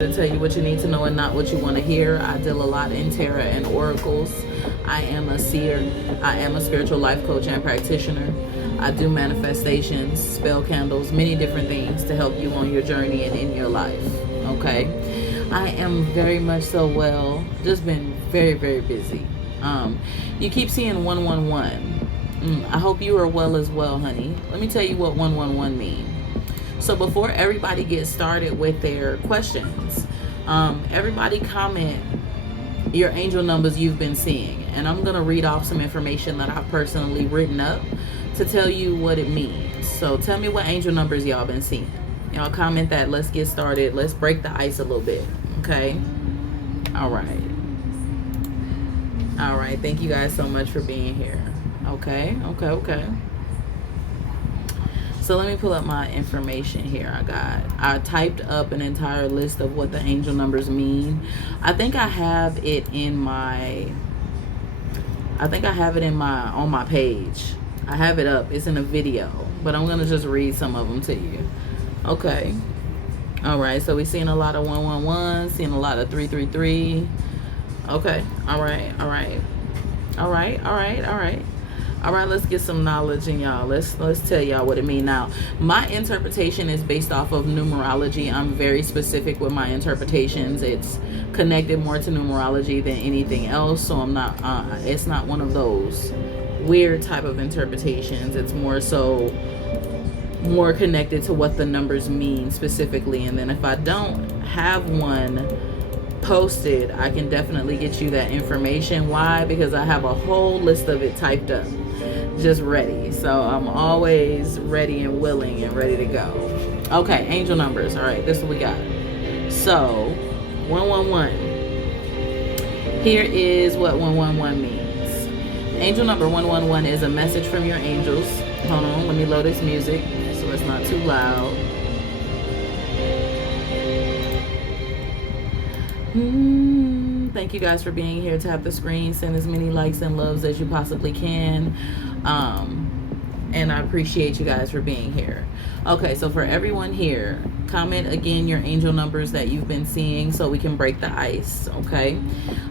To tell you what you need to know and not what you want to hear. I deal a lot in tarot and oracles. I am a seer. I am a spiritual life coach and practitioner. I do manifestations, spell candles, many different things to help you on your journey and in your life. Okay, I am very much so well. Just been very, very busy. You keep seeing 111. I hope you are well as well, honey. Let me tell you what 111 means. So before everybody gets started with their questions, everybody comment your angel numbers you've been seeing. And I'm going to read off some information that I've personally written up to tell you what it means. So tell me what angel numbers y'all been seeing. Y'all comment that. Let's get started. Let's break the ice a little bit. Okay? All right. All right. Thank you guys so much for being here. Okay. So let me pull up my information here. I typed up an entire list of what the angel numbers mean. I think I have it on my page. I have it up. It's in a video, but I'm going to just read some of them to you. Okay. All right. So we're seeing a lot of 111, seeing a lot of 333. Okay. All right. All right, let's get some knowledge in y'all. Let's tell y'all what it means. Now, my interpretation is based off of numerology. I'm very specific with my interpretations. It's connected more to numerology than anything else. So I'm not, it's not one of those weird type of interpretations. It's more connected to what the numbers mean specifically. And then if I don't have one posted, I can definitely get you that information. Why? Because I have a whole list of it typed up, just ready. So I'm always ready and willing and ready to go. Okay, angel numbers. All right, this is what we got. So 111. Here is what 111 means. Angel number 111 is a message from your angels. Hold on, let me load this music so it's not too loud. Thank you guys for being here. Tap the screen, send as many likes and loves as you possibly can. And I appreciate you guys for being here. Okay, so for everyone here, comment again your angel numbers that you've been seeing so we can break the ice. Okay,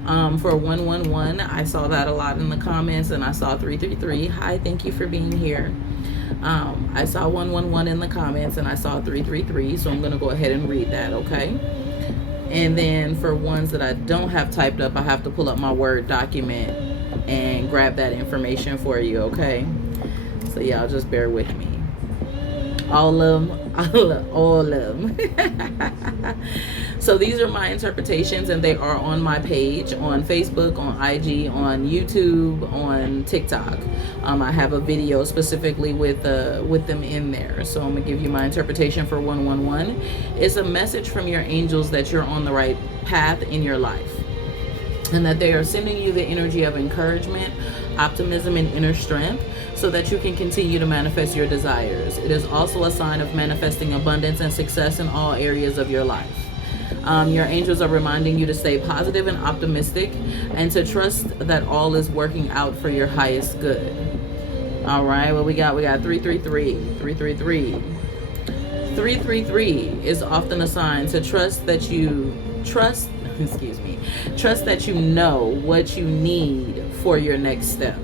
for 111, I saw that a lot in the comments, and I saw 333. Hi, thank you for being here. I saw 111 in the comments, and I saw 333, so I'm gonna go ahead and read that. Okay. And then for ones that I don't have typed up, I have to pull up my Word document and grab that information for you, okay? So y'all just bear with me. All of them. So these are my interpretations, and they are on my page on Facebook, on IG, on YouTube, on TikTok. I have a video specifically with them in there. So I'm gonna give you my interpretation for 111. It's a message from your angels that you're on the right path in your life, and that they are sending you the energy of encouragement, optimism, and inner strength so that you can continue to manifest your desires. It is also a sign of manifesting abundance and success in all areas of your life. Your angels are reminding you to stay positive and optimistic, and to trust that all is working out for your highest good. All right, what we got? We got 333. 333 is often a sign to trust that you know what you need for your next step.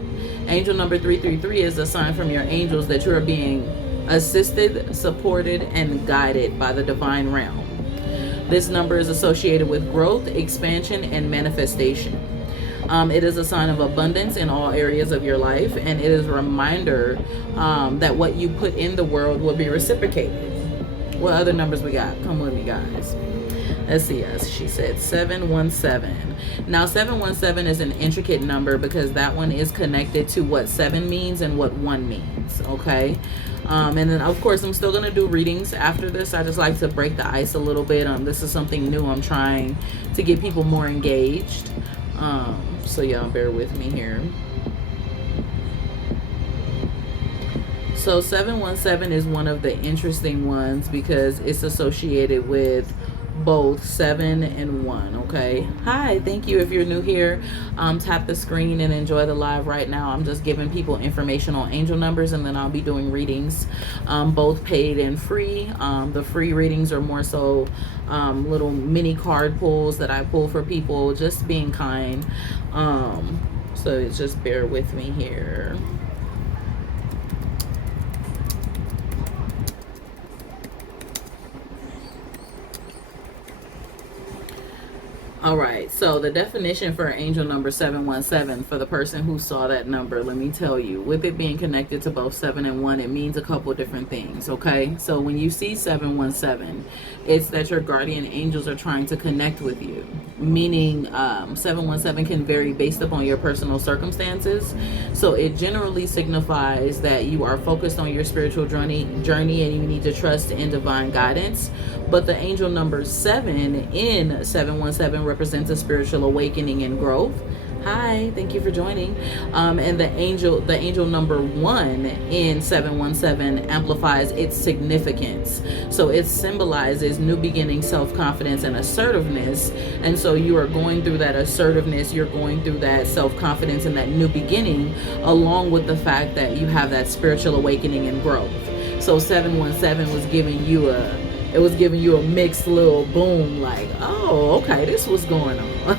Angel number 333 is a sign from your angels that you are being assisted, supported, and guided by the divine realm. This number is associated with growth, expansion, and manifestation. It is a sign of abundance in all areas of your life, and it is a reminder that what you put in the world will be reciprocated. What other numbers we got? Come with me, guys. Let's see. She said 717. Now 717 is an intricate number because that one is connected to what 7 means and what 1 means. Okay. And then of course I'm still gonna do readings after this. I just like to break the ice a little bit. This is something new. I'm trying to get people more engaged. So y'all bear with me here. So 717 is one of the interesting ones because it's associated with both 7 and 1. Okay, hi, thank you. If you're new here, tap the screen and enjoy the live right now. I'm just giving people information on angel numbers, and then I'll be doing readings, both paid and free. The free readings are more so little mini card pulls that I pull for people, just being kind. So just bear with me here. All right, so the definition for angel number 717, for the person who saw that number, let me tell you, with it being connected to both 7 and 1, it means a couple different things, okay? So when you see 717, it's that your guardian angels are trying to connect with you, meaning 717 can vary based upon your personal circumstances. So it generally signifies that you are focused on your spiritual journey and you need to trust in divine guidance. But the angel number 7 in 717 represents a spiritual awakening and growth. Hi, thank you for joining. And the angel number 1 in 717 amplifies its significance. So it symbolizes new beginning, self-confidence, and assertiveness. And so you are going through that assertiveness, you're going through that self-confidence and that new beginning, along with the fact that you have that spiritual awakening and growth. So 717 was giving you a mixed little boom, like, oh, okay, this was going on.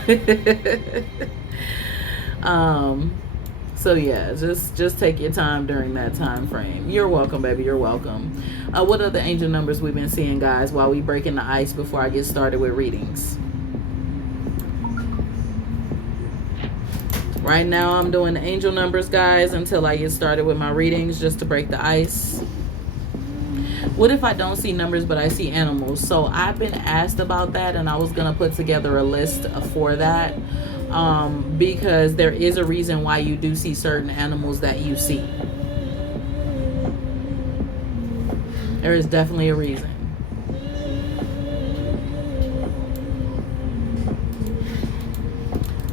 So yeah, just take your time during that time frame. You're welcome, baby, you're welcome. What are the angel numbers we've been seeing, guys, while we breaking the ice before I get started with readings? Right now I'm doing the angel numbers, guys, until I get started with my readings, just to break the ice. What if I don't see numbers but I see animals? So I've been asked about that, and I was going to put together a list for that, because there is a reason why you do see certain animals that you see. There is definitely a reason.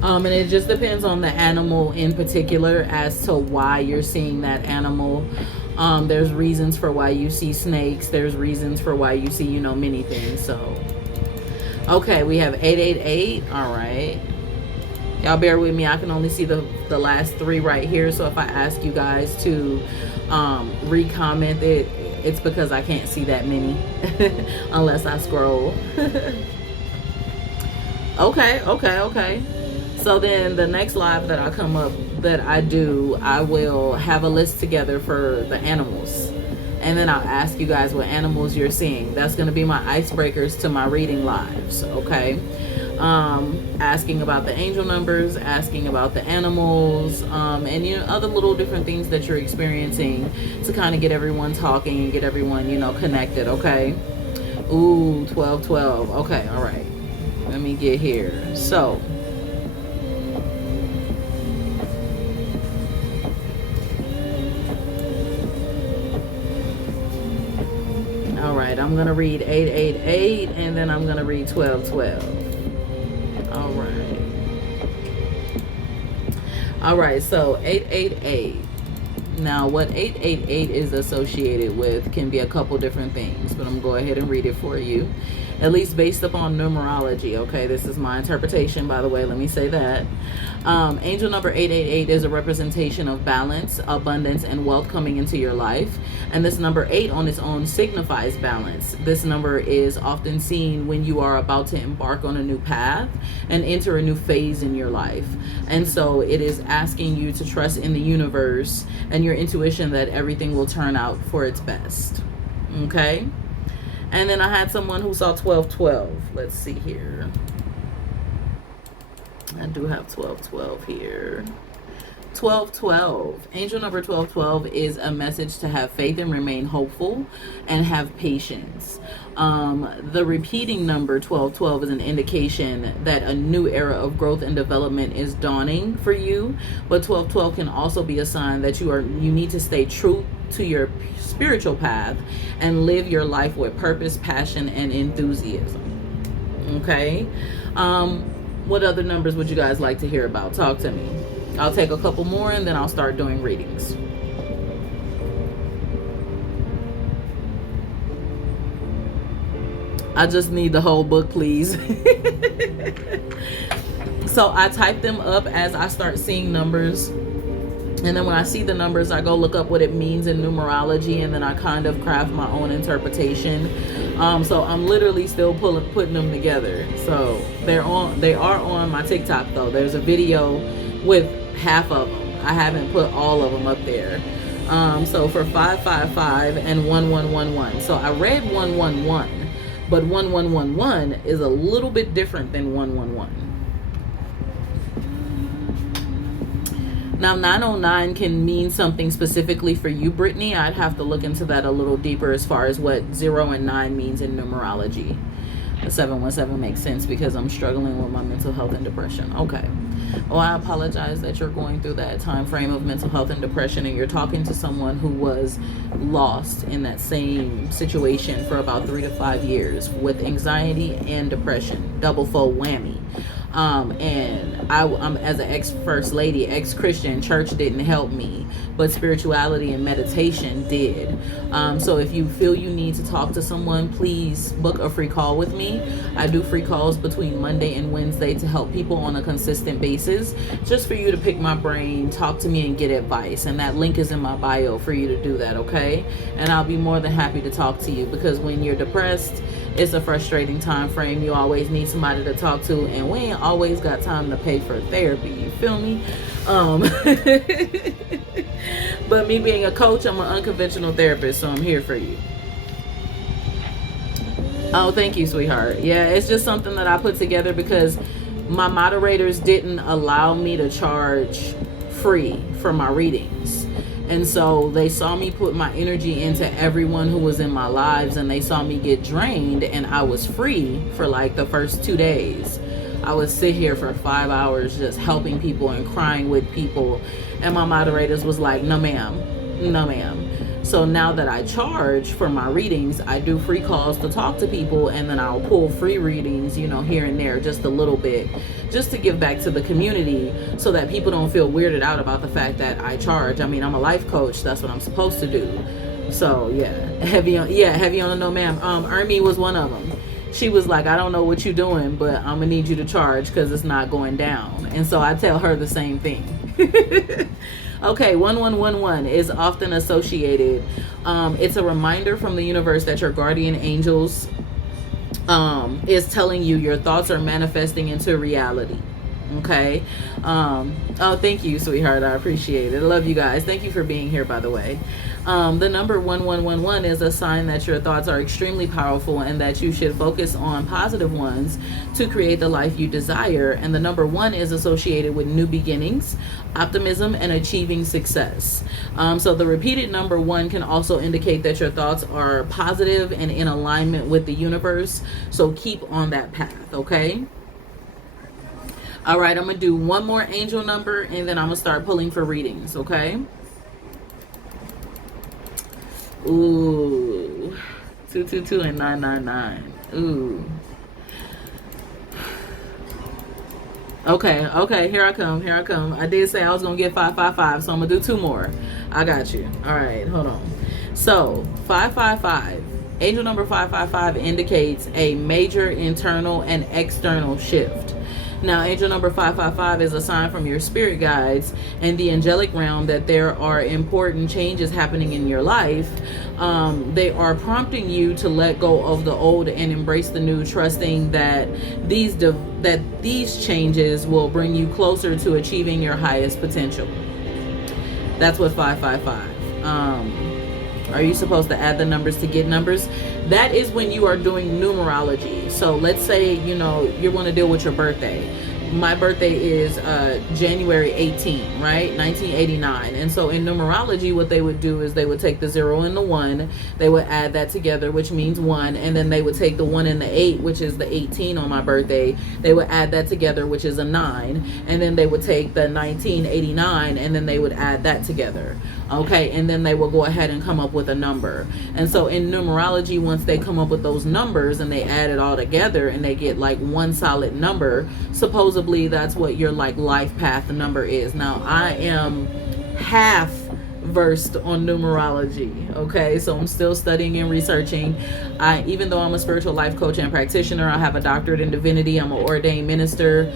And it just depends on the animal in particular as to why you're seeing that animal. There's reasons for why you see snakes. There's reasons for why you see, many things. So, okay, we have 888. All right. Y'all bear with me. I can only see the last 3 right here. So if I ask you guys to re-comment it, it's because I can't see that many unless I scroll. Okay. So then the next live that I do, I will have a list together for the animals. And then I'll ask you guys what animals you're seeing. That's going to be my icebreakers to my reading lives, okay? Asking about the angel numbers, asking about the animals, and other little different things that you're experiencing to kind of get everyone talking and get everyone, connected, okay? Ooh, 1212. Okay, all right. Let me get here. So, all right, I'm going to read 888 and then I'm going to read 1212. All right, so 888. Now, what 888 is associated with can be a couple different things, but I'm going to go ahead and read it for you, at least based upon numerology, okay? This is my interpretation, by the way, let me say that. Angel number 888 is a representation of balance, abundance, and wealth coming into your life. And this number 8 on its own signifies balance. This number is often seen when you are about to embark on a new path and enter a new phase in your life. And so it is asking you to trust in the universe and your intuition that everything will turn out for its best. Okay? And then I had someone who saw 1212. Let's see here. I do have 1212 here. 1212. Angel number 1212 is a message to have faith and remain hopeful and have patience. The repeating number 1212 is an indication that a new era of growth and development is dawning for you. But 1212 can also be a sign that you need to stay true to your spiritual path and live your life with purpose, passion, and enthusiasm. Okay? What other numbers would you guys like to hear about? Talk to me. I'll take a couple more and then I'll start doing readings. I just need the whole book, please. So I type them up as I start seeing numbers. And then when I see the numbers, I go look up what it means in numerology, and then I kind of craft my own interpretation. So I'm literally still putting them together. So they are on my TikTok though. There's a video with half of them. I haven't put all of them up there. So for 555 and 1111. So I read 111, but 1111 is a little bit different than 111. Now, 909 can mean something specifically for you, Brittany. I'd have to look into that a little deeper as far as what 0 and 9 means in numerology. The 717 makes sense because I'm struggling with my mental health and depression. Okay. Well, I apologize that you're going through that time frame of mental health and depression, and you're talking to someone who was lost in that same situation for about 3 to 5 years with anxiety and depression, double fold whammy. And I'm as an ex-first lady, ex-Christian, church didn't help me, but spirituality and meditation did. So if you feel you need to talk to someone, please book a free call with me. I do free calls between Monday and Wednesday to help people on a consistent basis, just for you to pick my brain, talk to me, and get advice. And that link is in my bio for you to do that, okay? And I'll be more than happy to talk to you, because when you're depressed, it's a frustrating time frame. You always need somebody to talk to, and we ain't always got time to pay for therapy. You feel me? But me being a coach, I'm an unconventional therapist, so I'm here for you. Oh, thank you, sweetheart. Yeah, it's just something that I put together because my moderators didn't allow me to charge free for my readings. And so they saw me put my energy into everyone who was in my lives, and they saw me get drained, and I was free for like the first 2 days. I would sit here for 5 hours just helping people and crying with people. And my moderators was like, no ma'am, no ma'am. So now that I charge for my readings, I do free calls to talk to people, and then I'll pull free readings, here and there, just a little bit, just to give back to the community so that people don't feel weirded out about the fact that I charge. I mean, I'm a life coach. That's what I'm supposed to do. So heavy on the no ma'am. Ermi was one of them. She was like, I don't know what you're doing, but I'm gonna need you to charge because it's not going down. And so I tell her the same thing. Okay, 1111 is often associated. It's a reminder from the universe that your guardian angels is telling you your thoughts are manifesting into reality. Okay. Oh, thank you, sweetheart. I appreciate it. I love you guys. Thank you for being here, by the way. The number 1111 is a sign that your thoughts are extremely powerful and that you should focus on positive ones to create the life you desire. And the number 1 is associated with new beginnings, optimism, and achieving success. So the repeated number 1 can also indicate that your thoughts are positive and in alignment with the universe. So keep on that path, okay? All right, I'm going to do one more angel number, and then I'm going to start pulling for readings, okay? Ooh, 222 and 999. Ooh. Okay, here I come. I did say I was going to get 555, so I'm going to do 2 more. I got you. All right, hold on. So, 555. Angel number 555 indicates a major internal and external shift. Now, angel number 555 is a sign from your spirit guides and the angelic realm that there are important changes happening in your life. They are prompting you to let go of the old and embrace the new, trusting that these changes will bring you closer to achieving your highest potential. That's what 555. Are you supposed to add the numbers to get numbers? That is when you are doing numerology. So let's say, you want to deal with your birthday. My birthday is January 18, right? 1989. And so in numerology, what they would do is they would take the 0 and the 1. They would add that together, which means 1. And then they would take the 1 and the 8, which is the 18 on my birthday. They would add that together, which is a 9. And then they would take the 1989, and then they would add that together. Okay, and then they will go ahead and come up with a number. And so in numerology, once they come up with those numbers and they add it all together and they get like one solid number, supposedly that's what your like life path number is. Now, I am half versed on numerology. Okay, so I'm still studying and researching. Even though I'm a spiritual life coach and practitioner, I have a doctorate in divinity. I'm an ordained minister.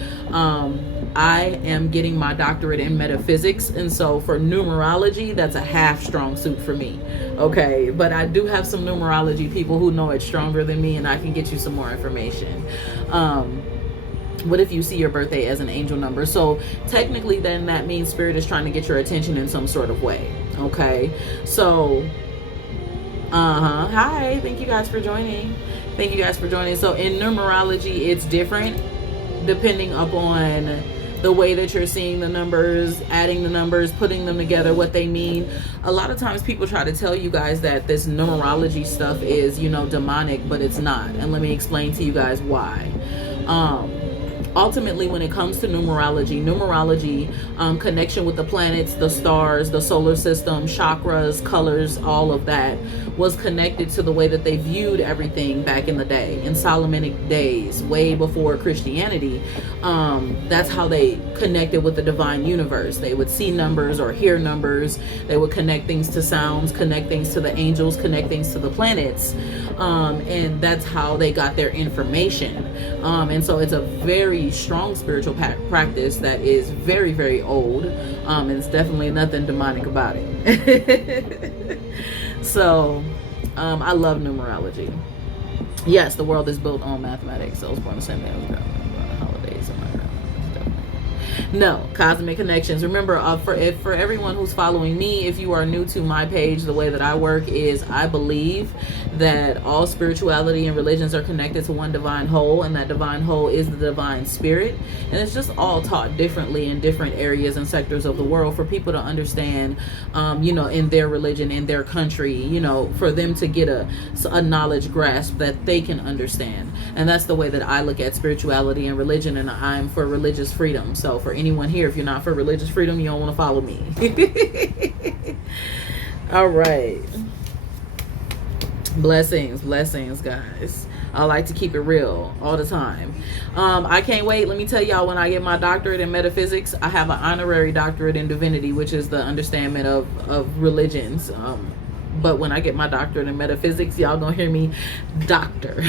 I am getting my doctorate in metaphysics, and so for numerology, that's a half strong suit for me. Okay, but I do have some numerology people who know it stronger than me, and I can get you some more information. What if you see your birthday as an angel number? So technically then that means spirit is trying to get your attention in some sort of way. Okay, so hi, thank you guys for joining. So in numerology, it's different depending upon the way that you're seeing the numbers, adding the numbers, putting them together, what they mean. A lot of times people try to tell you guys that this numerology stuff is, demonic, but it's not. And let me explain to you guys why. Ultimately, when it comes to numerology, connection with the planets, the stars, the solar system, chakras, colors, all of that was connected to the way that they viewed everything back in the day, in Solomonic days, way before Christianity. That's how they connected with the divine universe. They would see numbers or hear numbers. They would connect things to sounds, connect things to the angels, connect things to the planets. And that's how they got their information. And so it's a very strong spiritual practice that is very, very old. And it's definitely nothing demonic about it. So I love numerology. Yes, the world is built on mathematics. So I was born the same day as holidays and my grandma. No, cosmic connections. Remember, for everyone who's following me, if you are new to my page, the way that I work is I believe that all spirituality and religions are connected to one divine whole, and that divine whole is the divine spirit. And it's just all taught differently in different areas and sectors of the world for people to understand, in their religion, in their country, for them to get a knowledge grasp that they can understand. And that's the way that I look at spirituality and religion, and I'm for religious freedom. So for anyone here, if you're not for religious freedom, you don't want to follow me. All right. Blessings, guys. I like to keep it real all the time. I can't wait. Let me tell y'all, when I get my doctorate in metaphysics, I have an honorary doctorate in divinity, which is the understanding of religions. But when I get my doctorate in metaphysics, y'all gonna hear me doctor.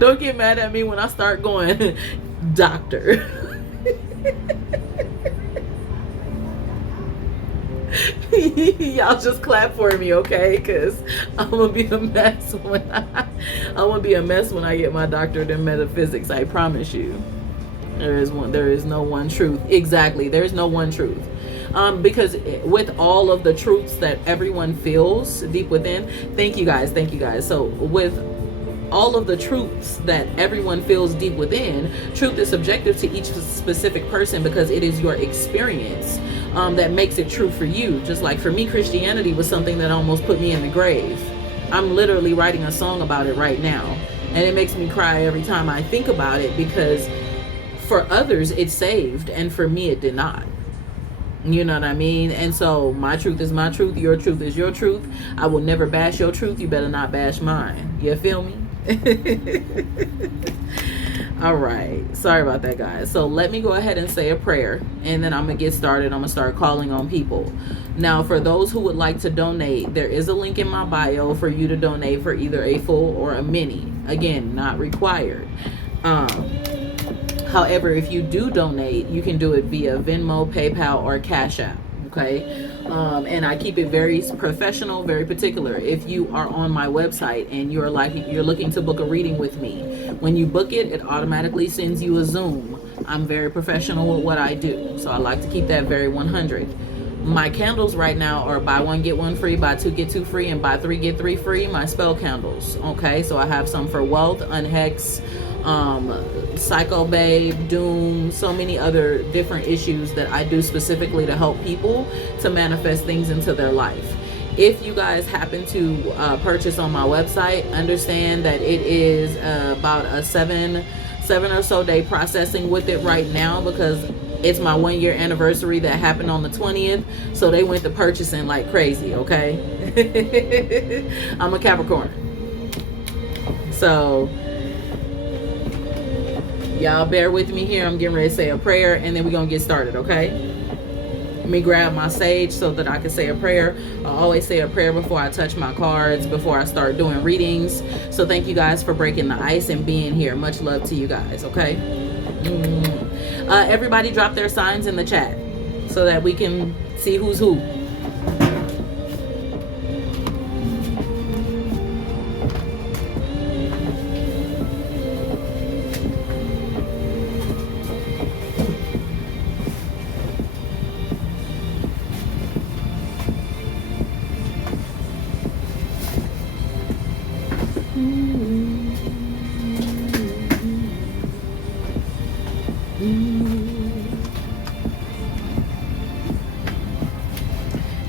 Don't get mad at me when I start going doctor. Y'all just clap for me, okay? Because I'm gonna be a mess when I get my doctorate in metaphysics. I promise you. There is no one truth. Exactly. There is no one truth. Because with all of the truths that everyone feels deep within, thank you guys. So with all of the truths that everyone feels deep within, truth is subjective to each specific person because it is your experience that makes it true for you. Just like for me, Christianity was something that almost put me in the grave. I'm literally writing a song about it right now, and it makes me cry every time I think about it, because for others it saved, and for me it did not. You know what I mean? And so my truth is my truth, your truth is your truth. I will never bash your truth. You better not bash mine. You feel me? All right, sorry about that, guys. So let me go ahead and say a prayer, and then I'm gonna get started. I'm gonna start calling on people. Now, for those who would like to donate, there is a link in my bio for you to donate for either a full or a mini. Again, not required. However, if you do donate, you can do it via Venmo, PayPal, or Cash App. Okay, and I keep it very professional, very particular. If you are on my website and you're looking to book a reading with me, when you book it, it automatically sends you a Zoom. I'm very professional with what I do, so I like to keep that very 100. My candles right now are buy one get one free, buy two get two free, and buy three get three free. My spell candles. Okay, so I have some for wealth, unhex, Psycho Babe, Doom, so many other different issues that I do specifically to help people to manifest things into their life. If you guys happen to purchase on my website, understand that it is about a seven or so day processing with it right now, because it's my 1 year anniversary that happened on the 20th. So they went to purchasing like crazy, okay? I'm a Capricorn. So y'all bear with me here. I'm getting ready to say a prayer, and then we're going to get started, okay? Let me grab my sage so that I can say a prayer. I always say a prayer before I touch my cards, before I start doing readings. So thank you guys for breaking the ice and being here. Much love to you guys, okay? Everybody drop their signs in the chat so that we can see who's who.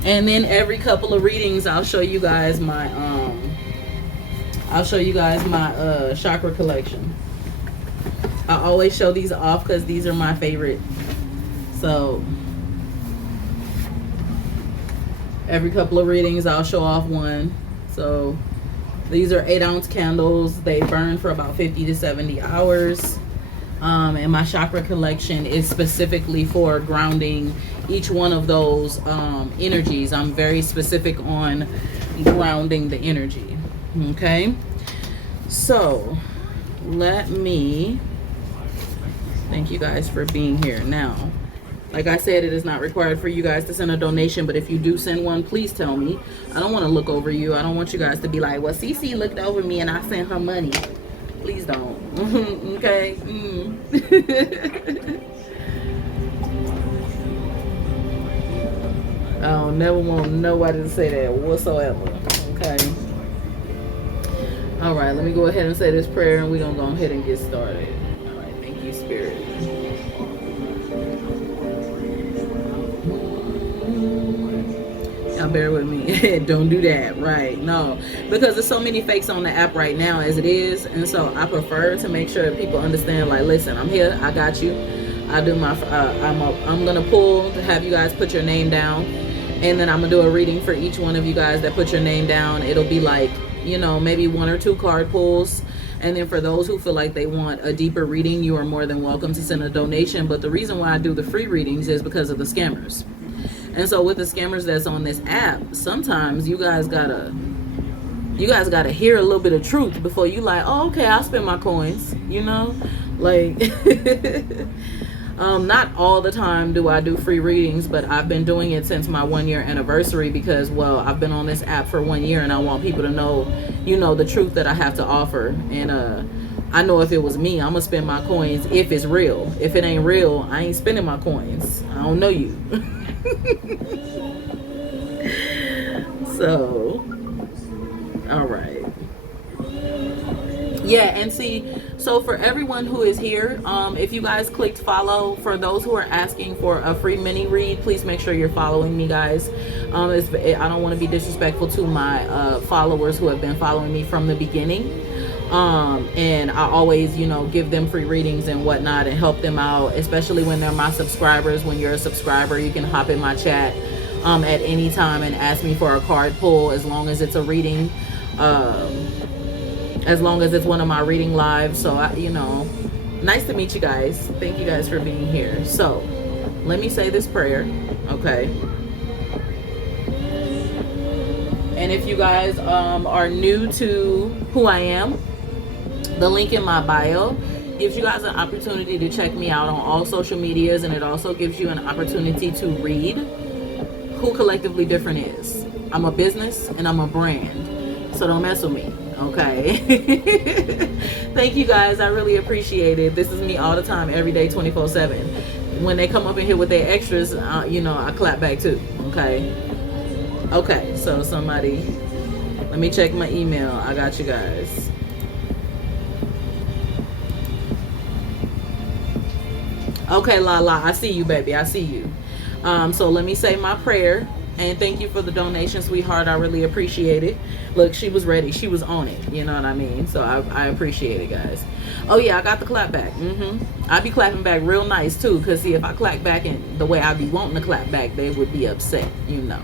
And then every couple of readings, I'll show you guys my chakra collection. I always show these off because these are my favorite. So every couple of readings, I'll show off one. So these are 8-ounce candles. They burn for about 50 to 70 hours. And my chakra collection is specifically for grounding each one of those energies. I'm very specific on grounding the energy. Okay, so let me thank you guys for being here. Now, like I said, it is not required for you guys to send a donation, but if you do send one, please tell me. I don't want to look over you. I don't want you guys to be like, well, Cece looked over me and I sent her money. Please don't. Okay. I don't never want nobody to say that whatsoever. Okay. All right. Let me go ahead and say this prayer, and we're gonna go ahead and get started. All right. Thank you, Spirit. Y'all bear with me. Don't do that. Right. No. Because there's so many fakes on the app right now as it is. And so I prefer to make sure that people understand, like, listen, I'm here. I got you. I do my, I'm going to pull to have you guys put your name down. And then I'm going to do a reading for each one of you guys that put your name down. It'll be like, you know, maybe 1 or 2 card pulls. And then for those who feel like they want a deeper reading, you are more than welcome to send a donation. But the reason why I do the free readings is because of the scammers. And so with the scammers that's on this app, sometimes you guys gotta hear a little bit of truth before you like, oh, okay, I'll spend my coins, you know? Like, not all the time do I do free readings, but I've been doing it since my 1-year anniversary because, well, I've been on this app for 1 year and I want people to know, you know, the truth that I have to offer. And I know if it was me, I'm gonna spend my coins if it's real. If it ain't real, I ain't spending my coins. I don't know you. So, all right. Yeah, and see, so for everyone who is here, if you guys clicked follow, for those who are asking for a free mini read, please make sure you're following me, guys. I don't want to be disrespectful to my followers who have been following me from the beginning. And I always, you know, give them free readings and whatnot and help them out, especially when they're my subscribers. When you're a subscriber, you can hop in my chat at any time and ask me for a card pull, as long as it's a reading, as long as it's one of my reading lives. So you know, nice to meet you guys. Thank you guys for being here. So let me say this prayer, okay? And if you guys are new to who I am, the link in my bio gives you guys an opportunity to check me out on all social medias, and it also gives you an opportunity to read who Collectively Different is. I'm a business and I'm a brand, so don't mess with me, okay? Thank you guys. I really appreciate it. This is me all the time, every day, 24/7. When they come up in here with their extras, you know, I clap back too, okay? Okay, so somebody, let me check my email. I got you guys. Okay, Lala, I see you, baby. I see you. So let me say my prayer. And thank you for the donation, sweetheart. I really appreciate it. Look, she was ready. She was on it. You know what I mean? So I appreciate it, guys. Oh, yeah, I got the clap back. I be clapping back real nice, too. Because, see, if I clap back in the way I be wanting to clap back, they would be upset, you know.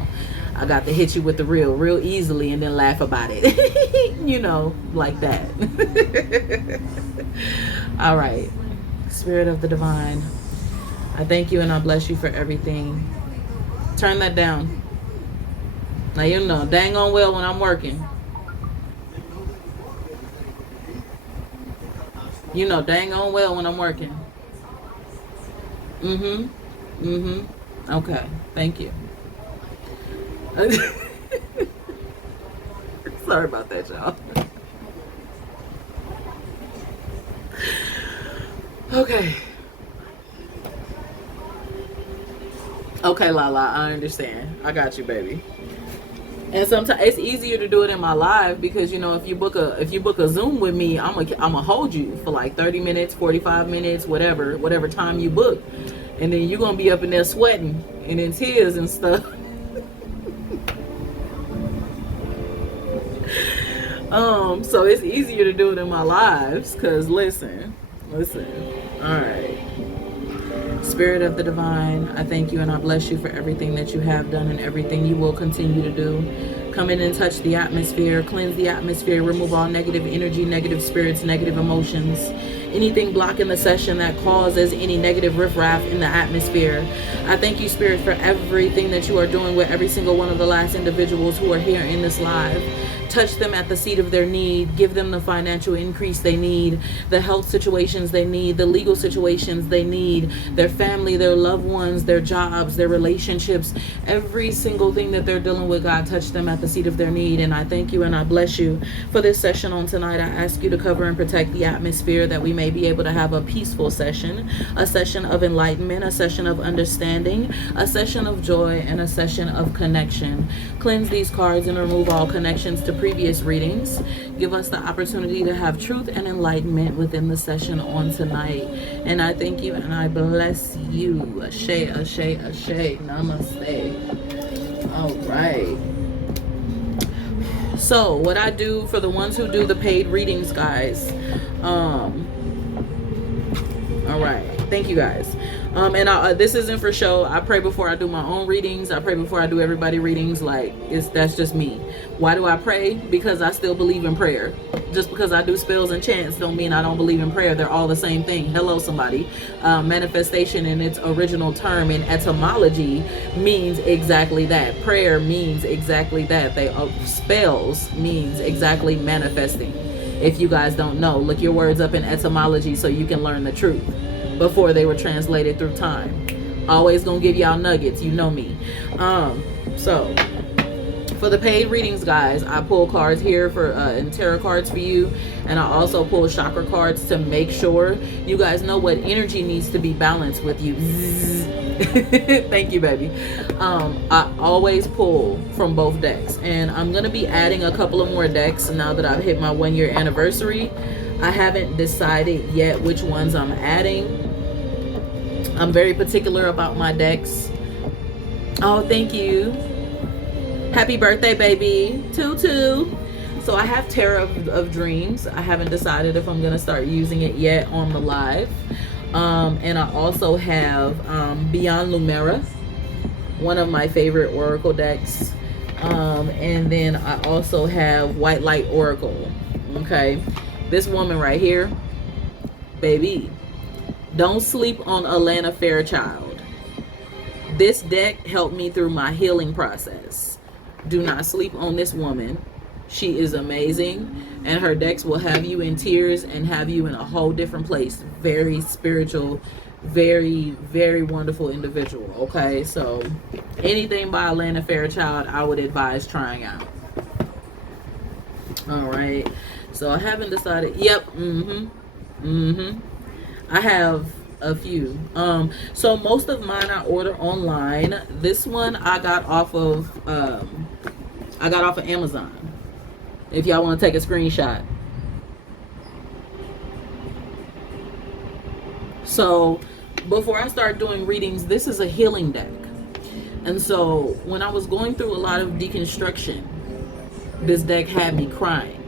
I got to hit you with the real easily and then laugh about it. You know, like that. All right. Spirit of the divine, I thank you and I bless you for everything. Turn that down. Now you know dang on well when I'm working. You know dang on well when I'm working. Mm-hmm. Mm-hmm. Okay. Thank you. Sorry about that, y'all. Okay. Okay, Lala, I understand. I got you, baby. And sometimes it's easier to do it in my live because you know if you book a Zoom with me, I'm gonna hold you for like 30 minutes, 45 minutes, whatever time you book, and then you're gonna be up in there sweating and in tears and stuff. So it's easier to do it in my lives because listen. All right. Spirit of the divine, I thank you and I bless you for everything that you have done and everything you will continue to do. Come in and touch the atmosphere, cleanse the atmosphere, remove all negative energy, negative spirits, negative emotions, anything blocking the session that causes any negative riffraff in the atmosphere. I thank you, Spirit, for everything that you are doing with every single one of the last individuals who are here in this live. Touch them at the seat of their need. Give them the financial increase they need, the health situations they need, the legal situations they need, their family, their loved ones, their jobs, their relationships, every single thing that they're dealing with. God, touch them at the seat of their need. And I thank you and I bless you for this session on tonight. I ask you to cover and protect the atmosphere that we may be able to have a peaceful session, a session of enlightenment, a session of understanding, a session of joy, and a session of connection. Cleanse these cards and remove all connections to previous readings. Give us the opportunity to have truth and enlightenment within the session on tonight. And I thank you and I bless you. Ashe, ashe, ashe. Namaste. All right. So what I do for the ones who do the paid readings, guys. All right. Thank you, guys. This isn't for show. I pray before I do my own readings. I pray before I do everybody readings. That's just me. Why do I pray? Because I still believe in prayer. Just because I do spells and chants don't mean I don't believe in prayer. They're all the same thing. Hello, somebody. Manifestation in its original term in etymology means exactly that. Prayer means exactly that. Spells means exactly manifesting. If you guys don't know, look your words up in etymology so you can learn the truth before they were translated through time. Always gonna give y'all nuggets, you know me. So for the paid readings, guys, I pull cards here for and tarot cards for you, and I also pull chakra cards to make sure you guys know what energy needs to be balanced with you. Thank you, baby. I always pull from both decks, and I'm gonna be adding a couple of more decks now that I've hit my 1-year anniversary. I haven't decided yet which ones I'm adding. I'm very particular about my decks. Oh, thank you. Happy birthday, baby. Tutu. So I have Tarot of Dreams. I haven't decided if I'm going to start using it yet on the live. And I also have Beyond Lumera, one of my favorite oracle decks. And then I also have White Light Oracle. Okay. This woman right here, baby, don't sleep on Alana Fairchild. This deck helped me through my healing process. Do not sleep on this woman. She is amazing, and her decks will have you in tears and have you in a whole different place. Very spiritual, very, very wonderful individual. Okay, so anything by Alana Fairchild, I would advise trying out. All right. So I haven't decided. Yep. I have a few. So most of mine I order online. This one I got off of Amazon. If y'all want to take a screenshot. So before I start doing readings, this is a healing deck. And so when I was going through a lot of deconstruction, this deck had me crying.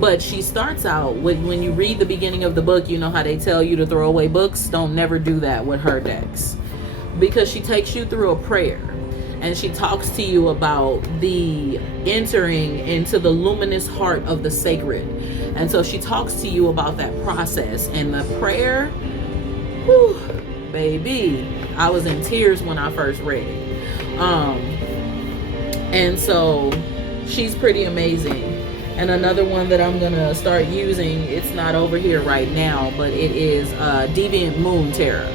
But she starts out with, when you read the beginning of the book, you know how they tell you to throw away books. Don't never do that with her decks, because she takes you through a prayer and she talks to you about the entering into the luminous heart of the sacred. And so she talks to you about that process and the prayer. Whew, baby, I was in tears when I first read it. Um, and so she's pretty amazing. And another one that I'm gonna start using, it's not over here right now, but it is Deviant Moon Tarot.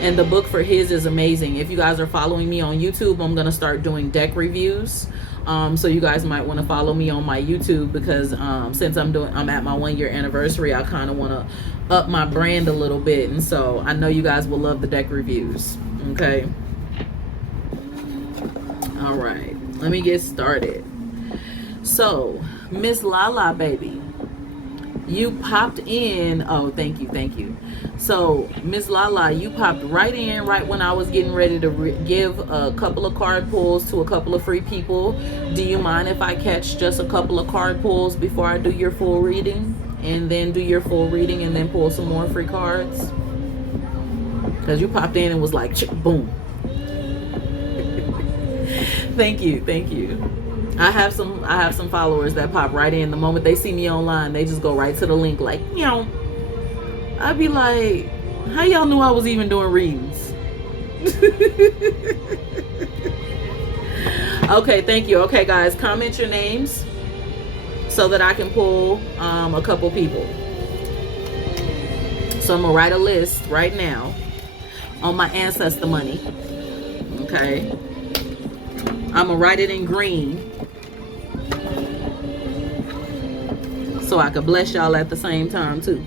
And the book for his is amazing. If you guys are following me on YouTube, I'm gonna start doing deck reviews. So you guys might want to follow me on my YouTube, because since I'm at my 1 year anniversary, I kind of want to up my brand a little bit, and so I know you guys will love the deck reviews. Okay. All right, let me get started. So, Miss Lala, baby, you popped in. Oh, thank you. So, Miss Lala, you popped right in right when I was getting ready to give a couple of card pulls to a couple of free people. Do you mind if I catch just a couple of card pulls before I do your full reading? And then do your full reading and then pull some more free cards? Because you popped in and was like, boom. Thank you. I have some followers that pop right in. The moment they see me online, they just go right to the link like, I'd be like, how y'all knew I was even doing readings? Okay, thank you. Okay, guys, comment your names so that I can pull a couple people. So I'm gonna write a list right now on my ancestor money. Okay, I'm gonna write it in green so I could bless y'all at the same time too.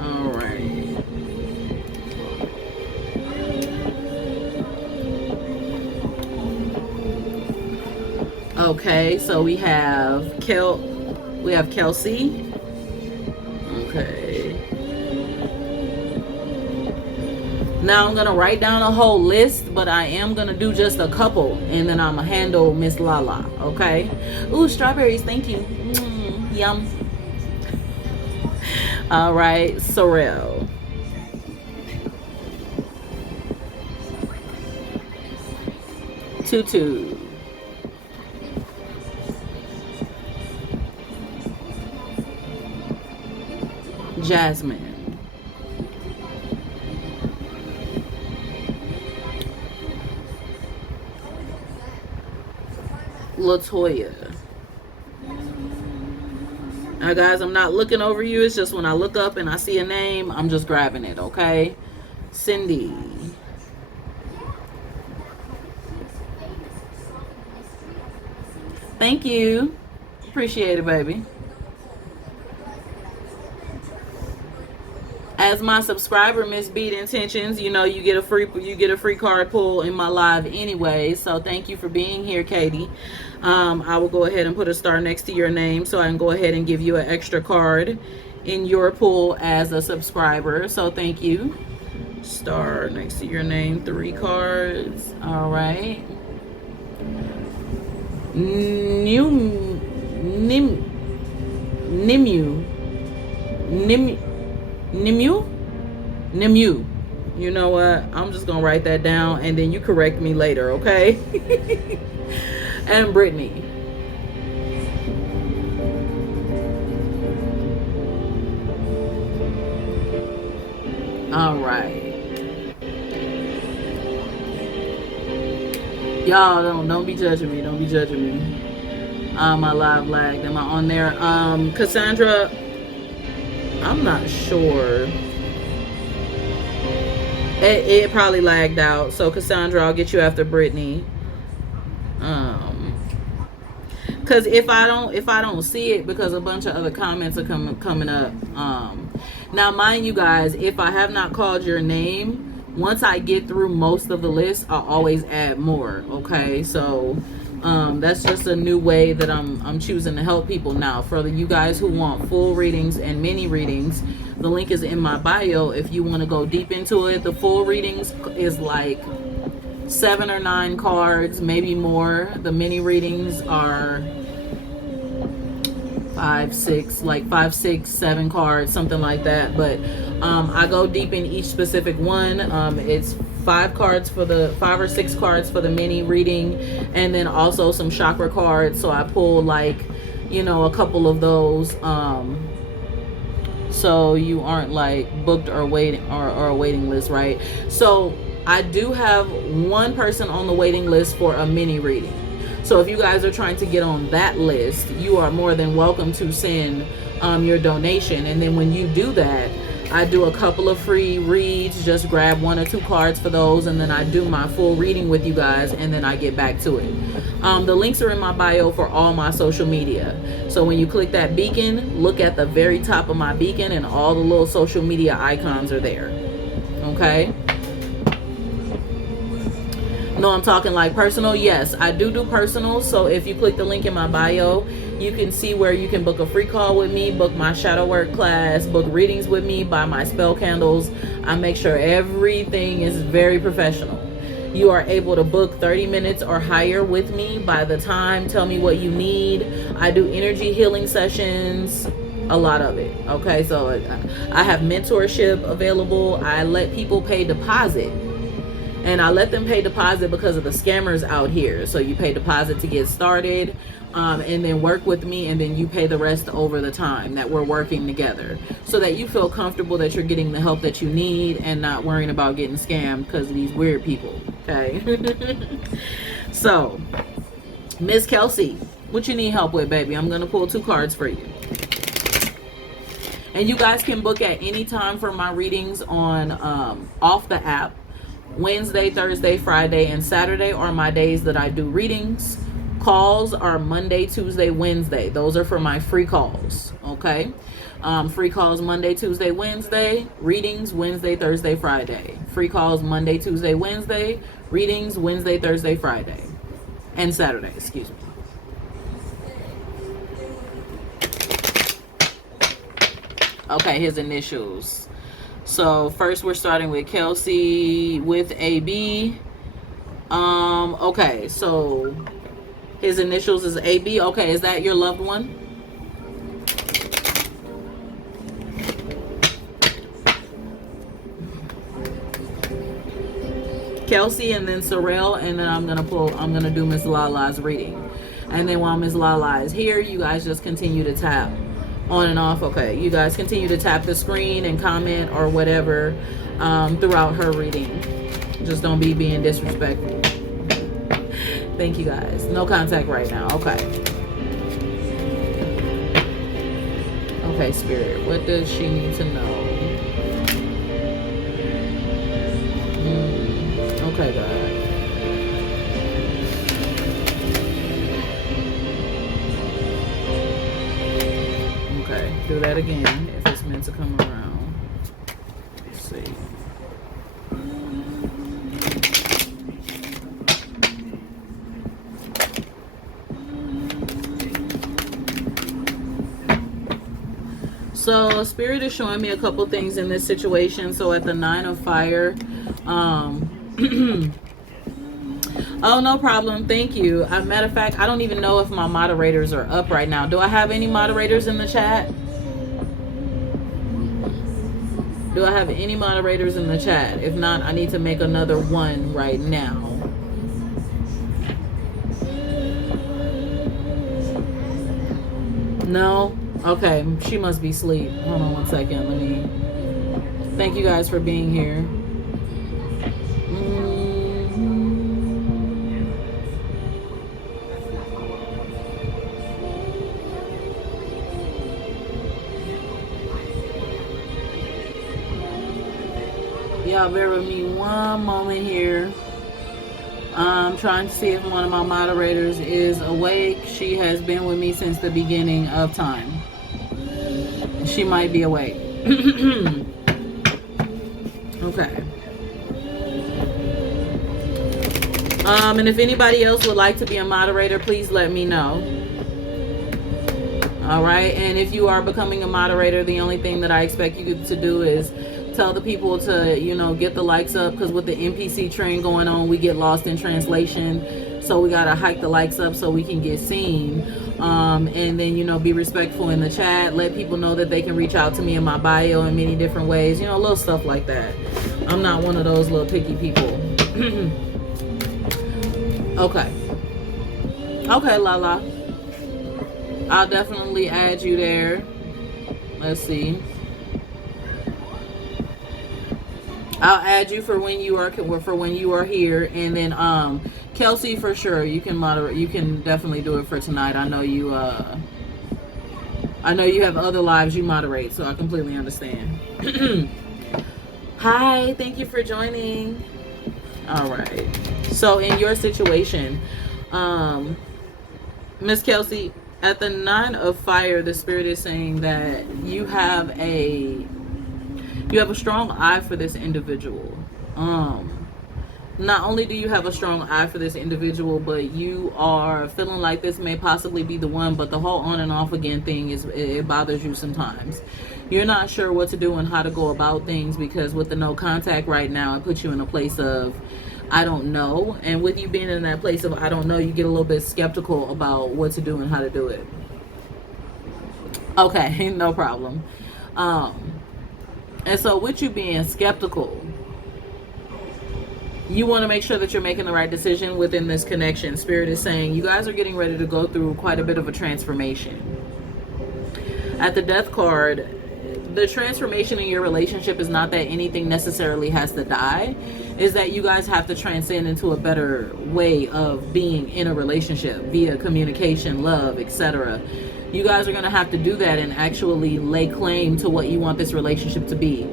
All right. Okay, so we have Kelsey. Okay. Now I'm gonna write down a whole list, but I am gonna do just a couple, and then I'm gonna handle Miss Lala. Okay. Ooh, strawberries. Thank you. Yum. All right, Sorrel. Tutu. Jasmine. Latoya. Now, guys, I'm not looking over you. It's just when I look up and I see a name, I'm just grabbing it, okay? Cindy. Thank you. Appreciate it, baby. As my subscriber, Miss Beat Intentions, you know you get a free card pull in my live anyway. So thank you for being here, Katie. I will go ahead and put a star next to your name so I can go ahead and give you an extra card in your pull as a subscriber. So thank you. Star next to your name, 3 cards. All right. Nimu. You know what? I'm just gonna write that down and then you correct me later, okay? And Brittany. All right. Y'all don't be judging me. Don't be judging me. My live lagged. Am I on there? Cassandra, I'm not sure. It probably lagged out. So Cassandra, I'll get you after Brittany. Because if I don't see it, because a bunch of other comments are coming up. Now, mind you guys, if I have not called your name, once I get through most of the list, I'll always add more. Okay, so that's just a new way that I'm choosing to help people now. For you guys who want full readings and mini readings, the link is in my bio. If you want to go deep into it, the full readings is like 7 or 9 cards, maybe more. The mini readings are 5, 6, 7 cards, something like that. But I go deep in each specific one. It's 5 or 6 cards for the mini reading, and then also some chakra cards. So I pull a couple of those so you aren't like booked or waiting or a waiting list, right? So I do have one person on the waiting list for a mini reading. So if you guys are trying to get on that list, you are more than welcome to send your donation. And then when you do that, I do a couple of free reads. Just grab 1 or 2 cards for those, and then I do my full reading with you guys, and then I get back to it. The links are in my bio for all my social media. So when you click that beacon, look at the very top of my beacon, and all the little social media icons are there. Okay? No, I'm talking like personal. Yes, I do personal. So if you click the link in my bio, you can see where you can book a free call with me, book my shadow work class, book readings with me, buy my spell candles. I make sure everything is very professional. You are able to book 30 minutes or higher with me. By the time, tell me what you need. I do energy healing sessions, a lot of it. Okay, so I have mentorship available. I let people pay deposit. And I let them pay deposit because of the scammers out here. So you pay deposit to get started, and then work with me, and then you pay the rest over the time that we're working together, so that you feel comfortable that you're getting the help that you need and not worrying about getting scammed because of these weird people. Okay. So, Miss Kelsey, what you need help with, baby? I'm going to pull 2 cards for you. And you guys can book at any time for my readings on off the app. Wednesday, Thursday, Friday, and Saturday are my days that I do readings. Calls are Monday, Tuesday, Wednesday. Those are for my free calls. Okay. Free calls Monday, Tuesday, Wednesday. Readings Wednesday, Thursday, Friday. Free calls Monday, Tuesday, Wednesday. Readings Wednesday, Thursday, Friday. And Saturday, excuse me. Okay, his initials. So first we're starting with Kelsey with AB. Okay, so his initials is AB. Okay, is that your loved one? Kelsey, and then Sorrel, and then I'm gonna do Miss Lala's reading. And then while Miss Lala is here, you guys just continue to tap on and off. Okay, you guys continue to tap the screen and comment or whatever throughout her reading. Just don't be being disrespectful. Thank you guys. No contact right now. Okay. Okay, Spirit, what does she need to know? Okay, God. Do that again if it's meant to come around. Let's see. So Spirit is showing me a couple things in this situation. So at the 9 of Fire, oh, no problem. Thank you. Matter of fact, I don't even know if my moderators are up right now. Do I have any moderators in the chat? Do I have any moderators in the chat? If not, I need to make another one right now. No? Okay, she must be asleep. Hold on one second. Let me... Thank you guys for being here. Y'all bear with me one moment here. I'm trying to see if one of my moderators is awake. She has been with me since the beginning of time. She might be awake. Okay. And if anybody else would like to be a moderator, please let me know. All right. And if you are becoming a moderator, the only thing that I expect you to do is tell the people to, get the likes up, because with the NPC train going on, we get lost in translation. So we got to hike the likes up so we can get seen. And then, be respectful in the chat. Let people know that they can reach out to me in my bio in many different ways. Little stuff like that. I'm not one of those little picky people. Okay. Okay, Lala. I'll definitely add you there. Let's see. I'll add you for when you are here, and then Kelsey, for sure you can moderate. You can definitely do it for tonight. I know you have other lives you moderate, so I completely understand. Hi, thank you for joining. All right. So in your situation, Miss Kelsey, at the 9 of fire, the spirit is saying that you have a strong eye for this individual. Not only do you have a strong eye for this individual, but you are feeling like this may possibly be the one, but the whole on and off again thing it bothers you sometimes. You're not sure what to do and how to go about things, because with the no contact right now, it puts you in a place of I don't know. And with you being in that place of I don't know, you get a little bit skeptical about what to do and how to do it. Okay, no problem. And so with you being skeptical, you want to make sure that you're making the right decision within this connection. Spirit is saying you guys are getting ready to go through quite a bit of a transformation. At the Death card, the transformation in your relationship is not that anything necessarily has to die. Is that you guys have to transcend into a better way of being in a relationship via communication, love, etc. You guys are going to have to do that and actually lay claim to what you want this relationship to be.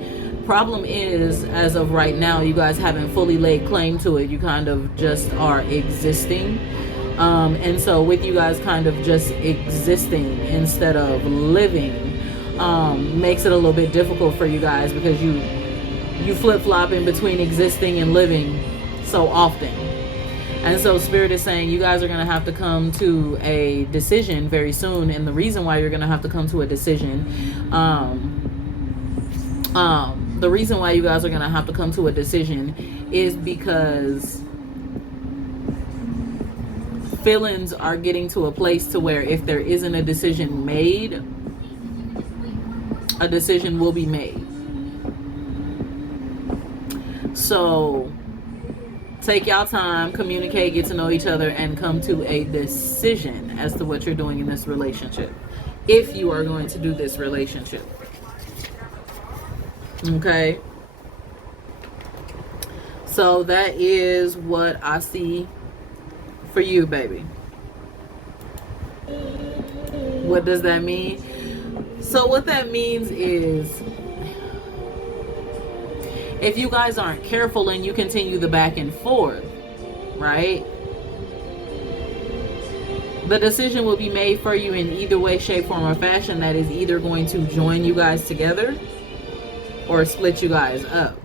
Problem is, as of right now, you guys haven't fully laid claim to it. You kind of just are existing. And so with you guys kind of just existing instead of living makes it a little bit difficult for you guys, because you flip-flop in between existing and living so often. And so Spirit is saying you guys are going to have to come to a decision very soon. And the reason why you're going to have to come to a decision, the reason why you guys are going to have to come to a decision is because feelings are getting to a place to where if there isn't a decision made, a decision will be made. So take y'all time, communicate, get to know each other, and come to a decision as to what you're doing in this relationship, if you are going to do this relationship. Okay, so that is what I see for you, baby. What does that mean? So what that means is, if you guys aren't careful and you continue the back and forth, right, the decision will be made for you in either way, shape, form, or fashion that is either going to join you guys together or split you guys up.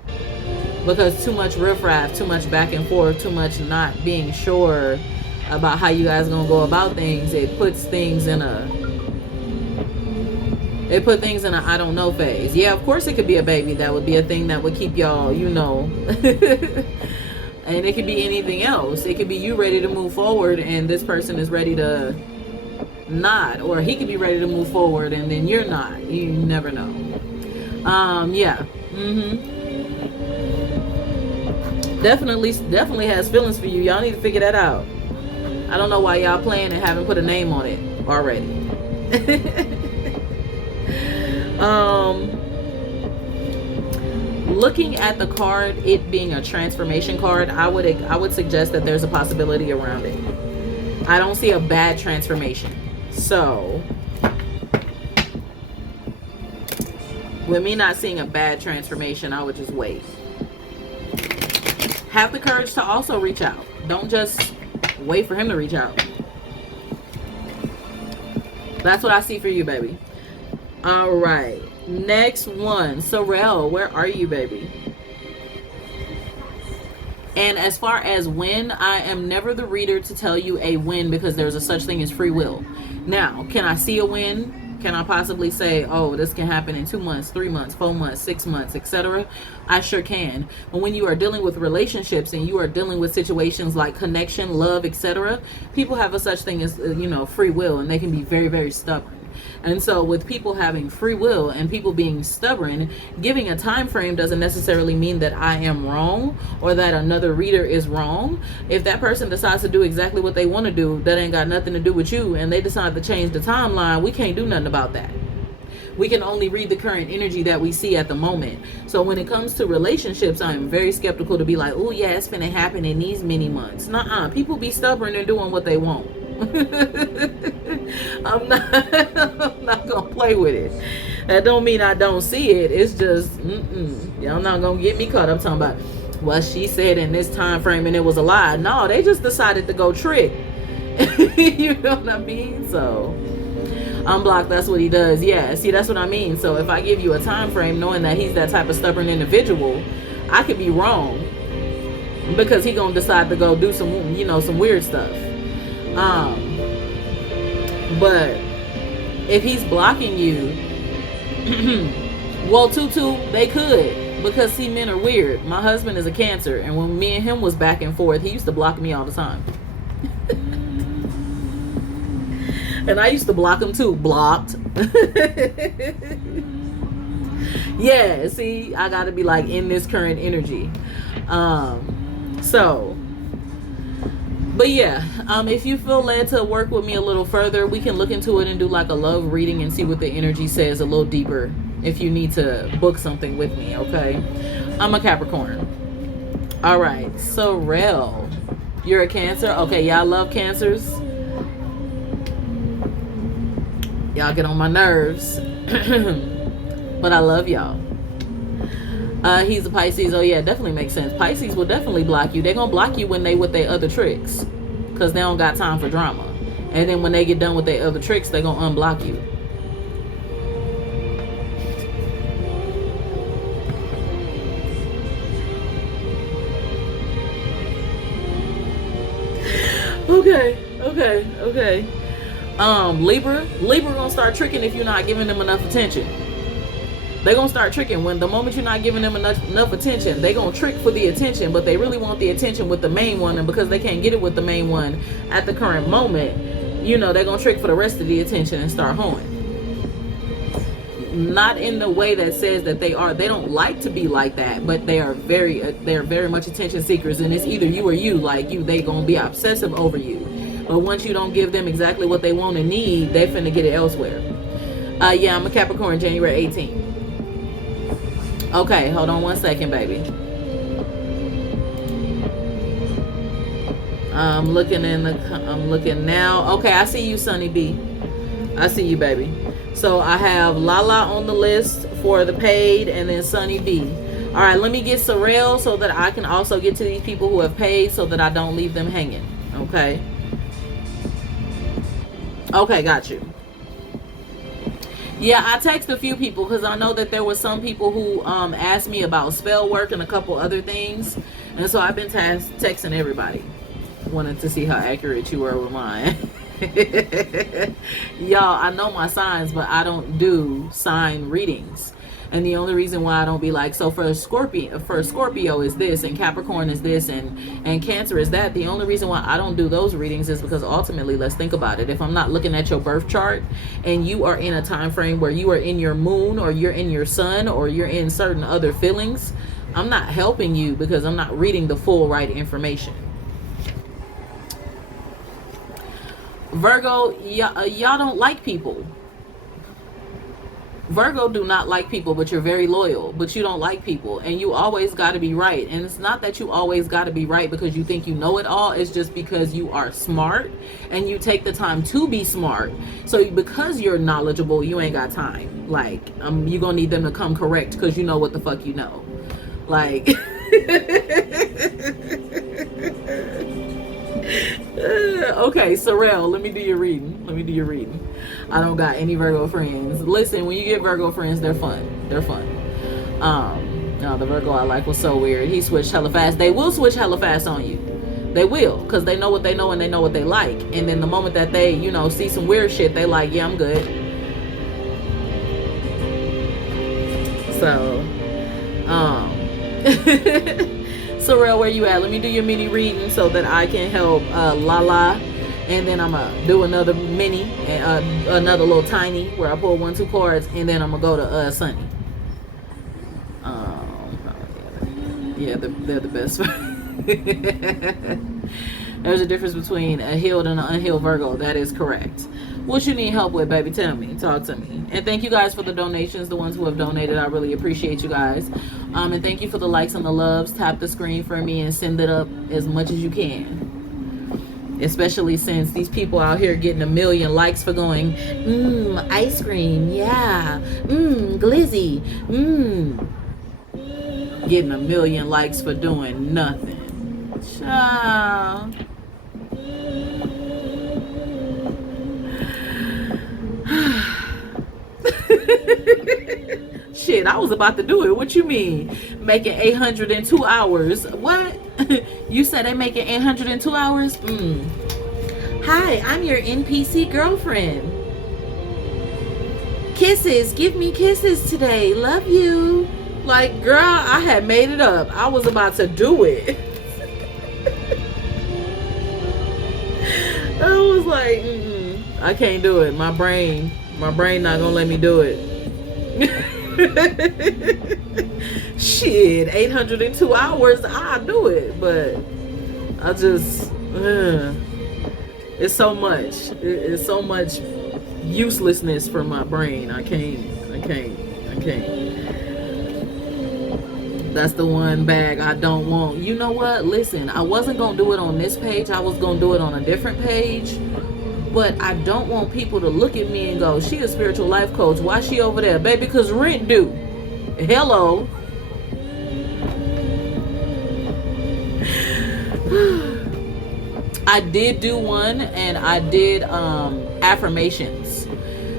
Because too much riffraff, too much back and forth, too much not being sure about how you guys are going to go about things, it puts things in a I don't know phase. Yeah, of course it could be a baby. That would be a thing that would keep y'all, you know. And it could be anything else. It could be you ready to move forward and this person is ready to not. Or he could be ready to move forward and then you're not. You never know. Yeah. Definitely has feelings for you. Y'all need to figure that out. I don't know why y'all playing and haven't put a name on it already. Looking at the card, it being a transformation card, I would suggest that there's a possibility around it. I don't see a bad transformation. So, with me not seeing a bad transformation, I would just wait. Have the courage to also reach out. Don't just wait for him to reach out. That's what I see for you, baby. All right. Next one. Sorrel, where are you, baby? And as far as when, I am never the reader to tell you a win, because there's a such thing as free will. Now, can I see a win? Can I possibly say, oh, this can happen in 2 months, 3 months, 4 months, 6 months, etc.? I sure can. But when you are dealing with relationships and you are dealing with situations like connection, love, etc., people have a such thing as, free will, and they can be very, very stubborn. And so with people having free will and people being stubborn, giving a time frame doesn't necessarily mean that I am wrong or that another reader is wrong. If that person decides to do exactly what they want to do, that ain't got nothing to do with you, and they decide to change the timeline, we can't do nothing about that. We can only read the current energy that we see at the moment. So when it comes to relationships, I'm very skeptical to be like, oh yeah, it's finna happen in these many months. Nuh-uh. People be stubborn and doing what they want. I'm not gonna play with it. That don't mean I don't see it. It's just, y'all not gonna get me caught up talking about what she said in this time frame and it was a lie. No, they just decided to go trick. You know what I mean? So unblock, that's what he does. Yeah, see, that's what I mean. So if I give you a time frame knowing that he's that type of stubborn individual, I could be wrong because he gonna decide to go do some, some weird stuff. But if he's blocking you, well, Tutu, they could, because see, men are weird. My husband is a Cancer, and when me and him was back and forth, he used to block me all the time. And I used to block him too. Blocked. Yeah, see, I gotta be like in this current energy. But yeah, if you feel led to work with me a little further, we can look into it and do like a love reading and see what the energy says a little deeper if you need to book something with me, okay? I'm a Capricorn. All right, Sorrel, you're a Cancer? Okay, y'all love Cancers. Y'all get on my nerves. But I love y'all. He's a Pisces. Oh yeah, definitely makes sense. Pisces will definitely block you. They're gonna block you when they with their other tricks, because they don't got time for drama. And then when they get done with their other tricks, they're gonna unblock you. Okay. Libra gonna start tricking if you're not giving them enough attention. They're gonna start tricking when the moment you're not giving them enough attention. They're gonna trick for the attention, but they really want the attention with the main one, and because they can't get it with the main one at the current moment, they're gonna trick for the rest of the attention and start hoeing. Not in the way that says that they don't like to be like that, but they're very much attention seekers, and it's either you or you. Like you, they gonna be obsessive over you. But once you don't give them exactly what they want and need, they finna get it elsewhere. Yeah, I'm a Capricorn, January 18th. Okay, hold on one second, baby. I'm looking now. Okay, I see you, Sunny B. I see you, baby. So I have Lala on the list for the paid, and then Sunny B. All right, let me get Sorrel so that I can also get to these people who have paid, so that I don't leave them hanging. Okay. Okay, got you. Yeah, I text a few people because I know that there were some people who asked me about spell work and a couple other things, and so I've been texting everybody. Wanted to see how accurate you were with mine. Y'all, I know my signs, but I don't do sign readings. And the only reason why I don't be like, so for Scorpio is this, and Capricorn is this, and Cancer is that. The only reason why I don't do those readings is because ultimately, let's think about it. If I'm not looking at your birth chart and you are in a time frame where you are in your moon, or you're in your sun, or you're in certain other feelings, I'm not helping you because I'm not reading the full right information. Virgo, y'all don't like people. Virgo do not like people, but you're very loyal, but you don't like people, and you always got to be right. And it's not that you always got to be right because you think you know it all. It's just because you are smart and you take the time to be smart. So because you're knowledgeable, you ain't got time. Like, you're gonna need them to come correct because you know what the fuck you know. Like okay, Sorrel, let me do your reading. I don't got any Virgo friends. Listen, when you get Virgo friends, they're fun. No, the Virgo I like was so weird. He switched hella fast. They will switch hella fast on you. They will, because they know what they know and they know what they like. And then the moment that they, see some weird shit, they like, yeah, I'm good. So, Sorrel, where you at? Let me do your mini reading so that I can help Lala, and then I'm gonna do another mini, another little tiny where I pull 1-2 cards, and then I'm gonna go to Sunny. Yeah, they're the best. There's a difference between a healed and an unhealed Virgo. That is correct. What you need help with, baby? Tell me. Talk to me. And thank you guys for the donations, the ones who have donated. I really appreciate you guys. And thank you for the likes and the loves. Tap the screen for me and send it up as much as you can. Especially since these people out here getting 1 million likes for going, ice cream, yeah, glizzy, getting 1 million likes for doing nothing. Child. Shit, I was about to do it. What you mean? Making 800 in 2 hours. What? You said they making 800 in 2 hours? Hi, I'm your NPC girlfriend. Kisses. Give me kisses today. Love you. Like, girl, I had made it up. I was about to do it. I was like, I can't do it. My brain not gonna let me do it. Shit, 802 hours, I'll do it, but I just it's so much. It's so much uselessness for my brain. I can't. That's the one bag I don't want. You know what? Listen, I wasn't gonna do it on this page. I was gonna do it on a different page. But I don't want people to look at me and go, she a spiritual life coach. Why she over there? Baby, because rent due. Hello. I did do one, and I did affirmations.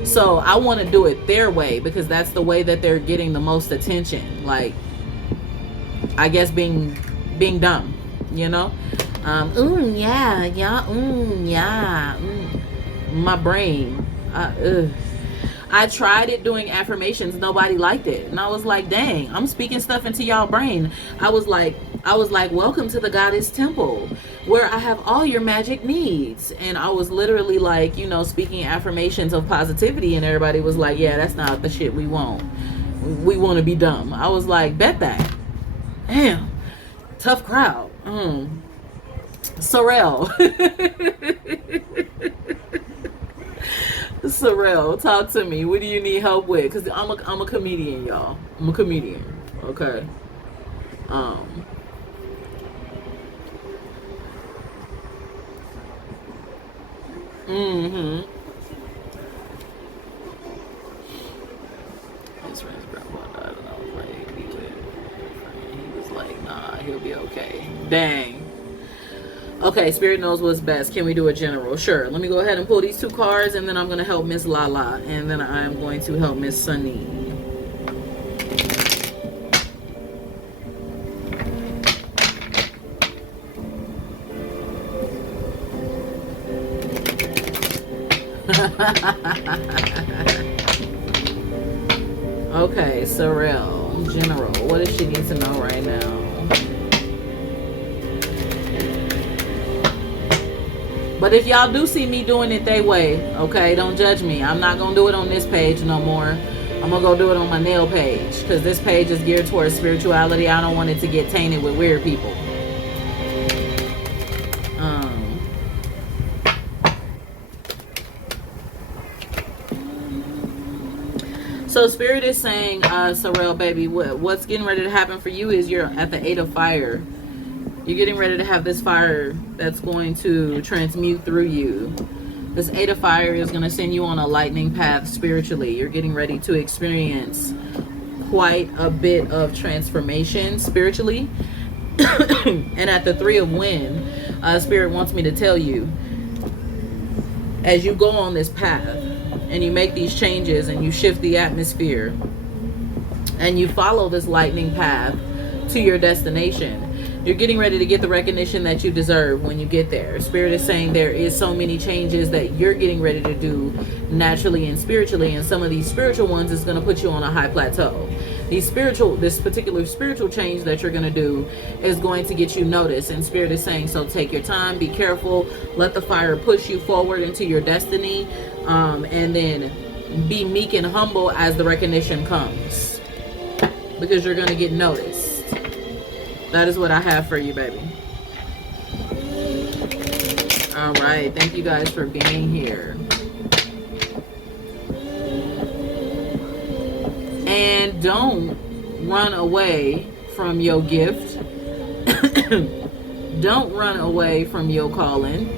So I want to do it their way because that's the way that they're getting the most attention. Like, I guess being dumb, you know? My brain. I tried it doing affirmations. Nobody liked it. And I was like, dang, I'm speaking stuff into y'all brain. I was like, welcome to the Goddess Temple where I have all your magic needs. And I was literally like, speaking affirmations of positivity. And everybody was like, yeah, that's not the shit we want. We want to be dumb. I was like, bet that. Damn. Tough crowd. Sorrel. Sorrel, talk to me. What do you need help with? Because I'm a comedian, y'all. I'm a comedian. Okay. His friend's grandma died and I was like, he was like, nah, he'll be okay. Dang. Okay, Spirit knows what's best. Can we do a general? Sure. Let me go ahead and pull these 2 cards, and then I'm going to help Miss Lala, and then I'm going to help Miss Sunny. Okay, Sorrel, general. What does she need to know right now? But if y'all do see me doing it their way, okay, don't judge me. I'm not going to do it on this page no more. I'm going to go do it on my nail page because this page is geared towards spirituality. I don't want it to get tainted with weird people. So Spirit is saying, Sorrel, baby, what's getting ready to happen for you is you're at the 8 of fire. You're getting ready to have this fire that's going to transmute through you. This 8 of fire is going to send you on a lightning path spiritually. You're getting ready to experience quite a bit of transformation spiritually. And at the 3 of wind, Spirit wants me to tell you, as you go on this path and you make these changes and you shift the atmosphere and you follow this lightning path to your destination, you're getting ready to get the recognition that you deserve when you get there. Spirit is saying there is so many changes that you're getting ready to do naturally and spiritually, and some of these spiritual ones is going to put you on a high plateau. This particular spiritual change that you're going to do is going to get you noticed, and Spirit is saying, so take your time, be careful, let the fire push you forward into your destiny, and then be meek and humble as the recognition comes, because you're going to get noticed. That is what I have for you, baby. All right. Thank you guys for being here. And don't run away from your gift. Don't run away from your calling,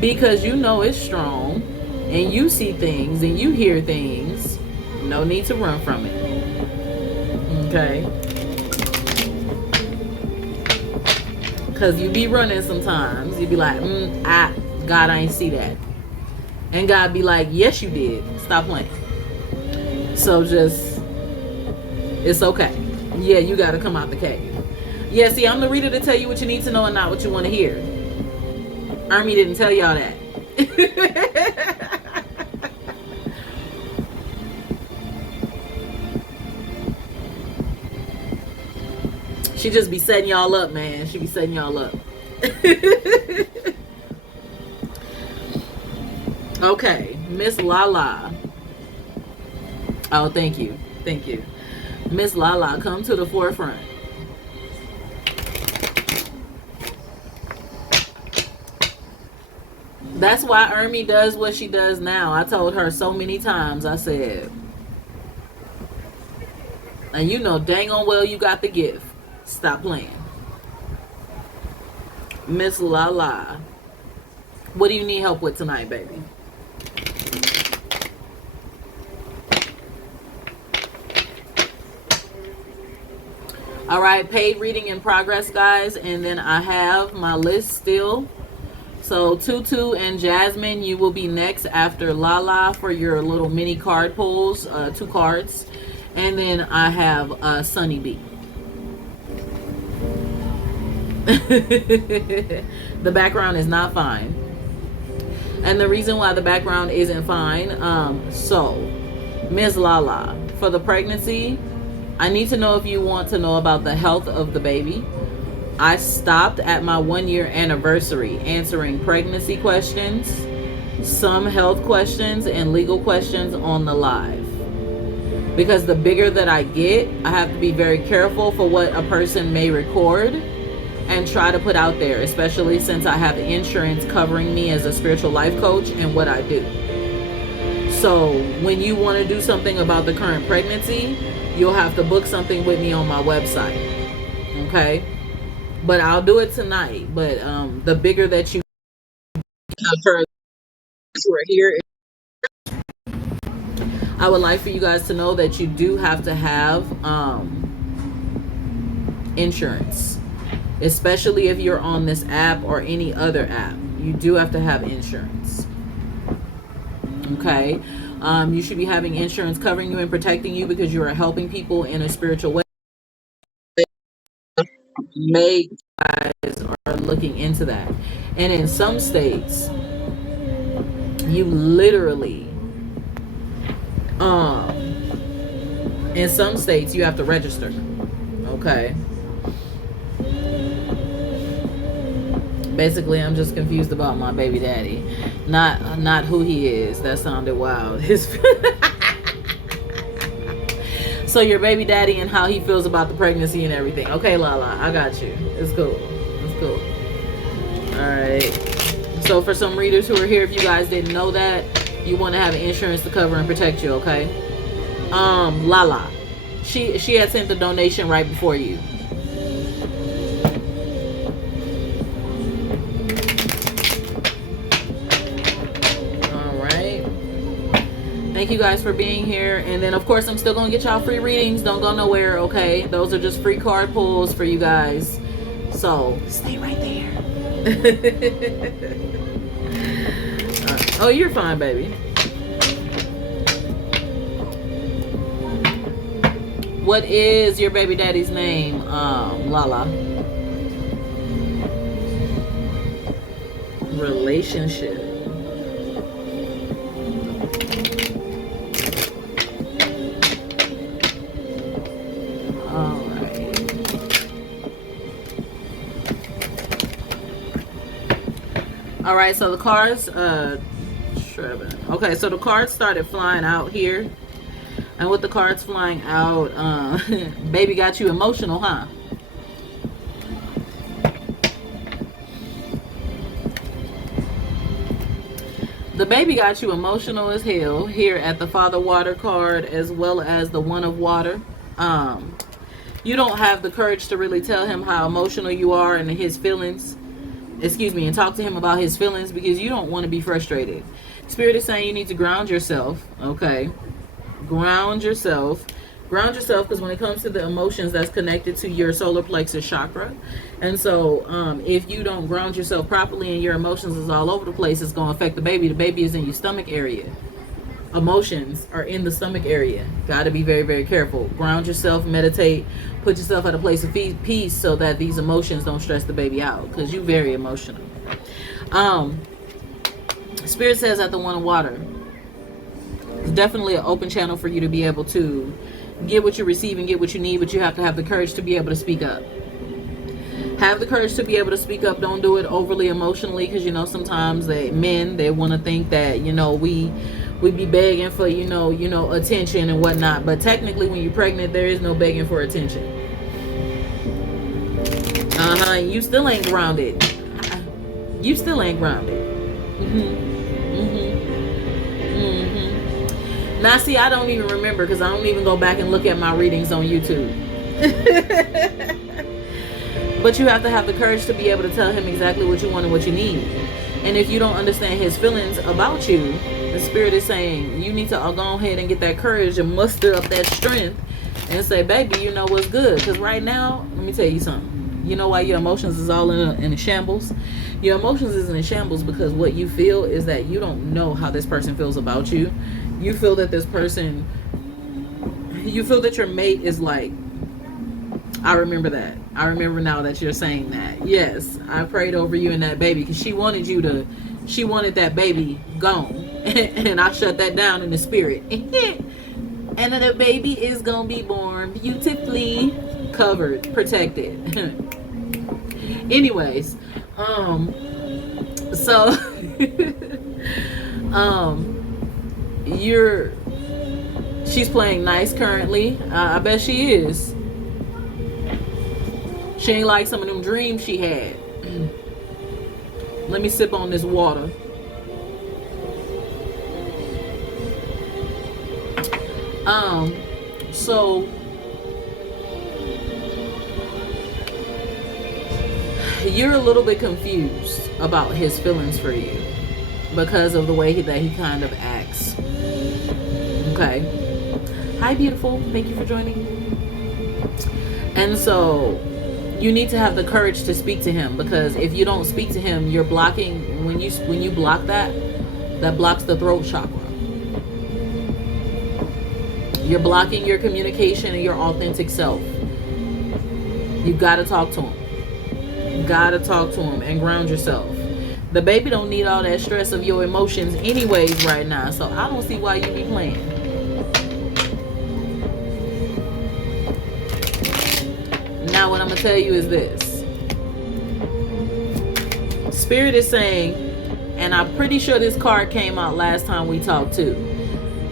because you know it's strong and you see things and you hear things. No need to run from it. Okay? Because you be running sometimes. You be like, God, I ain't see that. And God be like, yes, you did. Stop playing. So just, it's okay. Yeah, you got to come out the cave. Yeah, see, I'm the reader to tell you what you need to know and not what you want to hear. Army didn't tell y'all that. She just be setting y'all up, man. She be setting y'all up. Okay, Miss Lala. Oh, thank you. Thank you. Miss Lala, come to the forefront. That's why Ermi does what she does now. I told her so many times, I said, and you know dang on well you got the gift. Stop playing. Miss Lala, what do you need help with tonight, baby? All right, paid reading in progress, guys. And then I have my list still. So Tutu and Jasmine, you will be next after Lala for your little mini card pulls, 2 cards. And then I have Sunny B. The background is not fine. And the reason why the background isn't fine, so Ms. Lala, for the pregnancy, I need to know if you want to know about the health of the baby. I stopped at my 1-year anniversary answering pregnancy questions, some health questions, and legal questions on the live. Because the bigger that I get, I have to be very careful for what a person may record and try to put out there, especially since I have insurance covering me as a spiritual life coach and what I do. So when you want to do something about the current pregnancy, you'll have to book something with me on my website. Okay? But I'll do it tonight. But the bigger that you for who are here, I would like for you guys to know that you do have to have insurance, especially if you're on this app or any other app. You do have to have insurance. Okay? You should be having insurance covering you and protecting you because you are helping people in a spiritual way. May guys are looking into that. And in some states, you literally in some states you have to register. Okay? Basically, I'm just confused about my baby daddy. Not who he is. That sounded wild. So your baby daddy and how he feels about the pregnancy and everything. Okay, Lala, I got you. It's cool. It's cool. All right. So for some readers who are here, if you guys didn't know that, you want to have insurance to cover and protect you, okay? Lala. She had sent the donation right before you. Thank you guys for being here. And then, of course, I'm still going to get y'all free readings. Don't go nowhere, okay? Those are just free card pulls for you guys. So, stay right there. Oh, you're fine, baby. What is your baby daddy's name, Lala? Relationship. All right, so the cards, okay, so the cards started flying out here. And with the cards flying out, baby got you emotional, huh? The baby got you emotional as hell here at the Father Water card, as well as the One of Water. You don't have the courage to really tell him how emotional you are and his feelings. And talk to him about his feelings because you don't want to be frustrated. Spirit is saying you need to ground yourself, okay? Ground yourself because when it comes to the emotions, that's connected to your solar plexus chakra. And so if you don't ground yourself properly and your emotions is all over the place, it's going to affect the baby. The baby is in your stomach area. Emotions are in the stomach area. Got to be very, very careful. Ground yourself, meditate, put yourself at a place of peace so that these emotions don't stress the baby out, because you're very emotional. Spirit says at the One of Water, it's definitely an open channel for you to be able to get what you receive and get what you need, but you have to have the courage to be able to speak up. Have the courage to be able to speak up. Don't do it overly emotionally, because sometimes men want to think that we be begging for attention and whatnot, but technically when you're pregnant there is no begging for attention. You still ain't grounded. Now see, I don't even remember, because I don't even go back and look at my readings on YouTube. But you have to have the courage to be able to tell him exactly what you want and what you need. And if you don't understand his feelings about you, the Spirit is saying you need to go ahead and get that courage and muster up that strength and say, baby, you know what's good. Because right now, let me tell you something. You know why your emotions is all in a shambles? Your emotions is in shambles because what you feel is that you don't know how this person feels about you. You feel that your mate is like, I remember that. I remember now that you're saying that. Yes, I prayed over you and that baby because she wanted that baby gone. And I shut that down in the spirit. And then the baby is going to be born beautifully covered, protected. Anyways, she's playing nice currently. I bet she is. She ain't like some of them dreams she had. Let me sip on this water. So you're a little bit confused about his feelings for you because of the way that he kind of acts. Okay. Hi, beautiful. Thank you for joining. And so you need to have the courage to speak to him, because if you don't speak to him, you're blocking. When you block that blocks the throat chakra. You're blocking your communication and your authentic self. You gotta talk to him. Gotta talk to him and ground yourself. The baby don't need all that stress of your emotions anyways right now, so I don't see why you be playing. Now what I'm gonna tell you is this. Spirit is saying, and I'm pretty sure this card came out last time we talked too,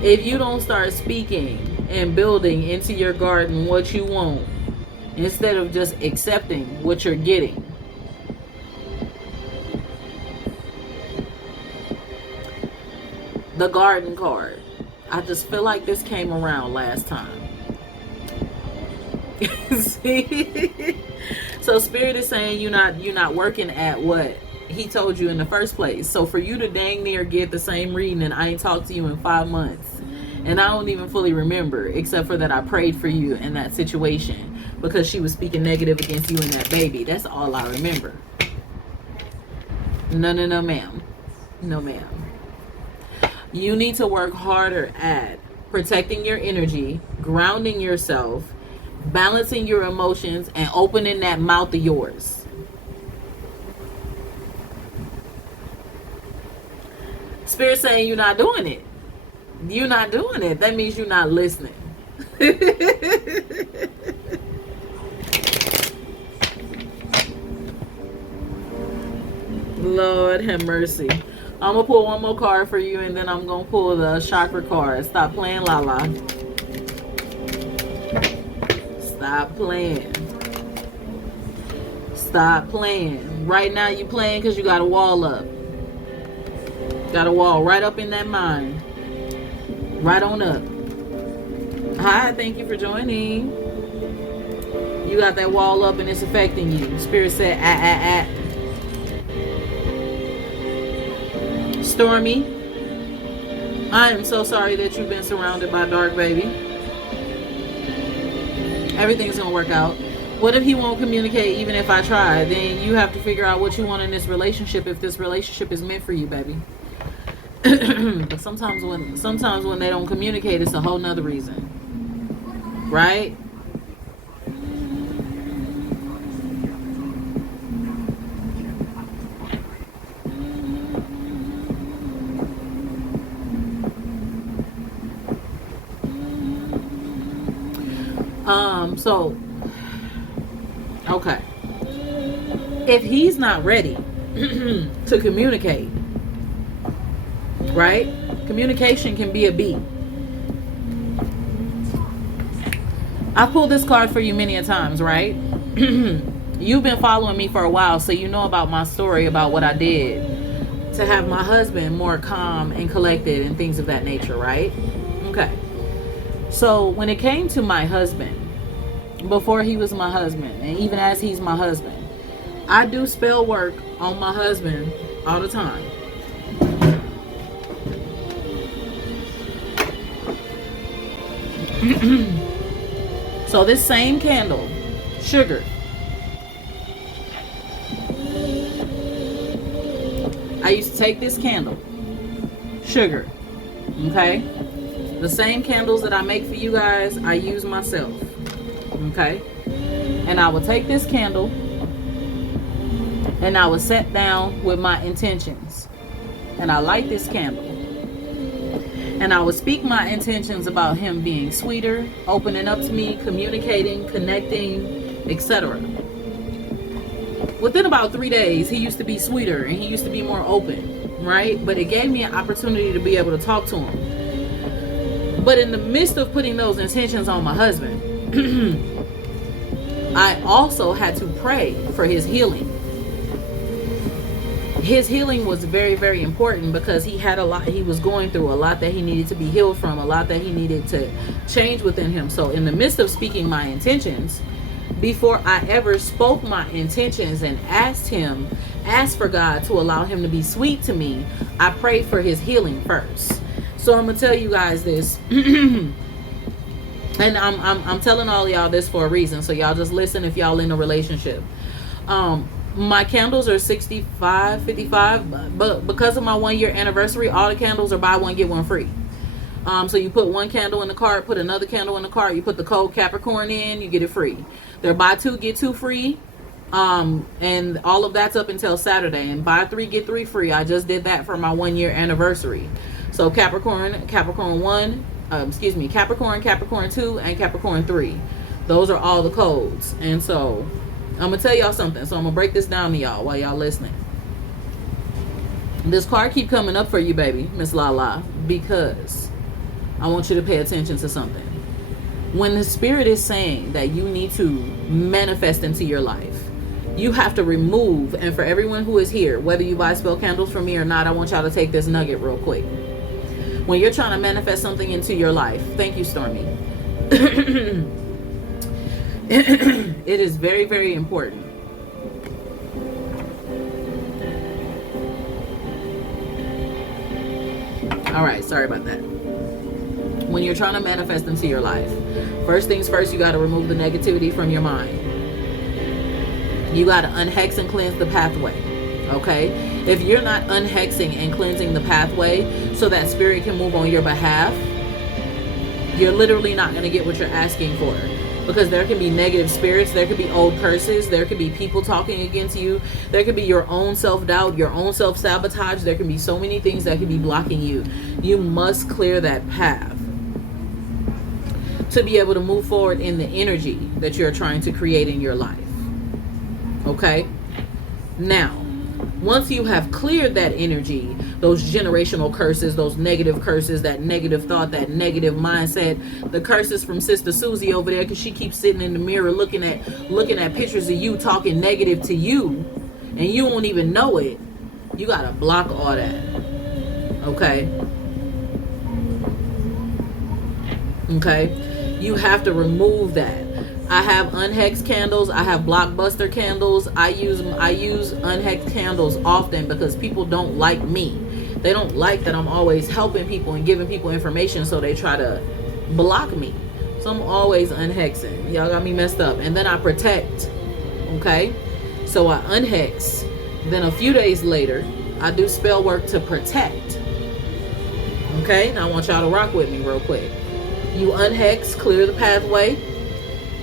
if you don't start speaking and building into your garden what you want, instead of just accepting what you're getting, the garden card, I just feel like this came around last time. See? So Spirit is saying you're not working at what he told you in the first place. So for you to dang near get the same reading and I ain't talked to you in 5 months, and I don't even fully remember, except for that I prayed for you in that situation because she was speaking negative against you and that baby. That's all I remember. No, ma'am. No, ma'am. You need to work harder at protecting your energy, grounding yourself, balancing your emotions, and opening that mouth of yours. Spirit saying you're not doing it. You're not doing it. That means you're not listening. Lord have mercy. I'm going to pull one more card for you, and then I'm going to pull the chakra card. Stop playing, Lala. Stop playing. Stop playing. Right now you playing because you got a wall up. Got a wall right up in that mind. Right on up. Hi, thank you for joining. You got that wall up and it's affecting you. Spirit said, Stormy, I am so sorry that you've been surrounded by dark, baby. Everything's going to work out. What if he won't communicate even if I try? Then you have to figure out what you want in this relationship if this relationship is meant for you, baby. But sometimes when they don't communicate, it's a whole nother reason. Right? So okay. If he's not ready to communicate, right? Communication can be a B. I've pulled this card for you many a times, right? You've been following me for a while, so you know about my story, about what I did to have my husband more calm and collected and things of that nature, right? Okay. So when it came to my husband, before he was my husband, and even as he's my husband, I do spell work on my husband all the time. So this same candle, sugar, I used to take this candle, sugar, okay? The same candles that I make for you guys, I use myself, okay? And I will take this candle and I will sit down with my intentions. And I light this candle. And I will speak my intentions about him being sweeter, opening up to me, communicating, connecting, etc. Within about 3 days, he used to be sweeter and he used to be more open, right? But it gave me an opportunity to be able to talk to him. But in the midst of putting those intentions on my husband, I also had to pray for his healing. His healing was very, very important because he had a lot, he was going through a lot that he needed to be healed from, a lot that he needed to change within him. So in the midst of speaking my intentions, before I ever spoke my intentions and asked for God to allow him to be sweet to me, I prayed for his healing first. So I'm going to tell you guys this. And I'm telling all y'all this for a reason. So y'all just listen if y'all in a relationship. My candles are 65, 55, but because of my 1 year anniversary, all the candles are buy one, get one free. So you put one candle in the cart, put another candle in the cart, you put the code Capricorn in, you get it free. They're buy two, get two free. And all of that's up until Saturday. And buy three, get three free. I just did that for my 1 year anniversary. So Capricorn 1, Capricorn, Capricorn 2, and Capricorn 3. Those are all the codes. And so I'm going to tell y'all something. So I'm going to break this down to y'all while y'all listening. This card keep coming up for you, baby, Miss Lala, because I want you to pay attention to something. When the spirit is saying that you need to manifest into your life, you have to remove, and for everyone who is here, whether you buy spell candles from me or not, I want y'all to take this nugget real quick. When you're trying to manifest something into your life, thank you, Stormy. It is very, very important. All right, sorry about that. When you're trying to manifest into your life, first things first, you got to remove the negativity from your mind. You got to unhex and cleanse the pathway. Okay? If you're not unhexing and cleansing the pathway so that spirit can move on your behalf, you're literally not going to get what you're asking for. Because there can be negative spirits, there could be old curses, there could be people talking against you, there could be your own self-doubt, your own self-sabotage, there can be so many things that could be blocking you. You must clear that path to be able to move forward in the energy that you're trying to create in your life. Okay? Now, once you have cleared that energy, those generational curses, those negative curses, that negative thought, that negative mindset, the curses from Sister Susie over there, because she keeps sitting in the mirror looking at pictures of you talking negative to you, and you won't even know it. You got to block all that. Okay? Okay? You have to remove that. I have unhexed candles. I have blockbuster candles. I use unhexed candles often because people don't like me. They don't like that I'm always helping people and giving people information, so they try to block me. So I'm always unhexing. Y'all got me messed up. And then I protect. Okay? So I unhex. Then a few days later, I do spell work to protect. Okay? Now I want y'all to rock with me real quick. You unhex, clear the pathway,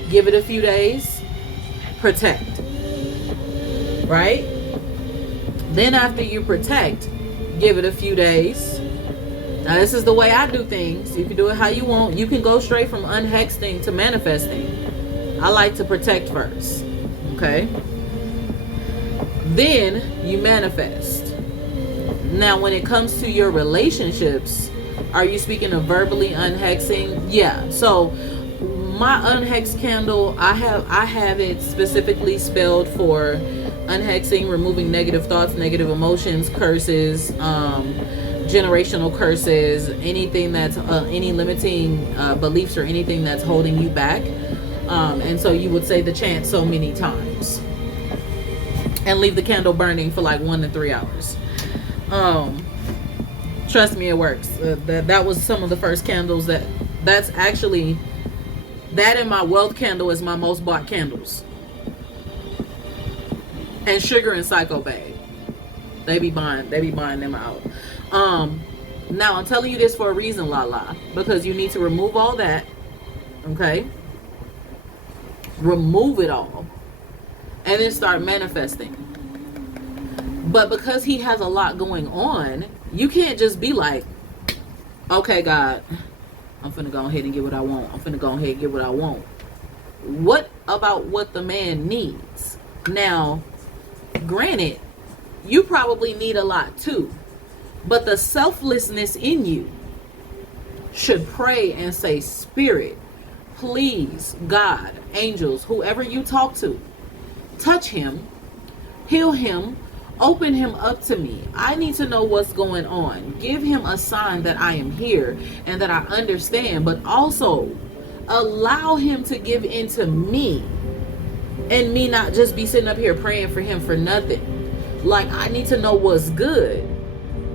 give it a few days, protect. Right? Then after you protect, give it a few days. Now this is the way I do things. You can do it how you want. You can go straight from unhexing to manifesting. I like to protect first. Okay? Then you manifest. Now when it comes to your relationships, are you speaking of verbally unhexing? Yeah. So my unhexed candle, I have it specifically spelled for unhexing, removing negative thoughts, negative emotions, curses, generational curses, anything that's any limiting beliefs or anything that's holding you back. And so you would say the chant so many times and leave the candle burning for like 1 to 3 hours. Trust me, it works. That was some of the first candles that's actually, that and my wealth candle is my most bought candles. And Sugar and Psycho Bag. They be buying them out. Now I'm telling you this for a reason, Lala, because you need to remove all that. Okay? Remove it all. And then start manifesting. But because he has a lot going on, you can't just be like, okay, God, I'm finna go ahead and get what I want. I'm finna go ahead and get what I want. What about what the man needs? Now, granted, you probably need a lot too. But the selflessness in you should pray and say, Spirit, please, God, angels, whoever you talk to, touch him, heal him, open him up to me. I need to know what's going on. Give him a sign that I am here and that I understand, but also allow him to give into me and me not just be sitting up here praying for him for nothing. Like, I need to know what's good.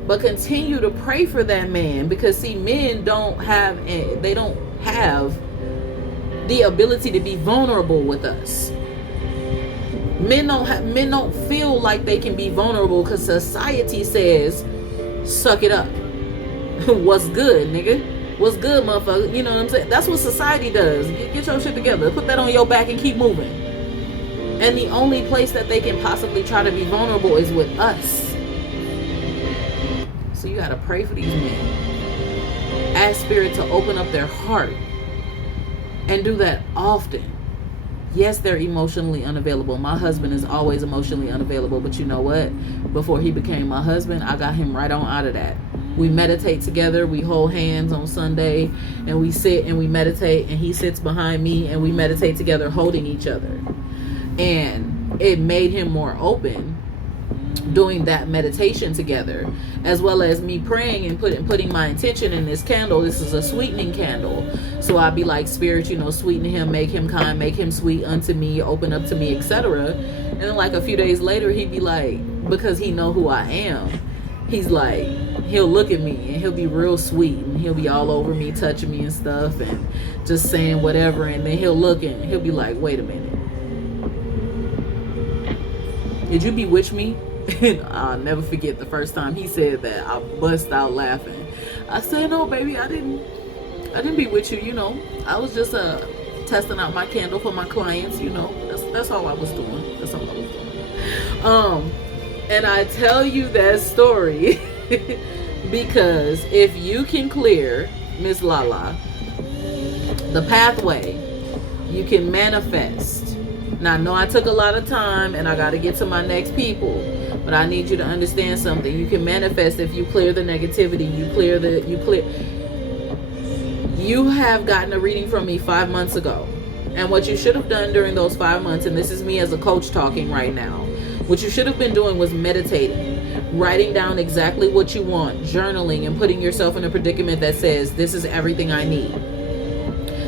But continue to pray for that man, because see, men don't have the ability to be vulnerable with us. Men don't feel like they can be vulnerable because society says, suck it up. What's good, nigga? What's good, motherfucker? You know what I'm saying? That's what society does. Get your shit together. Put that on your back and keep moving. And the only place that they can possibly try to be vulnerable is with us. So you got to pray for these men. Ask Spirit to open up their heart. And do that often. Yes, they're emotionally unavailable. My husband is always emotionally unavailable. But you know what? Before he became my husband, I got him right on out of that. We meditate together. We hold hands on Sunday. And we sit and we meditate. And he sits behind me. And we meditate together holding each other. And it made him more open doing that meditation together, as well as me praying and putting my intention in this candle. This is a sweetening candle, so I'd be like, Spirit, sweeten him, make him kind, make him sweet unto me, open up to me, etc. And then like a few days later, he'd be like, because he know who I am, he's like, he'll look at me and he'll be real sweet and he'll be all over me, touching me and stuff and just saying whatever, and then he'll look and he'll be like, wait a minute, did you bewitch me? And I'll never forget the first time he said that, I bust out laughing. I said, no, baby, I didn't bewitch you, I was just testing out my candle for my clients, that's all I was doing. That's all I was doing. And I tell you that story because if you can clear, Miss Lala, the pathway, you can manifest. Now I know I took a lot of time and I got to get to my next people. But I need you to understand something. You can manifest if you clear the negativity. You have gotten a reading from me 5 months ago. And what you should have done during those 5 months, and this is me as a coach talking right now, what you should have been doing was meditating. Writing down exactly what you want, journaling, and putting yourself in a predicament that says, this is everything I need.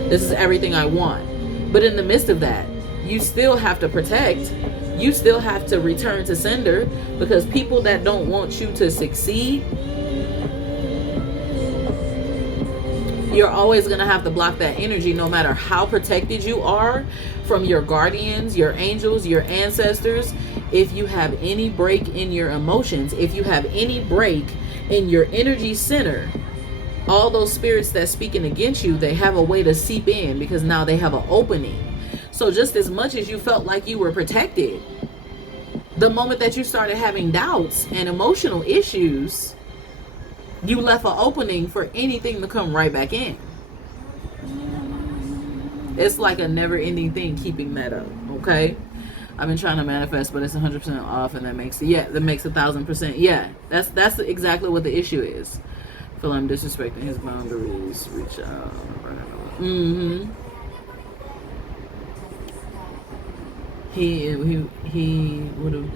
This is everything I want. But in the midst of that, you still have to protect. You still have to return to sender, because people that don't want you to succeed, you're always going to have to block that energy, no matter how protected you are from your guardians, your angels, your ancestors. If you have any break in your emotions, if you have any break in your energy center, all those spirits that's speaking against you, they have a way to seep in, because now they have an opening. So just as much as you felt like you were protected, the moment that you started having doubts and emotional issues, you left an opening for anything to come right back in. It's like a never-ending thing keeping that up, okay? I've been trying to manifest, but it's 100% off, and that makes it, yeah, that makes 1,000%. Yeah, that's exactly what the issue is. I feel I'm disrespecting his boundaries. Reach out. He would have,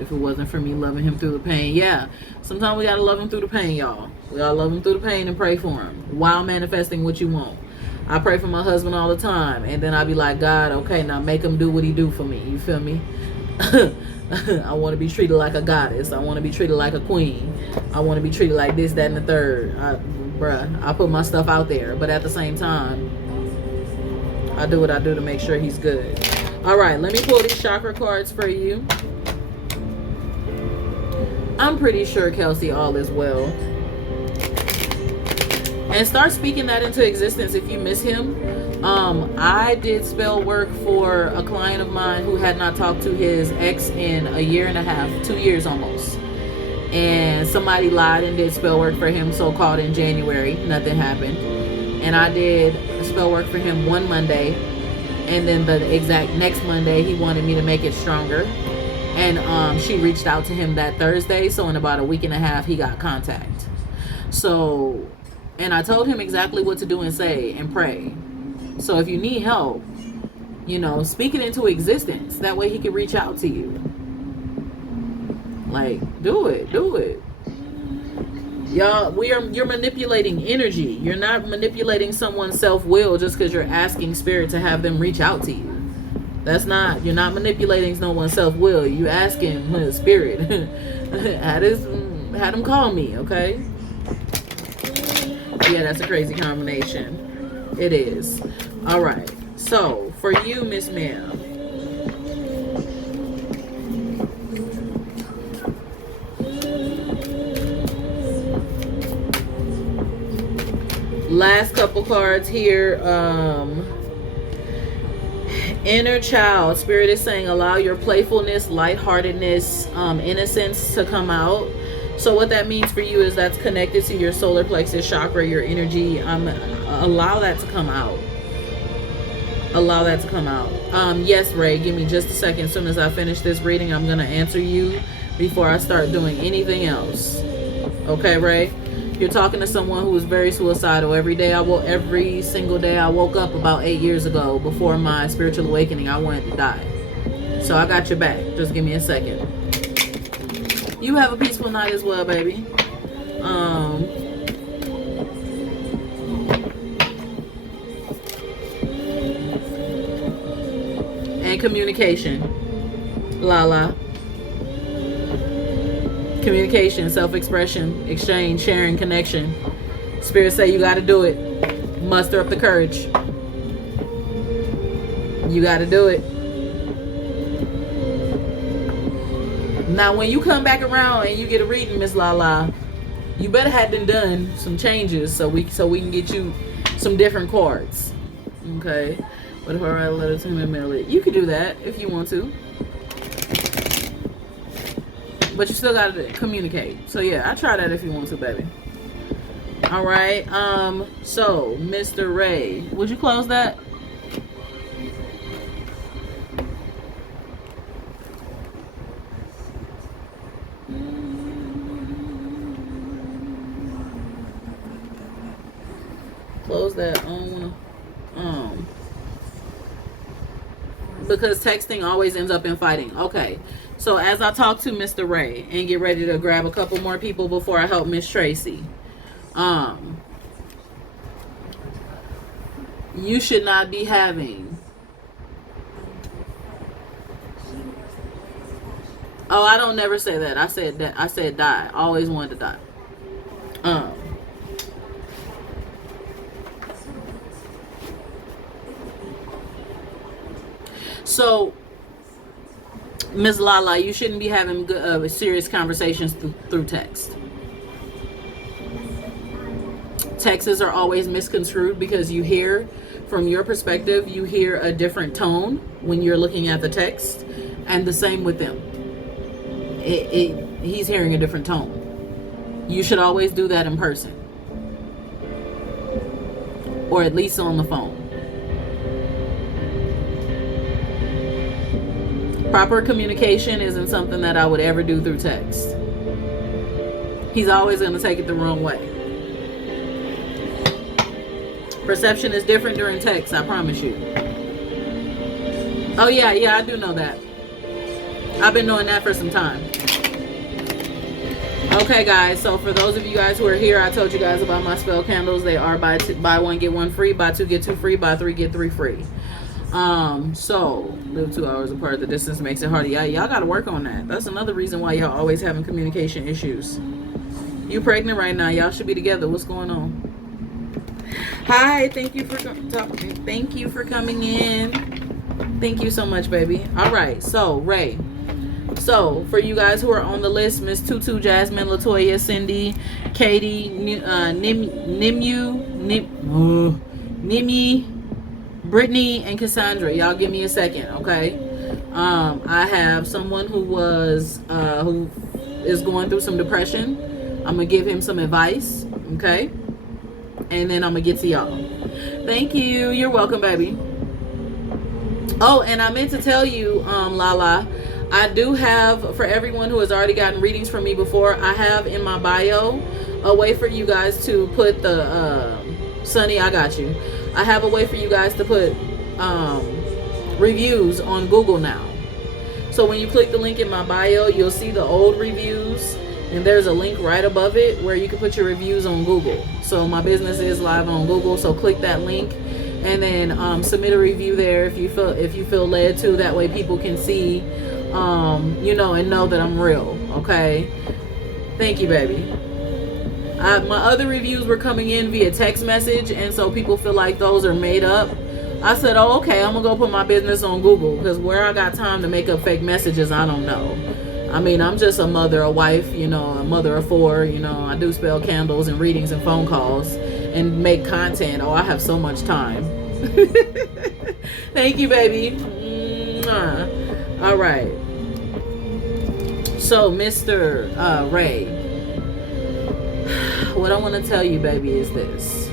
if it wasn't for me loving him through the pain. Yeah, sometimes we gotta love him through the pain, y'all. We gotta love him through the pain and pray for him while manifesting what you want. I pray for my husband all the time, and then I be like, God, okay, now make him do what he do for me. You feel me? I want to be treated like a goddess. I want to be treated like a queen. I want to be treated like this, that, and the third. I put my stuff out there, but at the same time, I do what I do to make sure he's good. All right, let me pull these chakra cards for you. I'm pretty sure, Kelsey, all is well. And start speaking that into existence if you miss him. I did spell work for a client of mine who had not talked to his ex in a year and a half, 2 years almost. And somebody lied and did spell work for him, so-called in January. Nothing happened. And I did spell work for him one Monday. And then the exact next Monday, he wanted me to make it stronger. And she reached out to him that Thursday. So in about a week and a half, he got contact. So, and I told him exactly what to do and say and pray. So if you need help, you know, speak it into existence. That way he can reach out to you. Like, do it. Y'all, you're manipulating energy. You're not manipulating someone's self-will just because you're asking spirit to have them reach out to you. You're not manipulating no one's self-will. You asking spirit, had him call me, okay? Yeah, that's a crazy combination. It is. All right. So, for you, Miss Ma'am, last couple cards here. Inner child. Spirit is saying allow your playfulness, lightheartedness, innocence to come out. So what that means for you is that's connected to your solar plexus chakra, your energy. Allow that to come out. Allow that to come out. Yes, Ray, give me just a second. As soon as I finish this reading, I'm going to answer you before I start doing anything else. Okay, Ray? You're talking to someone who is very suicidal. Every single day I woke up about 8 years ago before my spiritual awakening. I wanted to die. So I got your back. Just give me a second. You have a peaceful night as well, baby. And communication. Lala. Communication, self-expression, exchange, sharing, connection. Spirit say you got to do it. Muster up the courage. You got to do it. Now, when you come back around and you get a reading, Miss Lala, you better have done some changes so we can get you some different cards. Okay. What if I write a letter to him and mail it? You can do that if you want to. But you still got to communicate. So, yeah, I try that if you want to, baby. All right. So, Mr. Ray, would you close that? Close that. I don't want to. because texting always ends up in fighting. Okay, so as I talk to Mr. Ray and get ready to grab a couple more people before I help Miss Tracy, you should not be having. Oh, I don't never say that. I said that. I said die. I always wanted to die. So, Ms. Lala, you shouldn't be having serious conversations through text. Texts are always misconstrued because you hear, from your perspective, you hear a different tone when you're looking at the text, and the same with them. He's hearing a different tone. You should always do that in person, or at least on the phone. Proper communication isn't something that I would ever do through text. He's always going to take it the wrong way. Perception is different during text, I promise you. Oh yeah, I do know that. I've been knowing that for some time. Okay guys, so for those of you guys who are here, I told you guys about my spell candles. They are buy one get one free, buy two get two free, buy three get three free. So live 2 hours apart. The distance makes it harder. Y'all got to work on that. That's another reason why y'all always having communication issues. You pregnant right now? Y'all should be together. What's going on? Hi, thank you for coming in. Thank you so much, baby. All right, so Ray. So for you guys who are on the list, Miss Tutu, Jasmine, Latoya, Cindy, Katie, Nimi, Brittany, and Cassandra. Y'all give me a second, okay? I have someone who is going through some depression. I'm gonna give him some advice, okay? And then I'm gonna get to y'all. Thank you. You're welcome, baby. Oh, and I meant to tell you, Lala, I do have, for everyone who has already gotten readings from me before, I have in my bio a way for you guys to put the Sunny, I got you. I have a way for you guys to put reviews on Google now. So when you click the link in my bio, you'll see the old reviews, and there's a link right above it where you can put your reviews on Google. So my business is live on Google, so click that link and then submit a review there if you feel led to. That way people can see, and know that I'm real. Okay. Thank you, baby. My other reviews were coming in via text message, and so people feel like those are made up. I said, oh, okay, I'm gonna go put my business on Google, because where I got time to make up fake messages, I don't know. I mean, I'm just a mother, a wife, a mother of four. I do spell candles and readings and phone calls and make content. Oh, I have so much time. Thank you, baby. All right. So, Mr. Ray, what I want to tell you, baby, is this.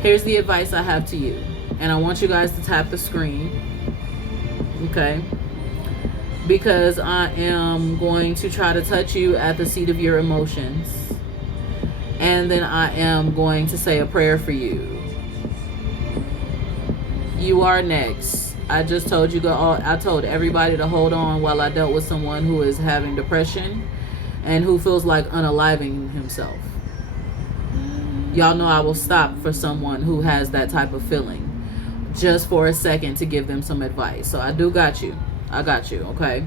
Here's the advice I have to you. And I want you guys to tap the screen. Okay? Because I am going to try to touch you at the seat of your emotions. And then I am going to say a prayer for you. You are next. I just told you I told everybody to hold on while I dealt with someone who is having depression and who feels like unaliving himself. Y'all know I will stop for someone who has that type of feeling just for a second to give them some advice. So I do got you. I got you, okay?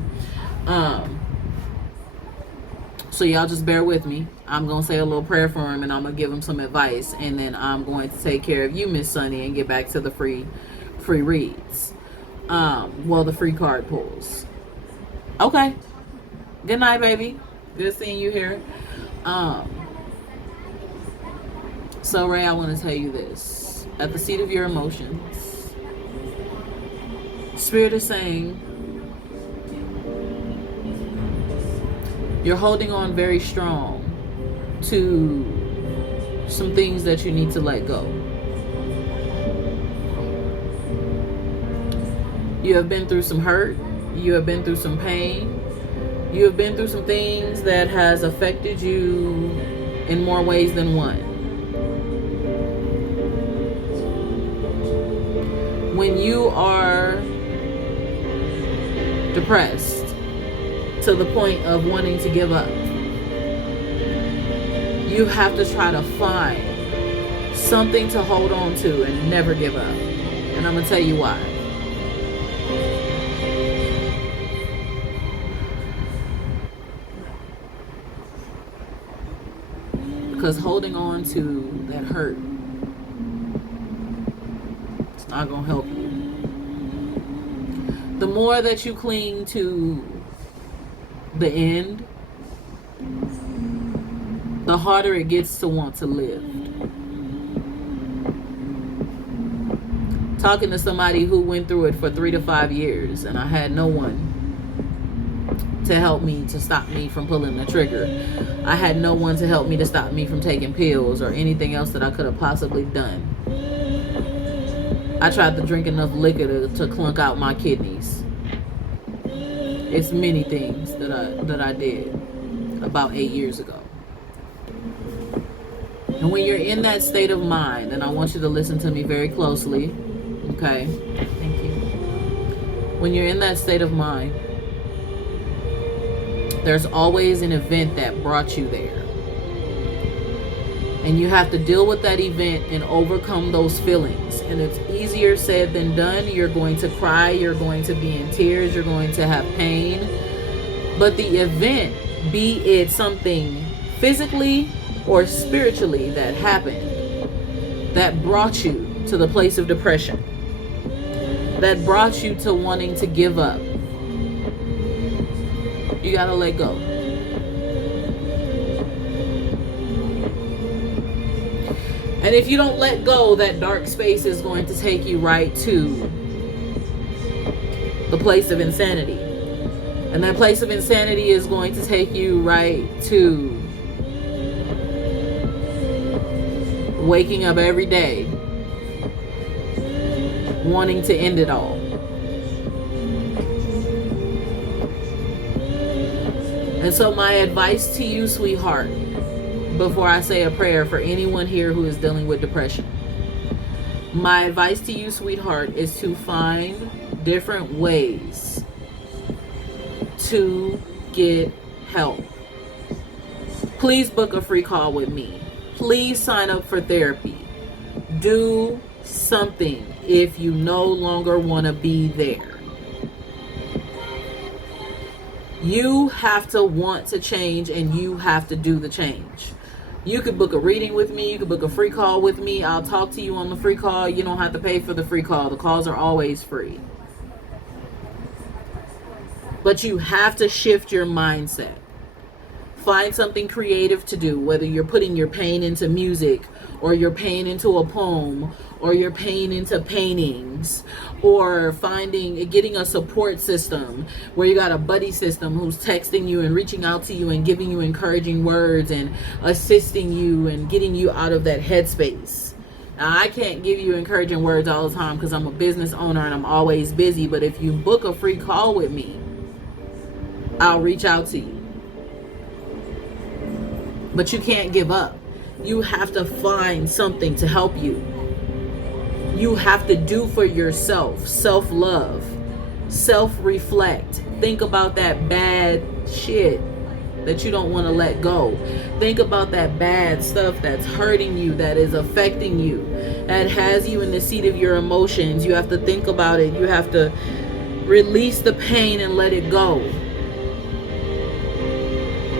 So y'all just bear with me. I'm going to say a little prayer for him, and I'm going to give him some advice, and then I'm going to take care of you, Miss Sunny, and get back to the free reads. The free card pulls. Okay. Good night, baby. Good seeing you here. So Ray, I want to tell you this. At the seat of your emotions, Spirit is saying you're holding on very strong to some things that you need to let go. You have been through some hurt. You have been through some pain. You have been through some things that has affected you in more ways than one. When you are depressed to the point of wanting to give up, you have to try to find something to hold on to and never give up. And I'm going to tell you why. Because holding on to that hurt, it's not going to help you. The more that you cling to the end, the harder it gets to want to live. Talking to somebody who went through it for 3 to 5 years, and I had no one to help me, to stop me from pulling the trigger. I had no one to help me to stop me from taking pills or anything else that I could have possibly done. I tried to drink enough liquor to clunk out my kidneys. It's many things that I did about 8 years ago. And when you're in that state of mind, and I want you to listen to me very closely, okay? Thank you. When you're in that state of mind, there's always an event that brought you there. And you have to deal with that event and overcome those feelings. And it's easier said than done. You're going to cry. You're going to be in tears. You're going to have pain. But the event, be it something physically or spiritually that happened, that brought you to the place of depression, that brought you to wanting to give up, you got to let go. And if you don't let go, that dark space is going to take you right to the place of insanity. And that place of insanity is going to take you right to waking up every day wanting to end it all. And so my advice to you, sweetheart, before I say a prayer for anyone here who is dealing with depression, my advice to you, sweetheart, is to find different ways to get help. Please book a free call with me. Please sign up for therapy. Do something if you no longer want to be there. You have to want to change, and you have to do the change. You could book a reading with me. You could book a free call with me. I'll talk to you on the free call. You don't have to pay for the free call. The calls are always free. But you have to shift your mindset. Find something creative to do, whether you're putting your pain into music, or your pain into a poem, or your pain into paintings, or getting a support system where you got a buddy system who's texting you and reaching out to you and giving you encouraging words and assisting you and getting you out of that headspace. Now, I can't give you encouraging words all the time because I'm a business owner and I'm always busy, but if you book a free call with me, I'll reach out to you. But you can't give up. You have to find something to help you. You have to do for yourself. Self-love. Self-reflect. Think about that bad shit that you don't want to let go. Think about that bad stuff that's hurting you, that is affecting you, that has you in the seat of your emotions. You have to think about it. You have to release the pain and let it go.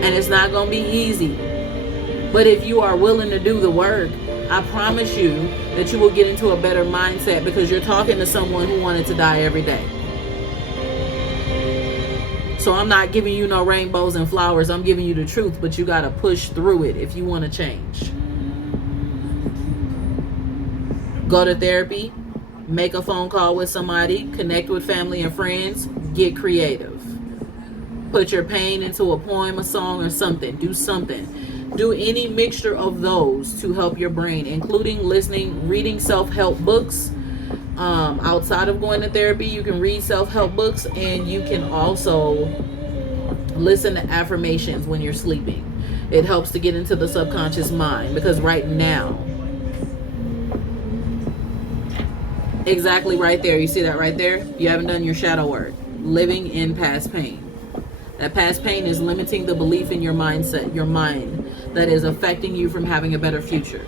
And it's not going to be easy. But if you are willing to do the work, I promise you that you will get into a better mindset, because you're talking to someone who wanted to die every day. So I'm not giving you no rainbows and flowers. I'm giving you the truth, but you got to push through it if you want to change. Go to therapy, make a phone call with somebody, connect with family and friends, get creative. Put your pain into a poem, a song, or something. Do something. Do any mixture of those to help your brain, including listening, reading self-help books. Outside of going to therapy, you can read self-help books, and you can also listen to affirmations when you're sleeping. It helps to get into the subconscious mind, because right now Exactly right there. You see that right there? You haven't done your shadow work. Living in past pain. That past pain is limiting the belief in your mindset, your mind, that is affecting you from having a better future.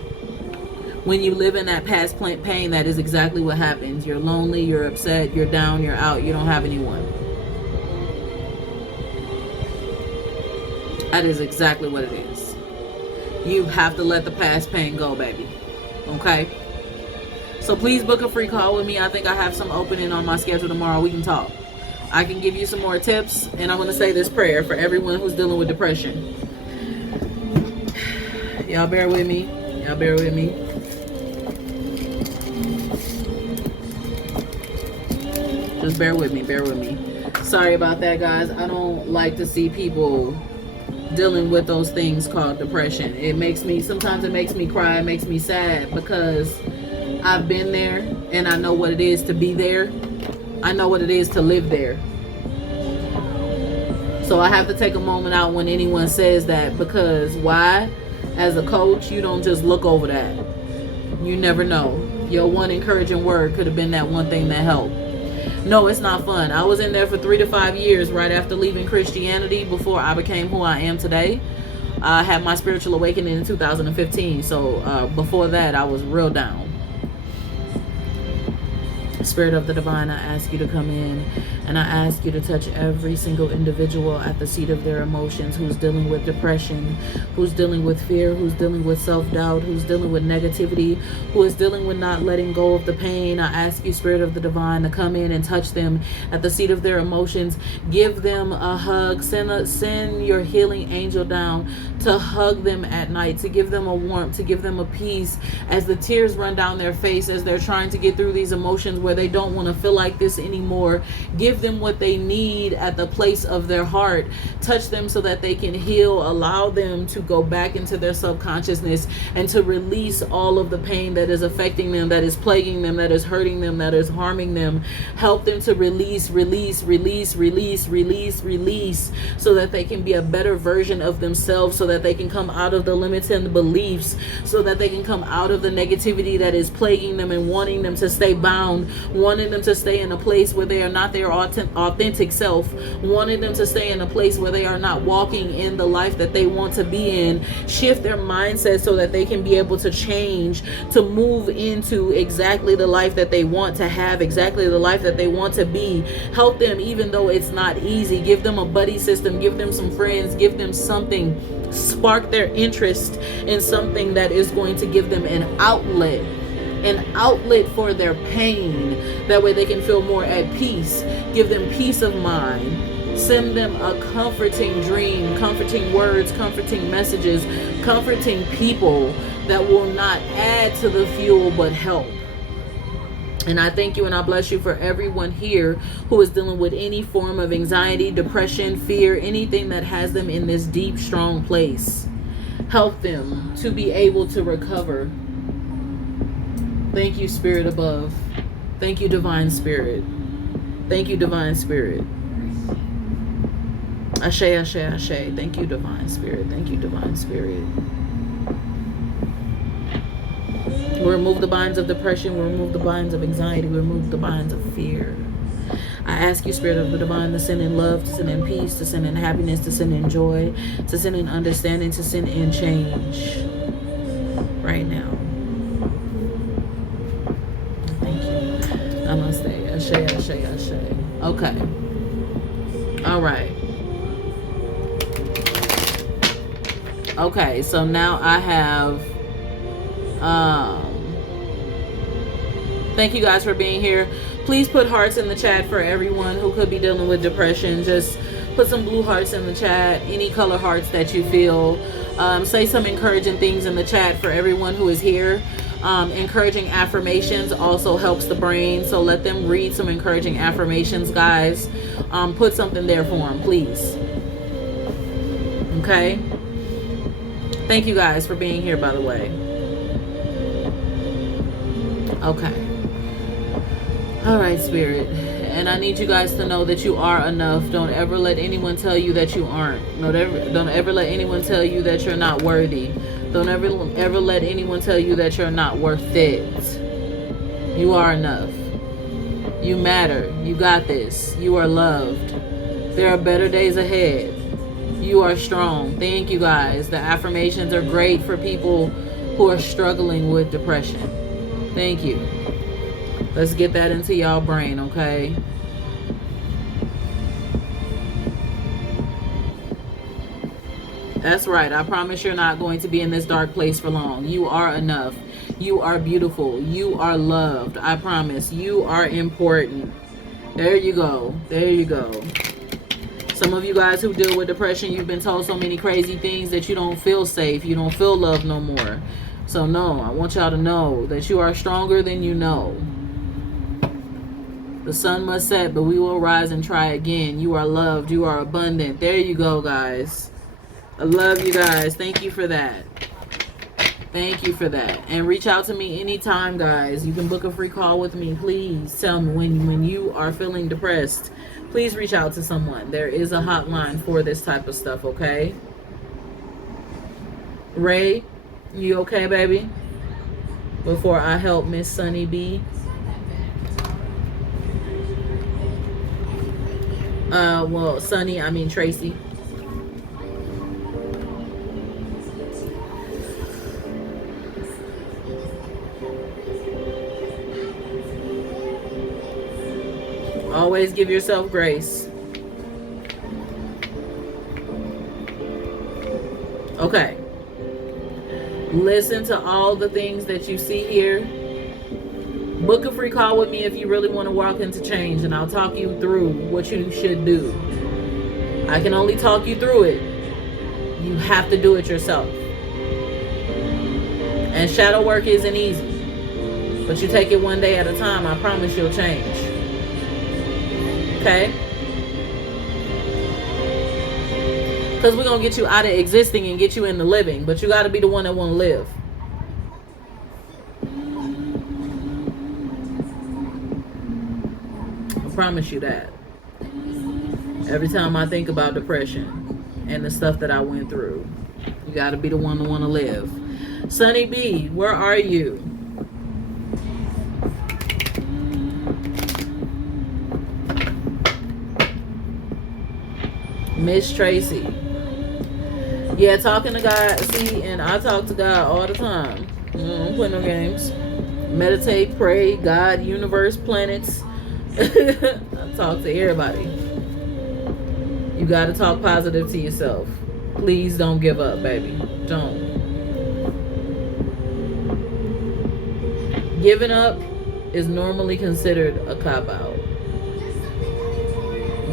When you live in that past pain, that is exactly what happens. You're lonely, you're upset, you're down, you're out, you don't have anyone. That is exactly what it is. You have to let the past pain go, baby. Okay? So please book a free call with me. I think I have some opening on my schedule tomorrow. We can talk. I can give you some more tips, and I'm going to say this prayer for everyone who's dealing with depression. Y'all bear with me. Y'all bear with me. Just bear with me. Bear with me. Sorry about that, guys. I don't like to see people dealing with those things called depression. Sometimes it makes me cry. It makes me sad because I've been there and I know what it is to be there. I know what it is to live there. So I have to take a moment out when anyone says that, because why? As a coach, you don't just look over that. You never know. Your one encouraging word could have been that one thing that helped. No, it's not fun. I was in there for 3 to 5 years right after leaving Christianity before I became who I am today. I had my spiritual awakening in 2015. So before that, I was real down. Spirit of the Divine, I ask you to come in and I ask you to touch every single individual at the seat of their emotions who's dealing with depression, who's dealing with fear, who's dealing with self-doubt, who's dealing with negativity, who is dealing with not letting go of the pain. I ask you, Spirit of the Divine, to come in and touch them at the seat of their emotions. Give them a hug. Send your healing angel down to hug them at night, to give them a warmth, to give them a peace as the tears run down their face as they're trying to get through these emotions where they don't want to feel like this anymore. Give them what they need at the place of their heart. Touch them so that they can heal. Allow them to go back into their subconsciousness and to release all of the pain that is affecting them, that is plaguing them, that is hurting them, that is harming them. Help them to release, so that they can be a better version of themselves, so that they can come out of the limiting beliefs, so that they can come out of the negativity that is plaguing them and wanting them to stay bound, wanting them to stay in a place where they are not their authentic self, wanting them to stay in a place where they are not walking in the life that they want to be in. Shift their mindset so that they can be able to change, to move into exactly the life that they want to have, exactly the life that they want to be. Help them even though it's not easy. Give them a buddy system, give them some friends, give them something. Spark their interest in something that is going to give them an outlet for their pain. That way they can feel more at peace. Give them peace of mind. Send them a comforting dream, comforting words, comforting messages, comforting people that will not add to the fuel but help. And I thank you and I bless you for everyone here who is dealing with any form of anxiety, depression, fear, anything that has them in this deep, strong place. Help them to be able to recover. Thank you, Spirit above. Thank you, Divine Spirit. Thank you, Divine Spirit. Ashe, ashe, ashe. Thank you, Divine Spirit. Thank you, Divine Spirit. We remove the binds of depression. We remove the binds of anxiety. We remove the binds of fear. I ask you, Spirit of the Divine, to send in love, to send in peace, to send in happiness, to send in joy, to send in understanding, to send in change right now. Thank you. Namaste. Ashe, ashe, ashe. Okay. All right. Okay, so now I have thank you guys for being here. Please put hearts in the chat for everyone who could be dealing with depression. Just put some blue hearts in the chat, any color hearts that you feel. Say some encouraging things in the chat for everyone who is here. Encouraging affirmations also helps the brain, so let them read some encouraging affirmations, guys. Put something there for them, please. Okay? Thank you guys for being here, by the way. Okay. All right, Spirit. And I need you guys to know that you are enough. Don't ever let anyone tell you that you aren't. Don't ever let anyone tell you that you're not worthy. Don't ever let anyone tell you that you're not worth it. You are enough. You matter. You got this. You are loved. There are better days ahead. You are strong. Thank you, guys. The affirmations are great for people who are struggling with depression. Thank you. Let's get that into y'all brain, okay? That's right. I promise you're not going to be in this dark place for long. You are enough. You are beautiful. You are loved. I promise. You are important. There you go. There you go. Some of you guys who deal with depression, you've been told so many crazy things that you don't feel safe. You don't feel loved no more. So no, I want y'all to know that you are stronger than you know. The sun must set, but we will rise and try again. You are loved. You are abundant. There you go, guys. I love you guys. Thank you for that. Thank you for that. And reach out to me anytime, guys. You can book a free call with me. Please tell me when you are feeling depressed. Please reach out to someone. There is a hotline for this type of stuff, okay? Ray, you okay, baby? Before I help Miss Sunny B. Well, Sunny, I mean Tracy. Always give yourself grace. Okay. Listen to all the things that you see here. Book a free call with me if you really want to walk into change, and I'll talk you through what you should do. I can only talk you through it. You have to do it yourself. And shadow work isn't easy, but you take it one day at a time. I promise you'll change. Okay? Because we're going to get you out of existing and get you into living. But you got to be the one that want to live. I promise you that. Every time I think about depression and the stuff that I went through, you got to be the one to want to live. Sunny B, where are you? Miss Tracy. Yeah, talking to God. See, and I talk to God all the time. I don't play no games. Meditate, pray, God, universe, planets. I talk to everybody. You got to talk positive to yourself. Please don't give up, baby. Don't. Giving up is normally considered a cop-out.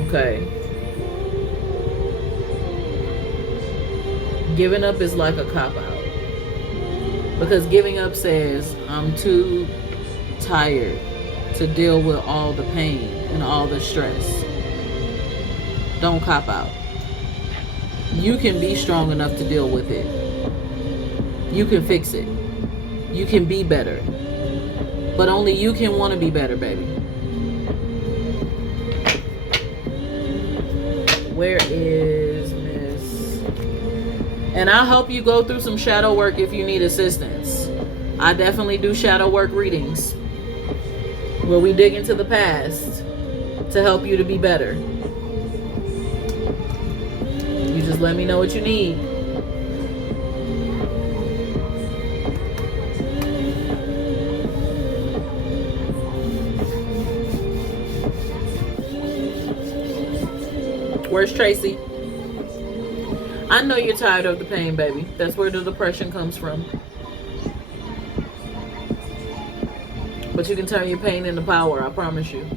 Okay. Giving up is like a cop-out. Because giving up says, I'm too tired to deal with all the pain and all the stress. Don't cop out. You can be strong enough to deal with it. You can fix it. You can be better. But only you can want to be better, baby. Where is Miss? And I'll help you go through some shadow work if you need assistance. I definitely do shadow work readings where we dig into the past to help you to be better. You just let me know what you need. Where's Tracy? I know you're tired of the pain, baby. That's where the depression comes from. But you can turn your pain into power, I promise you.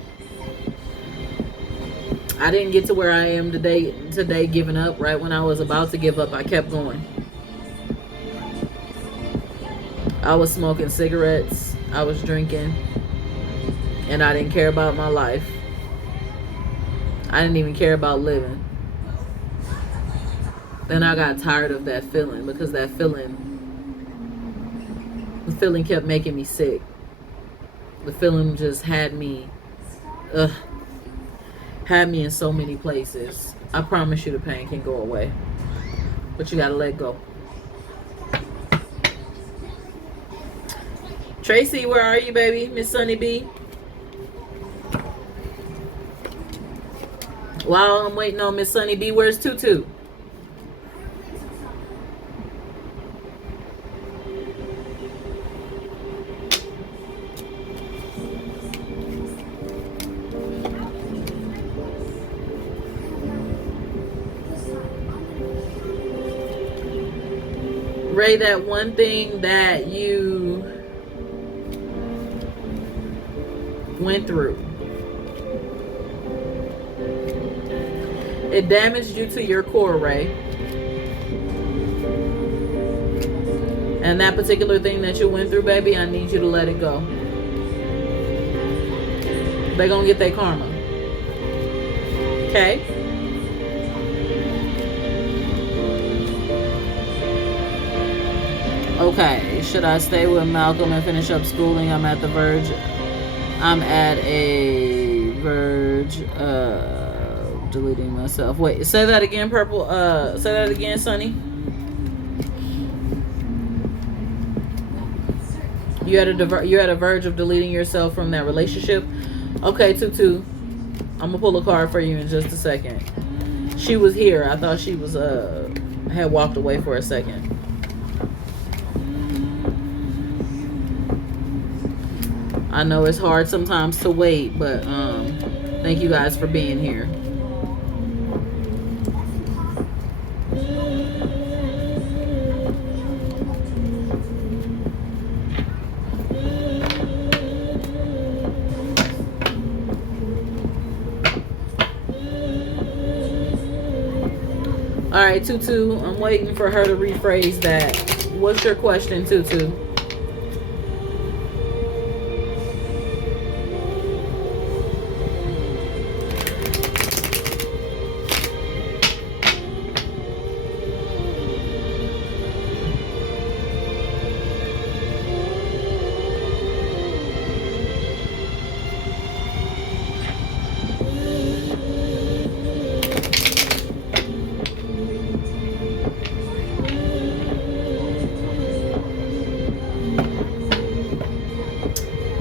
I didn't get to where I am today giving up. Right when I was about to give up, I kept going. I was smoking cigarettes. I was drinking. And I didn't care about my life. I didn't even care about living. Then I got tired of that feeling because the feeling kept making me sick. The feeling just had me in so many places. I promise you the pain can go away. But you gotta let go. Tracy, where are you, baby? Miss Sunny B. While I'm waiting on Miss Sunny B, where's Tutu? Ray, that one thing that you went through, it damaged you to your core, Ray. And that particular thing that you went through, baby, I need you to let it go. They're gonna get their karma. Okay? Okay, should I stay with Malcolm and finish up schooling? I'm at a verge of deleting myself. Wait, say that again, Purple. Say that again, Sonny. You're at a verge of deleting yourself from that relationship. Okay, Tutu. I'm gonna pull a card for you in just a second. She was here. I thought she was had walked away for a second. I know it's hard sometimes to wait, but thank you guys for being here. All right, Tutu, I'm waiting for her to rephrase that. What's your question, Tutu?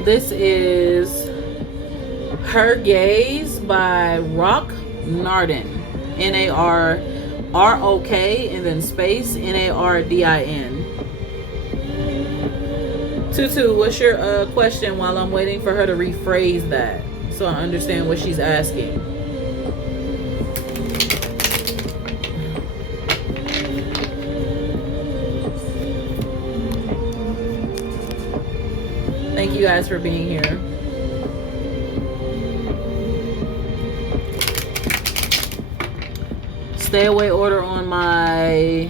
This is Her Gaze by Rock Nardin. N-A-R-R-O-K and then space N-A-R-D-I-N. Tutu, what's your question while I'm waiting for her to rephrase that so I understand what she's asking? Thank you guys for being here. Stay away order on my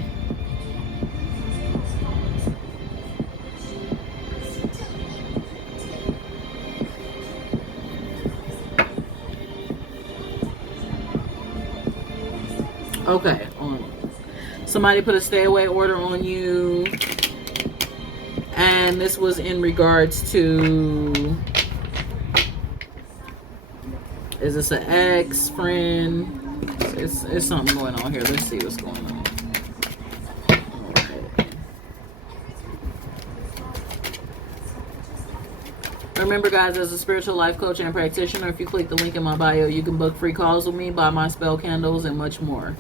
okay. Somebody put a stay away order on you. And this was in regards to, is this an ex, friend? It's something going on here. Let's see what's going on. Okay. Remember, guys, as a spiritual life coach and practitioner, if you click the link in my bio, you can book free calls with me, buy my spell candles, and much more.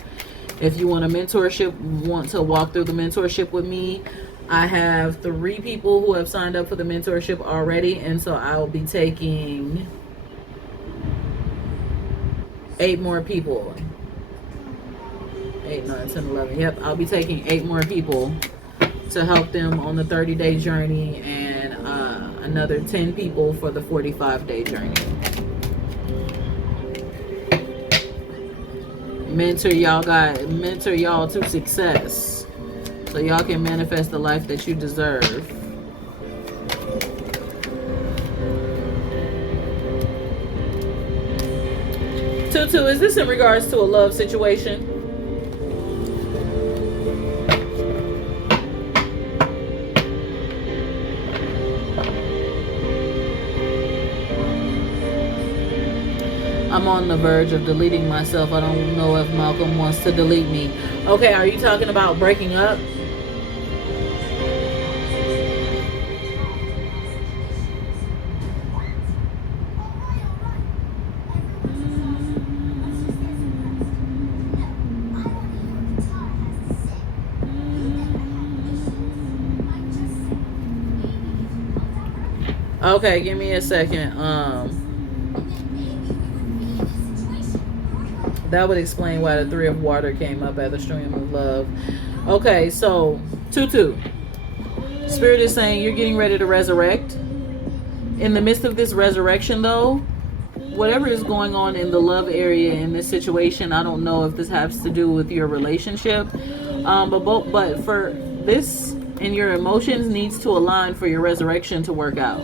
If you want a mentorship, want to walk through the mentorship with me, I have 3 people who have signed up for the mentorship already, and so I will be taking 8 more people. 8, 9, 10, 11. Yep, I'll be taking 8 more people to help them on the 30-day journey, and another 10 people for the 45-day journey. Mentor y'all to success, so y'all can manifest the life that you deserve. Tutu, is this in regards to a love situation? I'm on the verge of deleting myself. I don't know if Malcolm wants to delete me. Okay, are you talking about breaking up? Okay, give me a second. That would explain why the 3 of water came up at the stream of love. Okay, so 2-2. Spirit is saying you're getting ready to resurrect. In the midst of this resurrection, though, whatever is going on in the love area in this situation, I don't know if this has to do with your relationship, but for this and your emotions needs to align for your resurrection to work out.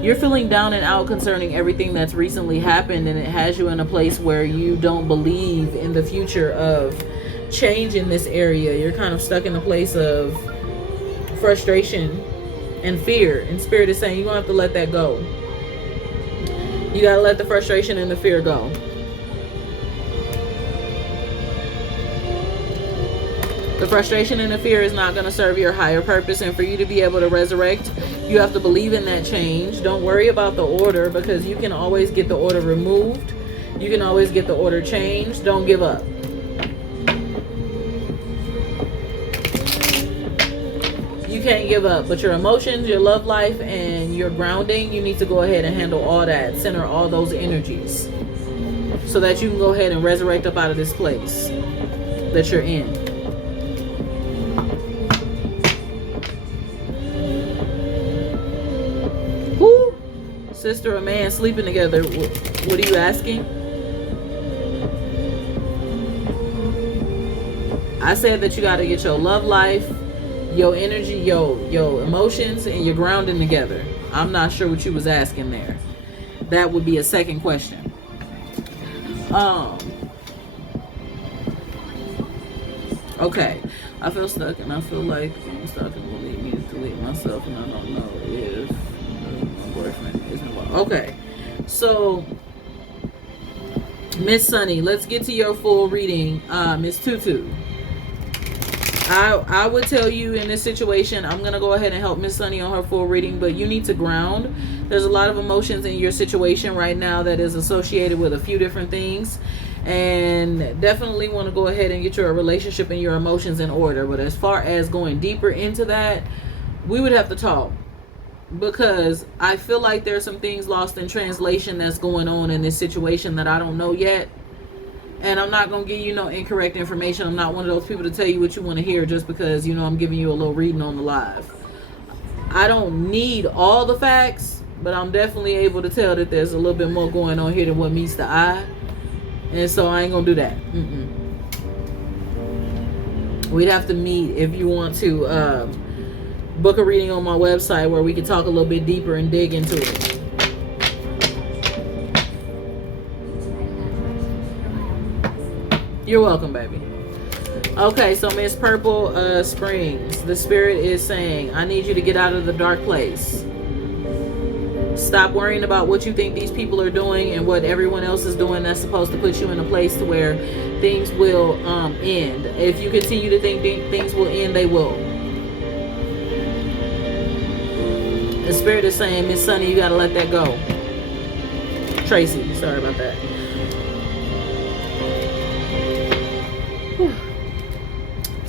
You're feeling down and out concerning everything that's recently happened, and it has you in a place where you don't believe in the future of change in this area. You're kind of stuck in a place of frustration and fear, and Spirit is saying you're going to have to let that go. You got to let the frustration and the fear go. The frustration and the fear is not going to serve your higher purpose, and for you to be able to resurrect, you have to believe in that change. Don't worry about the order, because you can always get the order removed. You can always get the order changed. Don't give up. You can't give up, but your emotions, your love life, and your grounding, you need to go ahead and handle all that. Center all those energies so that you can go ahead and resurrect up out of this place that you're in. Who? Sister or man sleeping together. What are you asking? I said that you got to get your love life, your energy, your emotions, and your grounding together. I'm not sure what you was asking there. That would be a second question. Okay. I feel stuck, and I feel like I'm stuck and will lead me to delete myself, and I don't know if my boyfriend is involved. Okay. So, Miss Sunny, let's get to your full reading. Miss Tutu. I would tell you in this situation, I'm going to go ahead and help Miss Sunny on her full reading, but you need to ground. There's a lot of emotions in your situation right now that is associated with a few different things, and definitely want to go ahead and get your relationship and your emotions in order. But as far as going deeper into that, we would have to talk, because I feel like there's some things lost in translation that's going on in this situation that I don't know yet. And I'm not going to give you no incorrect information. I'm not one of those people to tell you what you want to hear just because, I'm giving you a little reading on the live. I don't need all the facts, but I'm definitely able to tell that there's a little bit more going on here than what meets the eye. And so I ain't going to do that. We'd have to meet if you want to book a reading on my website where we can talk a little bit deeper and dig into it. You're welcome, baby. Okay, so Miss Purple Springs, the spirit is saying, I need you to get out of the dark place. Stop worrying about what you think these people are doing and what everyone else is doing that's supposed to put you in a place to where things will end. If you continue to think things will end, they will. The spirit is saying, Miss Sunny, you got to let that go. Tracy, sorry about that.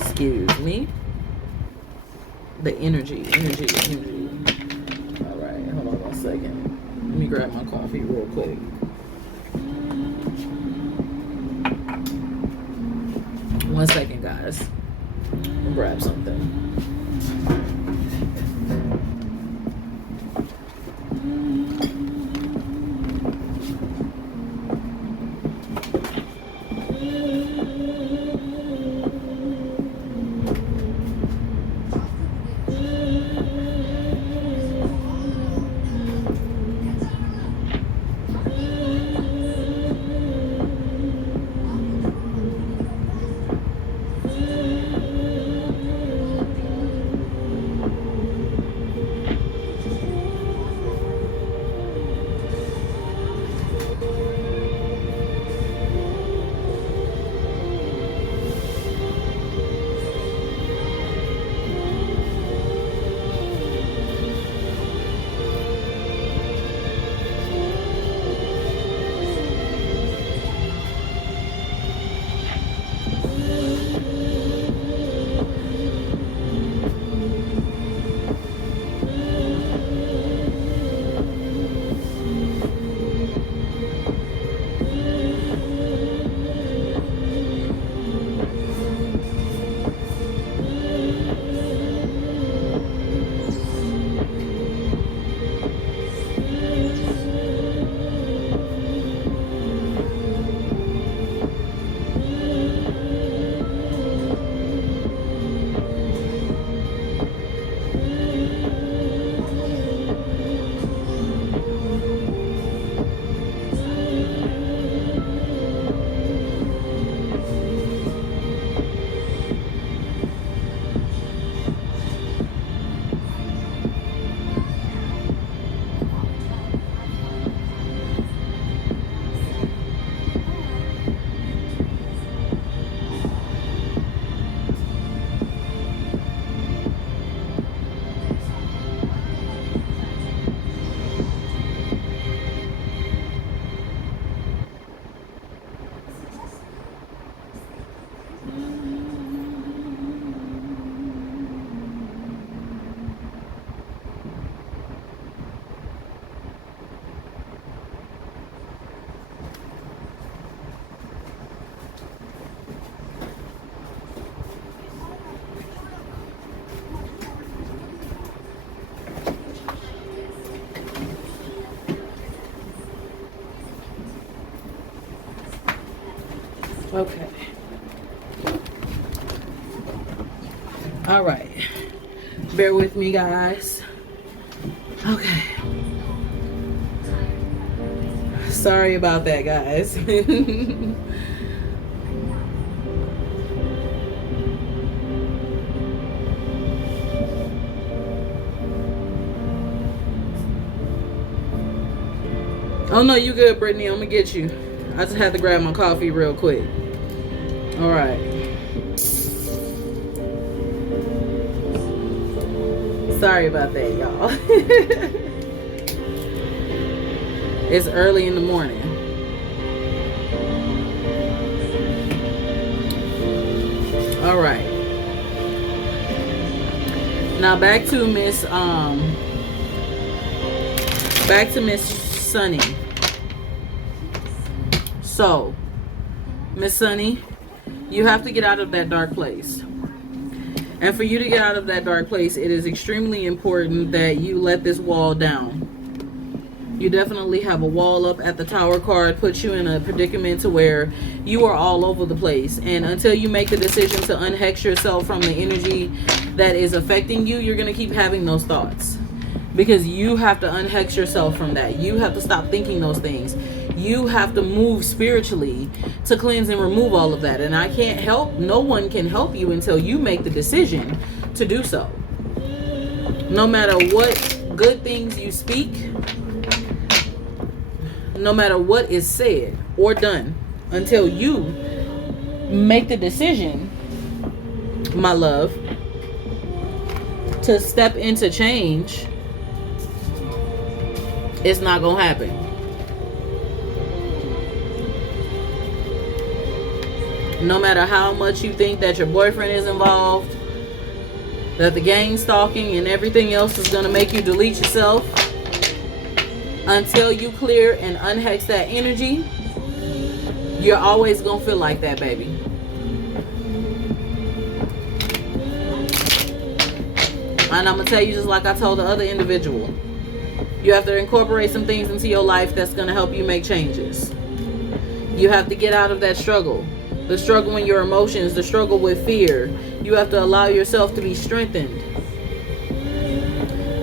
Excuse me. The energy. All right, hold on 1 second. Let me grab my coffee real quick. One second, guys. I'll grab something. Okay. All right. Bear with me, guys. Okay. Sorry about that, guys. Oh no, you good, Brittany. I'm gonna get you. I just had to grab my coffee real quick. All right. Sorry about that, y'all. It's early in the morning. All right. Now back to Miss Sunny. So, Miss Sunny, you have to get out of that dark place. And for you to get out of that dark place, it is extremely important that you let this wall down. You definitely have a wall up at the Tower card, puts you in a predicament to where you are all over the place. And until you make the decision to unhex yourself from the energy that is affecting you, you're going to keep having those thoughts. Because you have to unhex yourself from that. You have to stop thinking those things. You have to move spiritually to cleanse and remove all of that. And I can't help, no one can help you until you make the decision to do so. No matter what good things you speak, no matter what is said or done, until you make the decision, my love, to step into change, it's not gonna happen. No matter how much you think that your boyfriend is involved, that the gang stalking and everything else is gonna make you delete yourself, until you clear and unhex that energy, you're always gonna feel like that, baby. And I'm gonna tell you, just like I told the other individual, you have to incorporate some things into your life that's gonna help you make changes. You have to get out of that struggle. The struggle in your emotions, the struggle with fear. You have to allow yourself to be strengthened.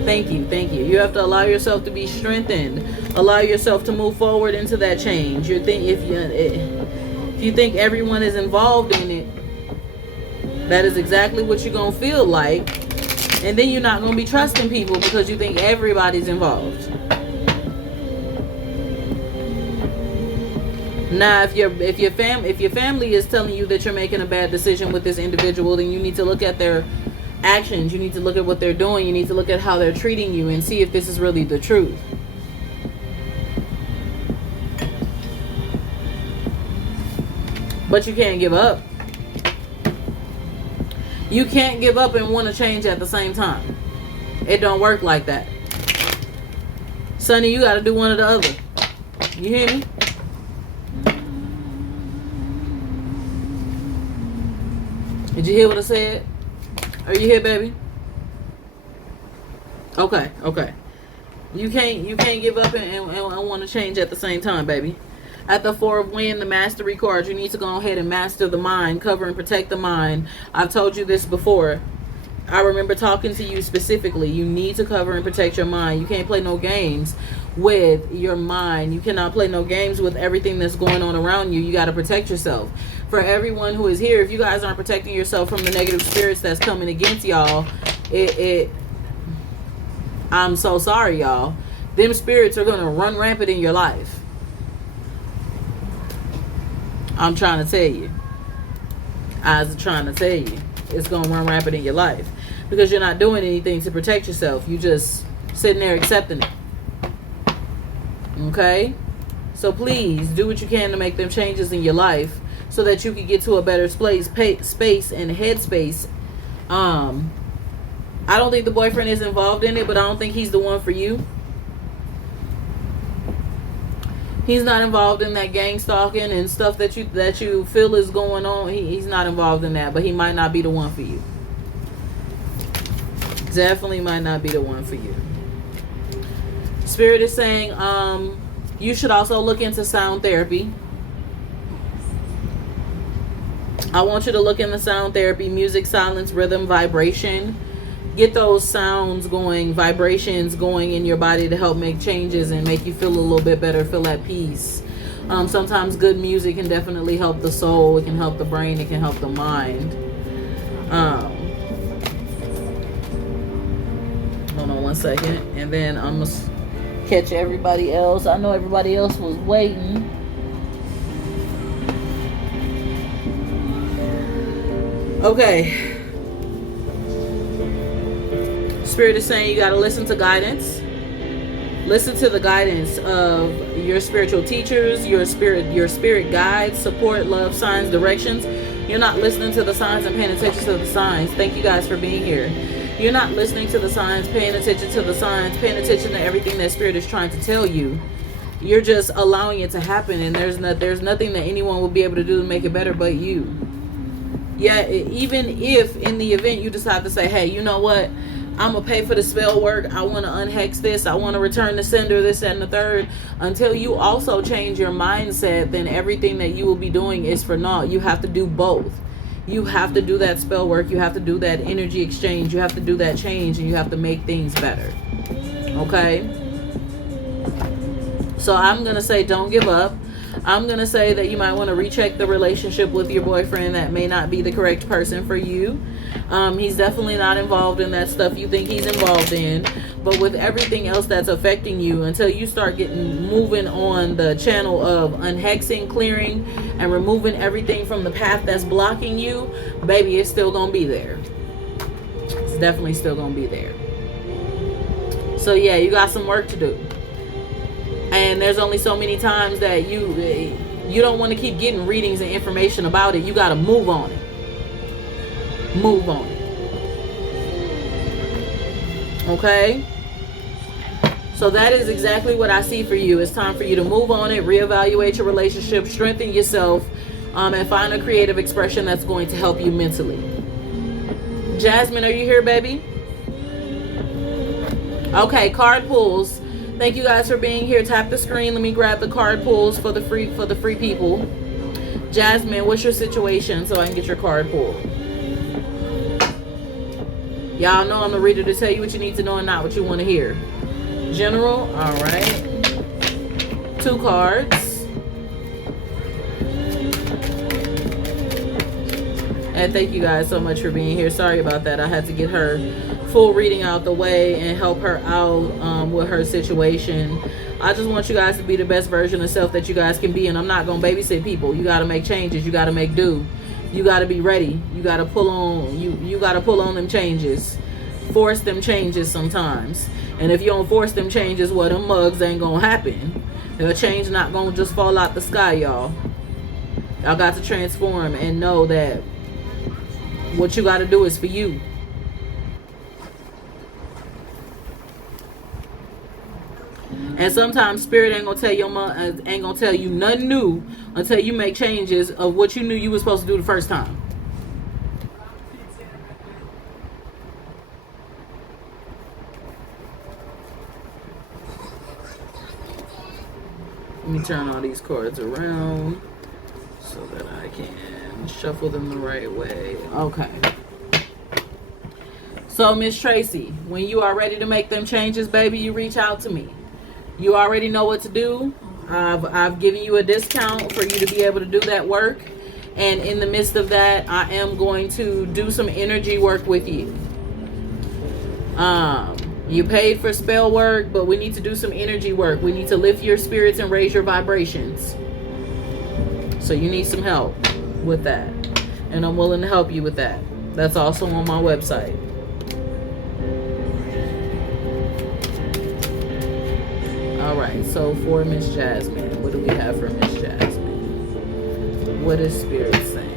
Thank you, thank you. You have to allow yourself to be strengthened. Allow yourself to move forward into that change. If you think everyone is involved in it, that is exactly what you're going to feel like. And then you're not going to be trusting people because you think everybody's involved. Now, if your family is telling you that you're making a bad decision with this individual, then you need to look at their actions. You need to look at what they're doing. You need to look at how they're treating you and see if this is really the truth. But you can't give up. You can't give up and want to change at the same time. It don't work like that. Sonny, you got to do one or the other. You hear me? Did you hear what I said? Are you here, baby? Okay. You can't give up and want to change at the same time, baby. At the 4 of Wind, the Mastery card, you need to go ahead and master the mind, cover and protect the mind. I've told you this before. I remember talking to you specifically. You need to cover and protect your mind. You can't play no games with your mind. You cannot play no games with everything that's going on around you. You got to protect yourself. For everyone who is here, if you guys aren't protecting yourself from the negative spirits that's coming against y'all, I'm so sorry, y'all. Them spirits are going to run rampant in your life. I'm trying to tell you. I was trying to tell you. It's going to run rampant in your life. Because you're not doing anything to protect yourself. You just sitting there accepting it. Okay? So please, do what you can to make them changes in your life so that you can get to a better space and headspace. I don't think the boyfriend is involved in it, but I don't think he's the one for you. He's not involved in that gang stalking and stuff that you feel is going on. He's not involved in that, but he might not be the one for you. Definitely might not be the one for you. Spirit is saying you should also look into sound therapy. I want you to look in the sound therapy, music, silence, rhythm, vibration. Get those sounds going, vibrations going in your body to help make changes and make you feel a little bit better, feel at peace. Sometimes good music can definitely help the soul. It can help the brain. It can help the mind. Hold on one second. And then I'm going to catch everybody else. I know everybody else was waiting. Okay. Spirit is saying you got to listen to guidance. Listen to the guidance of your spiritual teachers, your spirit guides, support, love, signs, directions. You're not listening to the signs and paying attention to the signs. Thank you guys for being here. You're not listening to the signs, paying attention to the signs, paying attention to everything that Spirit is trying to tell you. You're just allowing it to happen, and there's nothing that anyone will be able to do to make it better but you. Yeah, even if in the event you decide to say, hey, you know what? I'm going to pay for the spell work. I want to unhex this. I want to return the sender, this, that, and the third. Until you also change your mindset, then everything that you will be doing is for naught. You have to do both. You have to do that spell work. You have to do that energy exchange. You have to do that change, and you have to make things better. Okay? So I'm going to say don't give up. I'm going to say that you might want to recheck the relationship with your boyfriend. That may not be the correct person for you. He's definitely not involved in that stuff you think he's involved in. But with everything else that's affecting you, until you start moving on the channel of unhexing, clearing, and removing everything from the path that's blocking you, baby, it's still going to be there. It's definitely still going to be there. So yeah, you got some work to do. And there's only so many times that you don't want to keep getting readings and information about it. You got to move on it. Move on it. Okay? So that is exactly what I see for you. It's time for you to move on it, reevaluate your relationship, strengthen yourself, and find a creative expression that's going to help you mentally. Jasmine, are you here, baby? Okay, card pulls. Thank you guys for being here. Tap the screen. Let me grab the card pulls for the free people. Jasmine, what's your situation so I can get your card pulled? Y'all know I'm the reader to tell you what you need to know and not what you want to hear. General, all right. 2 cards. And thank you guys so much for being here. Sorry about that. I had to get her full reading out the way and help her out with her situation. I just want you guys to be the best version of self that you guys can be, and I'm not going to babysit people. You got to make changes. You got to make do. You got to be ready. You got to pull on. You got to pull on them changes. Force them changes sometimes. And if you don't force them changes, well, them mugs ain't going to happen. The change not going to just fall out the sky, y'all. Y'all got to transform and know that what you got to do is for you. And sometimes Spirit ain't gonna tell your mom, ain't gonna tell you nothing new until you make changes of what you knew you were supposed to do the first time. Let me turn all these cards around so that I can shuffle them the right way. Okay. So, Miss Tracy, when you are ready to make them changes, baby, you reach out to me. You already know what to do. I've given you a discount for you to be able to do that work. And in the midst of that, I am going to do some energy work with you. You paid for spell work, but we need to do some energy work. We need to lift your spirits and raise your vibrations. So you need some help with that. And I'm willing to help you with that. That's also on my website. All right, so for Miss Jasmine, what do we have for Miss Jasmine? What is Spirit saying?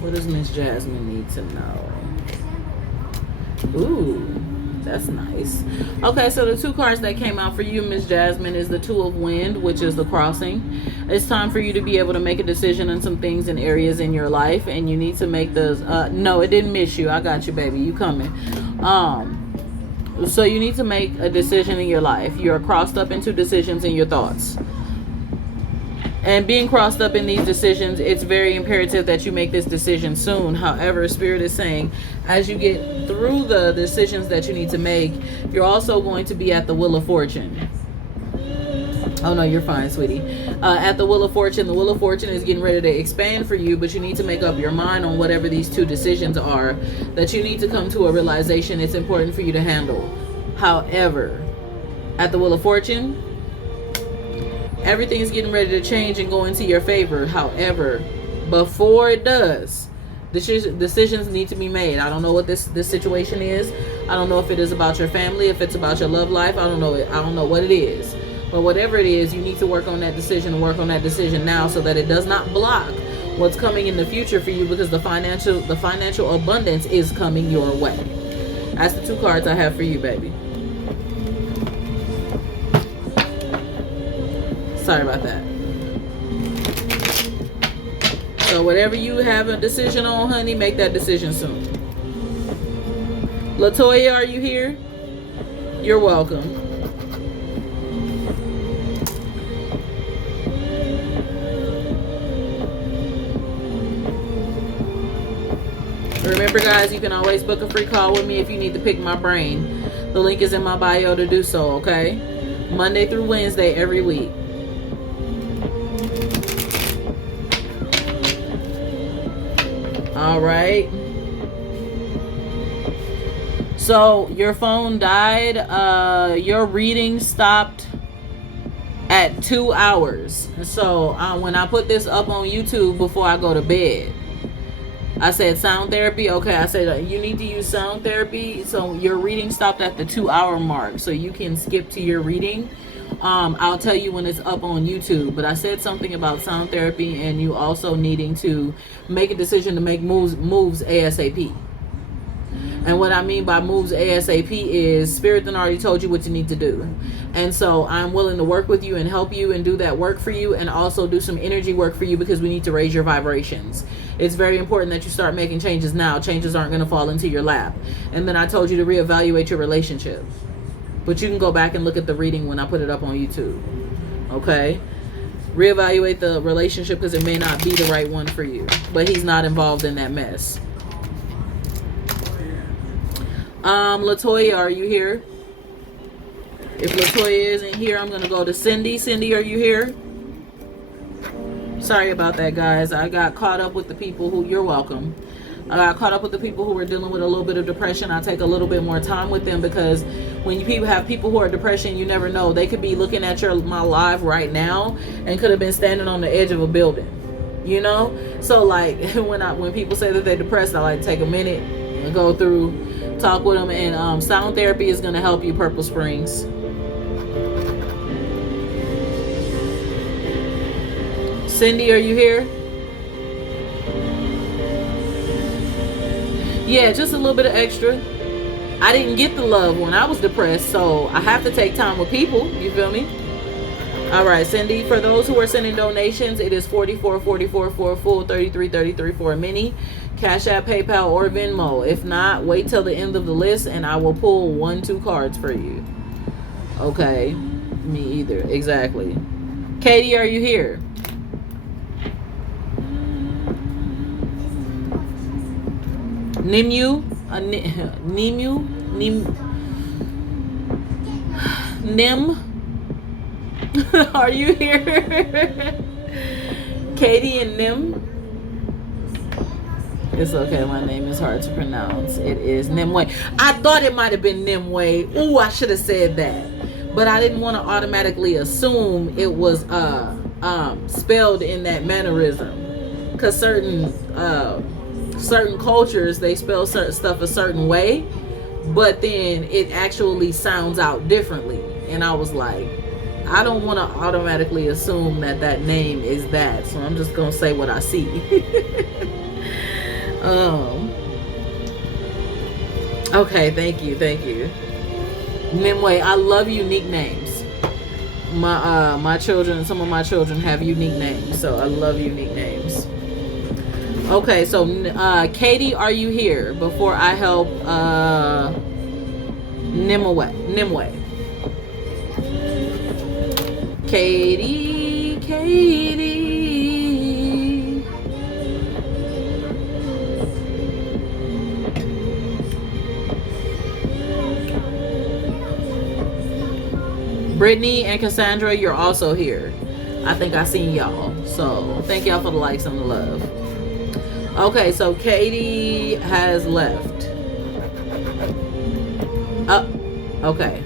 What does Miss Jasmine need to know? Ooh, That's nice. Okay, so the two cards that came out for you, Miss Jasmine, is the Two of Wind, which is the crossing. It's time for you to be able to make a decision on some things and areas in your life, and you need to make those. No, it didn't miss you. I got you, baby. You coming. So you need to make a decision in your life. You're crossed up into decisions in your thoughts. And being crossed up in these decisions, it's very imperative that you make this decision soon. However, Spirit is saying, as you get through the decisions that you need to make, you're also going to be at the Wheel of Fortune. Oh, no, you're fine, sweetie. At the Wheel of Fortune, the Wheel of Fortune is getting ready to expand for you, but you need to make up your mind on whatever these two decisions are, that you need to come to a realization it's important for you to handle. However, at the Wheel of Fortune, everything's getting ready to change and go into your favor. However, before it does, decisions need to be made. I don't know what this situation is. I don't know if it is about your family, if it's about your love life. I don't know what it is. But whatever it is, you need to work on that decision and work on that decision now so that it does not block what's coming in the future for you, because the financial abundance is coming your way. That's the two cards I have for you, baby. Sorry about that. So whatever you have a decision on, honey, make that decision soon. Latoya, are you here? You're welcome. Remember, guys, you can always book a free call with me if you need to pick my brain. The link is in my bio to do so, okay? Monday through Wednesday every week. All right. So your phone died. Your reading stopped at 2 hours. So when I put this up on YouTube before I go to bed, I said sound therapy. Okay, I said you need to use sound therapy. So your reading stopped at the 2 hour mark. So you can skip to your reading. I'll tell you when it's up on YouTube, but I said something about sound therapy and you also needing to make a decision to make moves ASAP. And what I mean by moves ASAP is Spirit done already told you what you need to do. And so I'm willing to work with you and help you and do that work for you, and also do some energy work for you, because we need to raise your vibrations. It's very important that you start making changes now. Changes aren't going to fall into your lap. And then I told you to reevaluate your relationship. But you can go back and look at the reading when I put it up on YouTube. Okay? Reevaluate the relationship, because it may not be the right one for you. But he's not involved in that mess. Latoya, are you here? If Latoya isn't here, I'm going to go to Cindy. Cindy, are you here? Sorry about that, guys. I got caught up with the people who... You're welcome. I got caught up with the people who were dealing with a little bit of depression. I take a little bit more time with them, because when you have people who are depression, you never know. They could be looking at my live right now and could have been standing on the edge of a building. You know? So like when people say that they're depressed, I like to take a minute and go through, talk with them. And sound therapy is going to help you, Purple Springs. Cindy, are you here? Yeah, just a little bit of extra. I didn't get the love when I was depressed, so I have to take time with people. You feel me? All right, Cindy, for those who are sending donations, it is $44.44 for a full, $33.33 for a mini. Cash App, PayPal, or Venmo. If not, wait till the end of the list and I will pull 1-2 cards for you. Okay. Me either. Exactly. Katie, are you here? Nimu, Nim, are you here? Katie and Nim. It's okay, my name is hard to pronounce. It is Nimway. I thought it might have been Nimway. Ooh, I should have said that, but I didn't want to automatically assume it was spelled in that mannerism, because certain cultures, they spell certain stuff a certain way, but then it actually sounds out differently. And I was like, I don't want to automatically assume that name is that, so I'm just gonna say what I see. Okay, thank you, thank you. Nimue, I love unique names. My children, some of my children have unique names, so I love unique names. Okay, so Katie, are you here before I help Nimue? Katie. Brittany and Cassandra, you're also here. I think I seen y'all. So thank y'all for the likes and the love. Okay, so Katie has left. Okay.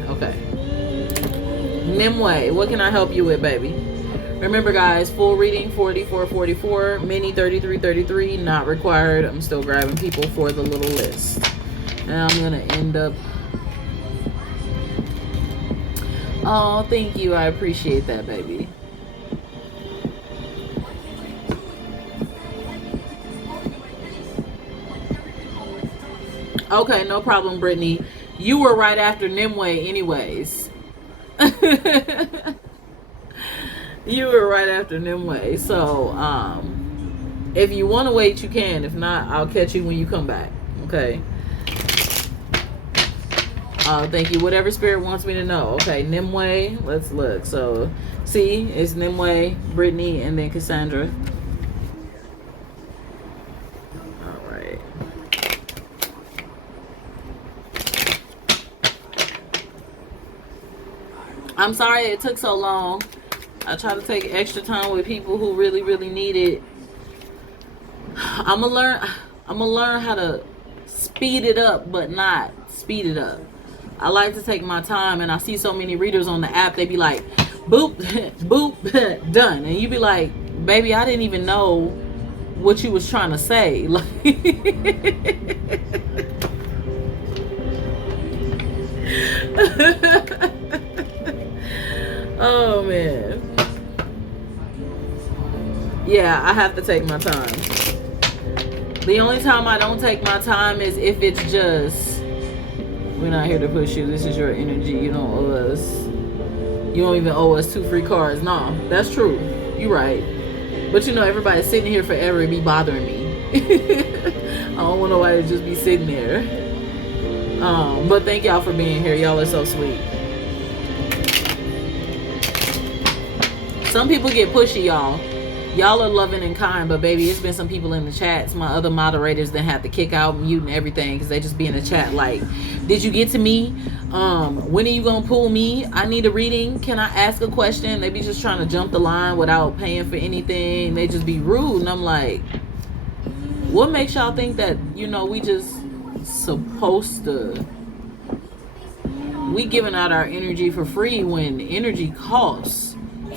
Nimue, what can I help you with, baby? Remember, guys, full reading 4444, mini 3333, not required. I'm still grabbing people for the little list. And I'm going to end up... Oh, thank you. I appreciate that, baby. Okay, no problem, Brittany. You were right after Nimue anyways. You were right after Nimue. So, if you want to wait, you can. If not, I'll catch you when you come back. Okay? Thank you. Whatever spirit wants me to know. Okay, Nimue. Let's look. So, see, it's Nimue, Brittany, and then Cassandra. All right. I'm sorry it took so long. I try to take extra time with people who really, really need it. I'm gonna learn how to speed it up, but not speed it up. I like to take my time, and I see so many readers on the app, they be like, boop, boop, done. And you be like, baby, I didn't even know what you was trying to say. Like, oh, man. Yeah, I have to take my time. The only time I don't take my time is if it's just, we're not here to push you. This is your energy. You don't owe us. You don't even owe us 2 free cards. No, that's true. You're right. But you know, everybody's sitting here forever and be bothering me. I don't want nobody to just be sitting there. But thank y'all for being here. Y'all are so sweet. Some people get pushy, y'all. Y'all are loving and kind, but baby, it's been some people in the chats. My other moderators that have to kick out, mute, and everything because they just be in the chat like, did you get to me? When are you gonna pull me? I need a reading. Can I ask a question? They be just trying to jump the line without paying for anything. They just be rude, and I'm like, what makes y'all think that, you know, we just supposed to, we giving out our energy for free when energy costs.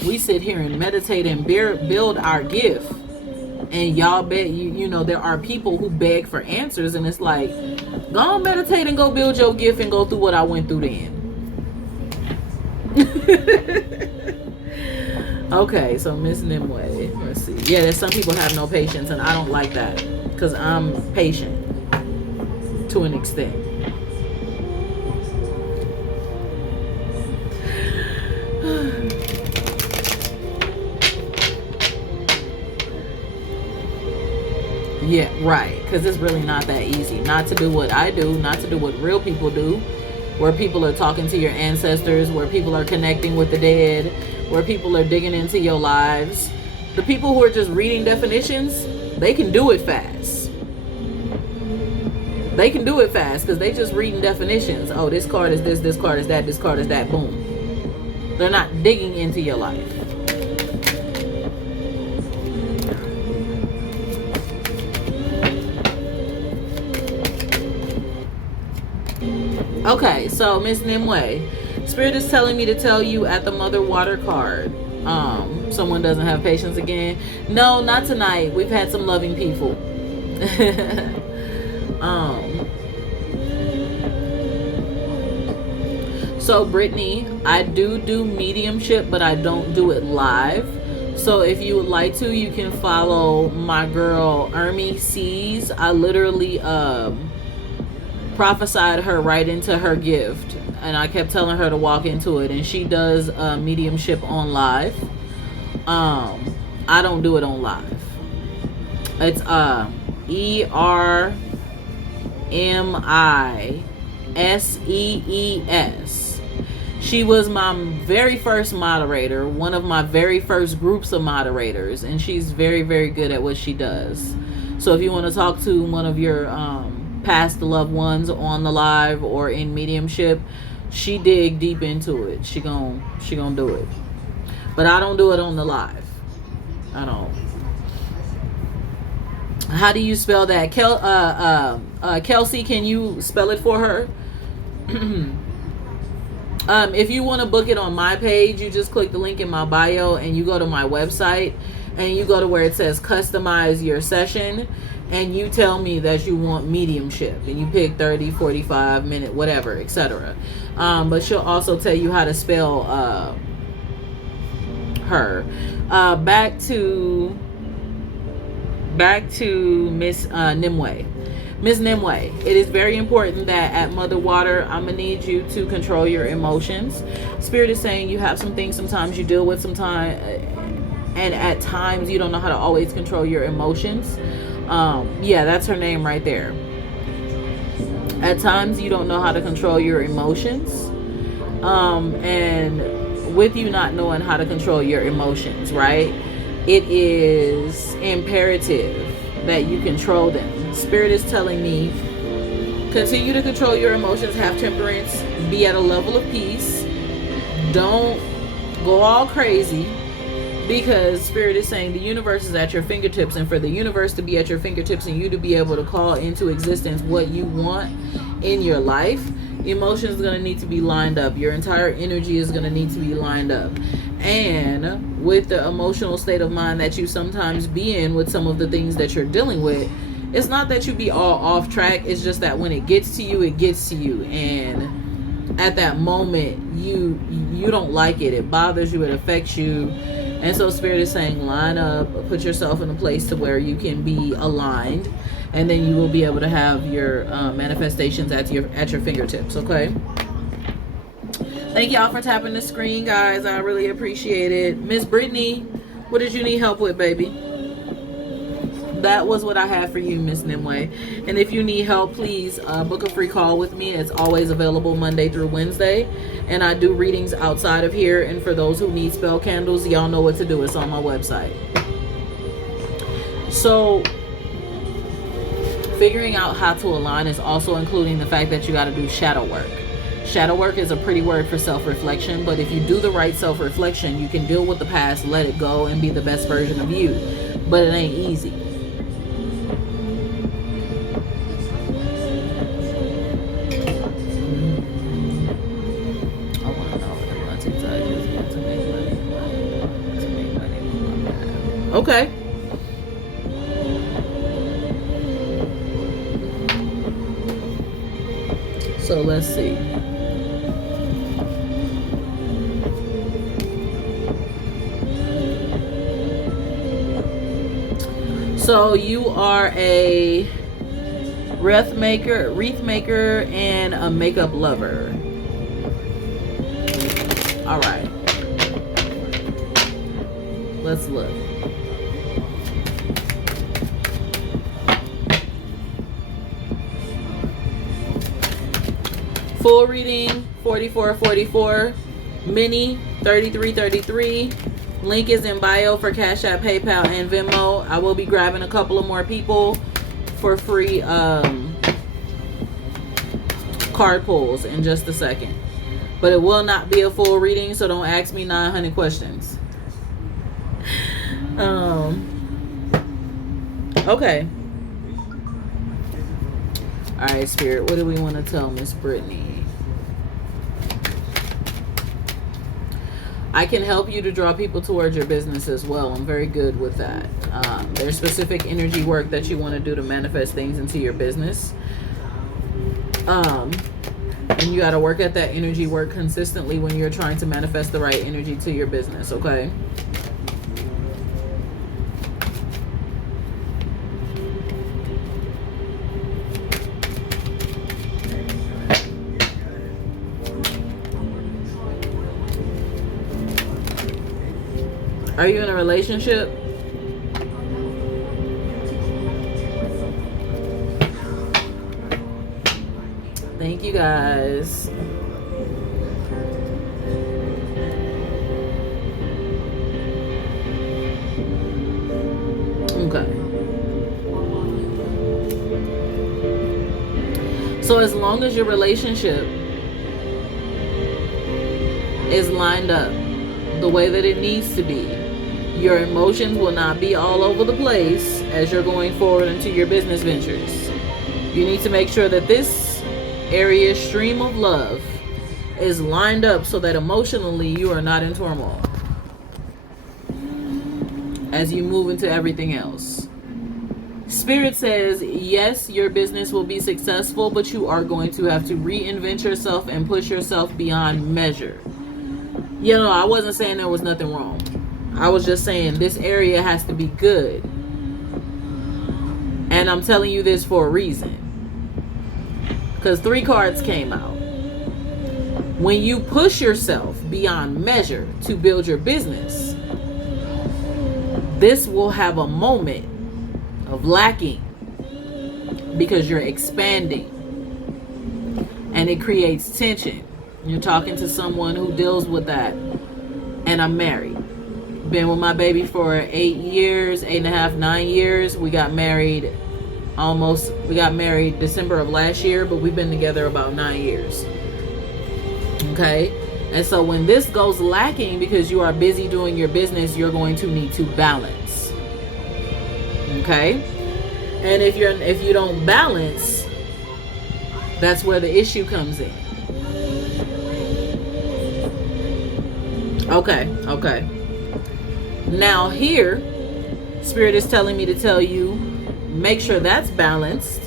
We sit here and meditate and build our gift, and y'all bet you know there are people who beg for answers, and it's like, go on, meditate and go build your gift and go through what I went through then. Okay, so Miss Nimue, let's see. Yeah, there's some people have no patience, and I don't like that because I'm patient to an extent. Yeah, right. Because it's really not that easy. Not to do what I do, not to do what real people do, where people are talking to your ancestors, where people are connecting with the dead, where people are digging into your lives. The people who are just reading definitions, they can do it fast. They can do it fast because they just reading definitions. Oh, this card is this card is that, this card is that, boom. They're not digging into your life. Okay, so Miss Nimue, Spirit is telling me to tell you at the Mother Water card, someone doesn't have patience again. No, not tonight. We've had some loving people. So Brittany, I do mediumship, but I don't do it live. So if you would like to, you can follow my girl Ermi C's. I literally prophesied her right into her gift, and I kept telling her to walk into it. And she does mediumship on live. I don't do it on live. It's ERMISEES. She was my very first moderator, one of my very first groups of moderators, and she's very, very good at what she does. So if you want to talk to one of your past loved ones on the live or in mediumship, she dig deep into it. She gonna do it. But I don't do it on the live. I don't. How do you spell that? Kelsey, can you spell it for her? If you want to book it on my page, you just click the link in my bio and you go to my website and you go to where it says customize your session, and you tell me that you want mediumship, and you pick 30, 45 minute, whatever, etc. But she'll also tell you how to spell her. Back to Miss Nimue. Miss Nimue, it is very important that at Mother Water, I'm going to need you to control your emotions. Spirit is saying you have some things sometimes you deal with sometimes, and at times you don't know how to always control your emotions. Yeah, that's her name right there. At times you don't know how to control your emotions. And with you not knowing how to control your emotions, right? It is imperative that you control them. Spirit is telling me, continue to control your emotions, have temperance, be at a level of peace. Don't go all crazy, because Spirit is saying the universe is at your fingertips, and for the universe to be at your fingertips and you to be able to call into existence what you want in your life, emotions is going to need to be lined up. Your entire energy is going to need to be lined up. And with the emotional state of mind that you sometimes be in with some of the things that you're dealing with, it's not that you be all off track. It's just that when it gets to you, it gets to you. And at that moment, you don't like it. It bothers you. It affects you. And so Spirit is saying, line up, put yourself in a place to where you can be aligned, and then you will be able to have your manifestations at your fingertips. Okay. Thank y'all for tapping the screen, guys. I really appreciate it. Miss Brittany, what did you need help with, baby? That was what I had for you, Miss Nimue. And if you need help, please book a free call with me. It's always available Monday through Wednesday. And I do readings outside of here. And for those who need spell candles, y'all know what to do. It's on my website. So figuring out how to align is also including the fact that you got to do shadow work. Shadow work is a pretty word for self-reflection, but if you do the right self-reflection, you can deal with the past, let it go, and be the best version of you. But it ain't easy. Okay. So let's see. So you are a wreath maker, and a makeup lover. All right. Let's look. Full reading 4444, mini 3333. Link is in bio for Cash App, PayPal, and Venmo. I will be grabbing a couple of more people for free card pulls in just a second. But it will not be a full reading, so don't ask me 900 questions. Okay. All right, Spirit, what do we want to tell Miss Brittany? I can help you to draw people towards your business as well. I'm very good with that. There's specific energy work that you want to do to manifest things into your business. And you got to work at that energy work consistently when you're trying to manifest the right energy to your business, okay? Are you in a relationship? Thank you guys. Okay. So as long as your relationship is lined up the way that it needs to be, your emotions will not be all over the place as you're going forward into your business ventures. You need to make sure that this area stream of love is lined up so that emotionally you are not in turmoil as you move into everything else. Spirit says, yes, your business will be successful, but you are going to have to reinvent yourself and push yourself beyond measure. You know, I wasn't saying there was nothing wrong. I was just saying this area has to be good. And I'm telling you this for a reason. Because 3 cards came out. When you push yourself beyond measure to build your business, this will have a moment of lacking because you're expanding. And it creates tension. You're talking to someone who deals with that. And I'm married. Been with my baby for 8 years, 8.5, 9 years. We got married December of last year, but we've been together about 9 years. Okay? And so when this goes lacking because you are busy doing your business, you're going to need to balance. Okay? And if you don't balance, that's where the issue comes in. Okay. Now here, Spirit is telling me to tell you, make sure that's balanced.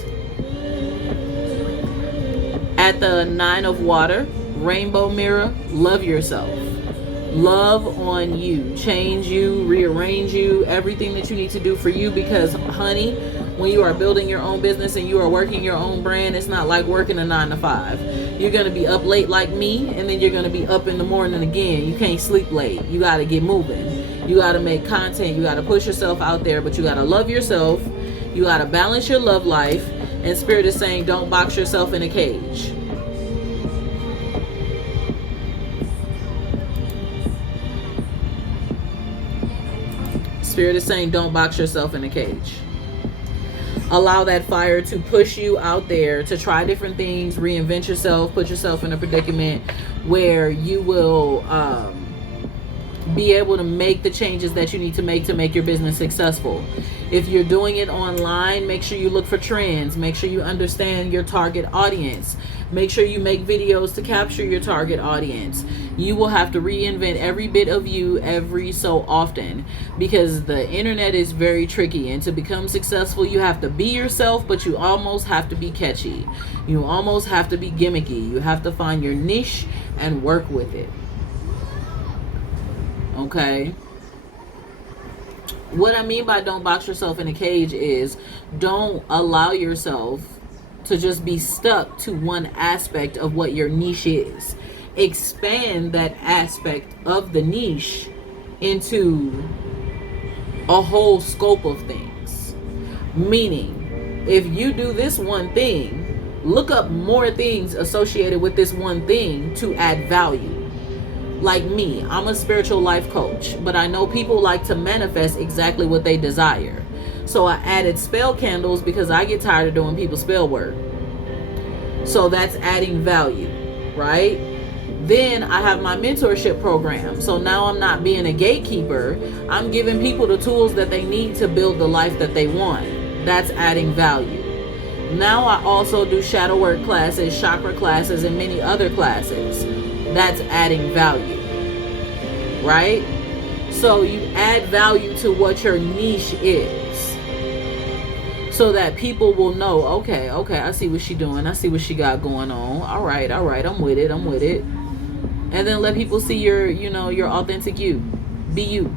At the 9 of water, rainbow mirror, love yourself. Love on you. Change you, rearrange you, everything that you need to do for you, because honey, when you are building your own business and you are working your own brand, it's not like working a 9 to 5. You're going to be up late like me, and then you're going to be up in the morning again. You can't sleep late. You got to get moving. You got to make content. You got to push yourself out there, but you got to love yourself. You got to balance your love life. And Spirit is saying, don't box yourself in a cage. Spirit is saying, don't box yourself in a cage. Allow that fire to push you out there to try different things, reinvent yourself, put yourself in a predicament where you will be able to make the changes that you need to make your business successful. If you're doing it online, make sure you look for trends. Make sure you understand your target audience. Make sure you make videos to capture your target audience. You will have to reinvent every bit of you every so often, because the internet is very tricky, and to become successful you have to be yourself, but you almost have to be catchy. You almost have to be gimmicky. You have to find your niche and work with it. Okay? What I mean by don't box yourself in a cage is don't allow yourself to just be stuck to one aspect of what your niche is. Expand that aspect of the niche into a whole scope of things. Meaning, if you do this one thing, look up more things associated with this one thing to add value. Like me, I'm a spiritual life coach, but I know people like to manifest exactly what they desire. So I added spell candles because I get tired of doing people's spell work. So that's adding value, right? Then I have my mentorship program. So now I'm not being a gatekeeper. I'm giving people the tools that they need to build the life that they want. That's adding value. Now I also do shadow work classes, chakra classes, and many other classes. That's adding value, right? So you add value to what your niche is, so that people will know, okay, I see what she's doing. I see what she got going on. All right, I'm with it. And then let people see your authentic you. Be you.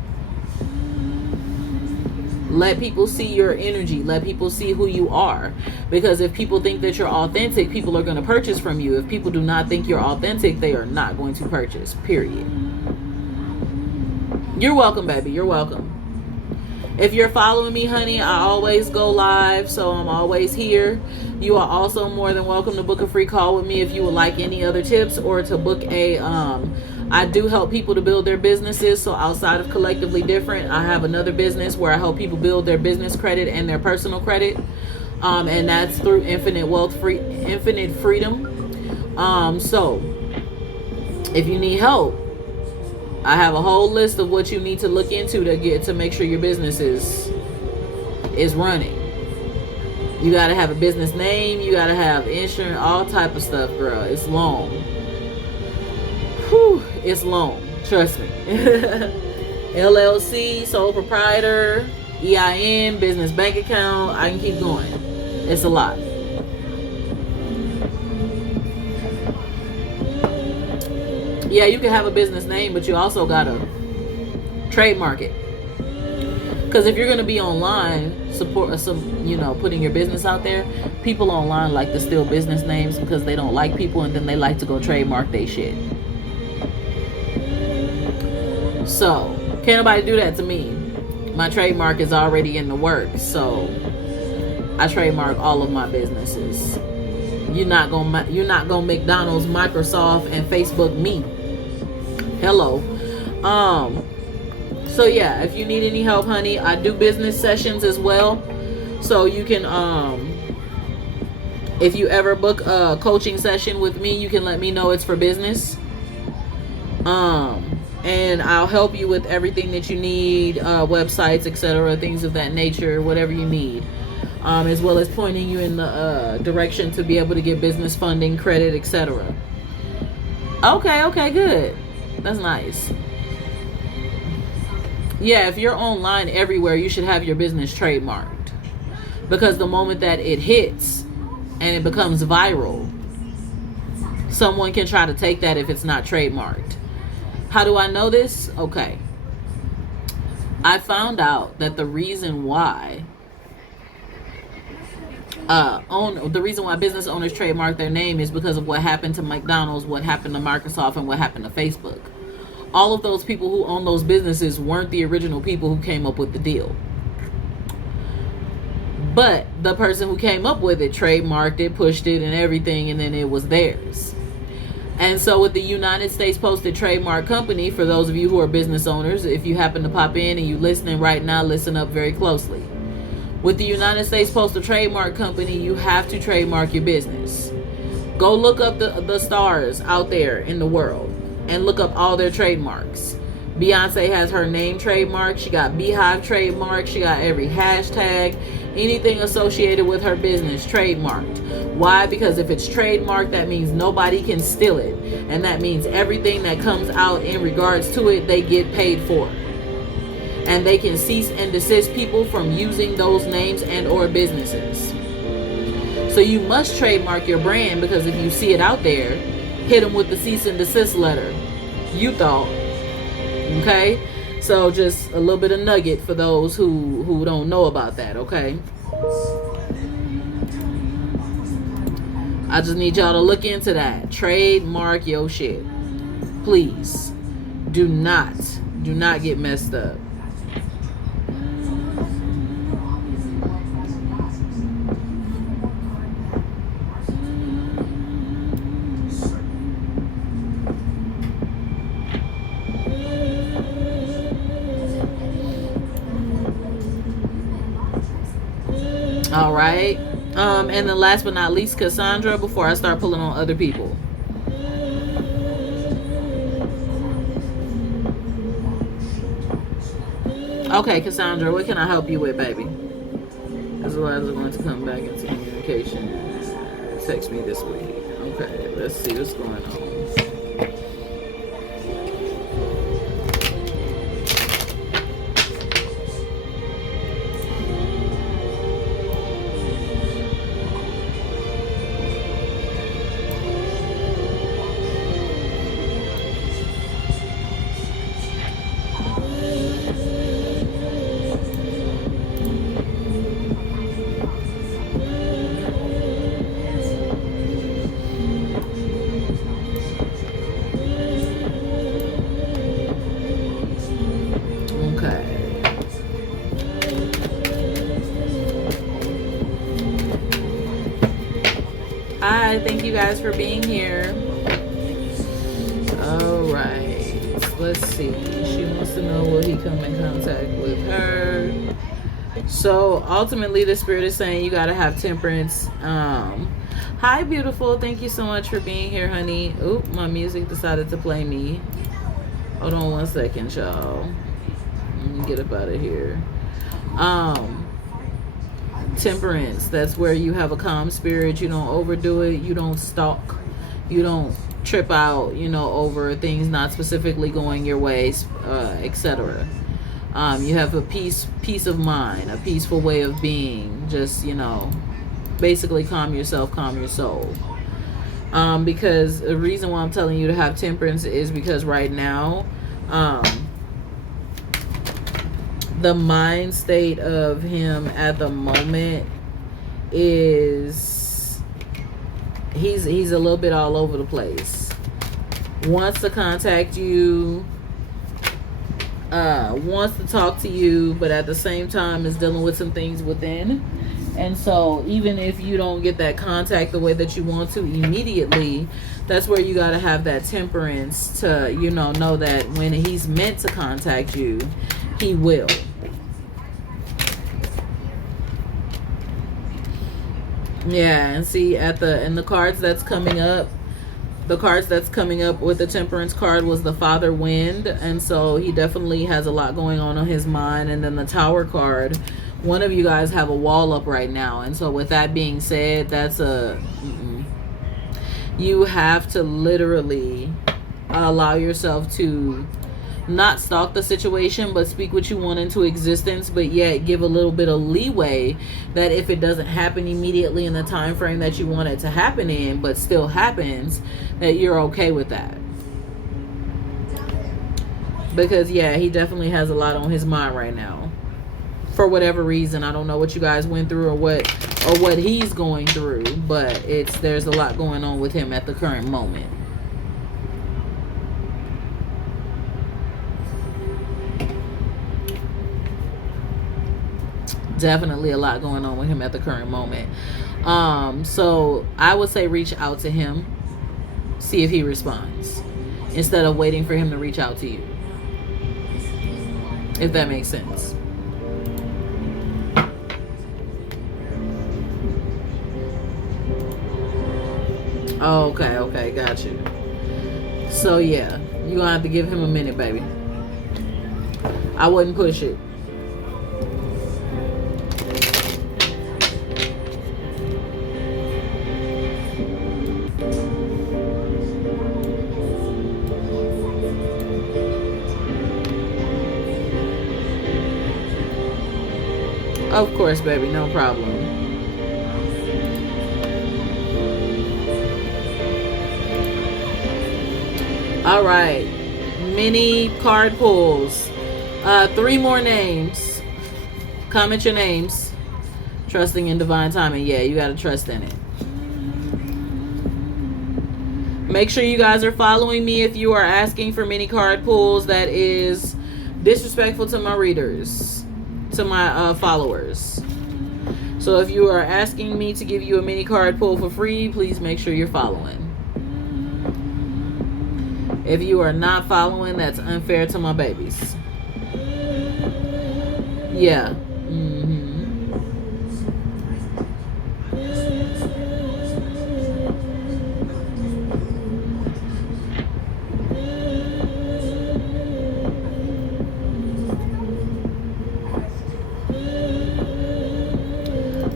Let people see your energy. Let people see who you are. Because if people think that you're authentic, people are going to purchase from you. If people do not think you're authentic, they are not going to purchase, period. You're welcome, baby. You're welcome. If you're following me, honey, I always go live, so I'm always here. You are also more than welcome to book a free call with me if you would like any other tips, or to book a I do help people to build their businesses. So outside of Collectively Different, I have another business where I help people build their business credit and their personal credit. And that's through Infinite Freedom. So if you need help, I have a whole list of what you need to look into to make sure your business is running. You got to have a business name. You got to have insurance, all type of stuff, girl. It's long. Whew, it's long. Trust me. LLC, sole proprietor, EIN, business bank account. I can keep going. It's a lot. Yeah, you can have a business name, but you also got to trademark it. Because if you're going to be online, putting your business out there, people online like to steal business names because they don't like people, and then they like to go trademark their shit. So, can't nobody do that to me. My trademark is already in the works, so I trademark all of my businesses. You're not gonna McDonald's, Microsoft, and Facebook me. Hello. So yeah, if you need any help, honey, I do business sessions as well. So you can if you ever book a coaching session with me, you can let me know it's for business. And I'll help you with everything that you need, websites, etc., things of that nature, whatever you need. As well as pointing you in the direction to be able to get business funding, credit, etc. Okay, good. That's nice. Yeah, if you're online everywhere, you should have your business trademarked. Because the moment that it hits and it becomes viral, someone can try to take that if it's not trademarked. How do I know this? Okay. I found out that the reason why business owners trademark their name is because of what happened to McDonald's, what happened to Microsoft, and what happened to Facebook. All of those people who own those businesses weren't the original people who came up with the deal. But the person who came up with it trademarked it, pushed it, and everything, and then it was theirs. And so with the United States Posted Trademark Company, for those of you who are business owners, if you happen to pop in and you listening right now, listen up very closely. With the United States Postal Trademark Company, you have to trademark your business. Go look up the stars out there in the world and look up all their trademarks. Beyonce has her name trademarked. She got Beehive trademarked. She got every hashtag, anything associated with her business trademarked. Why? Because if it's trademarked, that means nobody can steal it. And that means everything that comes out in regards to it, they get paid for. And they can cease and desist people from using those names and or businesses. So you must trademark your brand, because if you see it out there, hit them with the cease and desist letter. You thought. Okay? So just a little bit of nugget for those who don't know about that, okay? I just need y'all to look into that. Trademark your shit. Please. Do not get messed up. All right. And then last but not least, Cassandra, before I start pulling on other people. Okay, Cassandra, what can I help you with, baby? As well as I'm going to come back into communication. Text me this week. Okay, let's see what's going on. Hi, thank you guys for being here. All right, let's see. She wants to know will he come in contact with her. So ultimately, the spirit is saying you got to have temperance. Hi, beautiful. Thank you so much for being here, honey. Oop, my music decided to play me. Hold on one second, y'all. Let me get up out of here. Temperance, that's where you have a calm spirit. You don't overdo it. You don't stalk. You don't trip out, over things not specifically going your way, etc. You have a peace of mind, a peaceful way of being. Just, basically calm yourself, calm your soul. Because the reason why I'm telling you to have temperance is because right now, the mind state of him at the moment is he's a little bit all over the place. Wants to contact you, wants to talk to you, but at the same time is dealing with some things within. And so even if you don't get that contact the way that you want to immediately, that's where you got to have that temperance to, know that when he's meant to contact you, he will. Yeah, and see in the cards that's coming up, the cards that's coming up with the temperance card was the Father Wind, and so he definitely has a lot going on his mind. And then the Tower card, one of you guys have a wall up right now, and so with that being said, that's you have to literally allow yourself to not stalk the situation, but speak what you want into existence, but yet give a little bit of leeway that if it doesn't happen immediately in the time frame that you want it to happen in, but still happens, that you're okay with that. Because he definitely has a lot on his mind right now. For whatever reason, I don't know what you guys went through or what he's going through, but there's a lot going on with him at the current moment. Definitely a lot going on with him at the current moment. So I would say reach out to him, see if he responds, instead of waiting for him to reach out to you, if that makes sense. Okay, got you. So yeah, you're gonna have to give him a minute, baby. I wouldn't push it. Of course, baby, no problem. All right, mini card pulls. 3 more names. Comment your names. Trusting in divine timing. Yeah, you got to trust in it. Make sure you guys are following me if you are asking for mini card pulls. That is disrespectful to my readers, to my followers. So if you are asking me to give you a mini card pull for free, please make sure you're following. If you are not following, that's unfair to my babies. Yeah.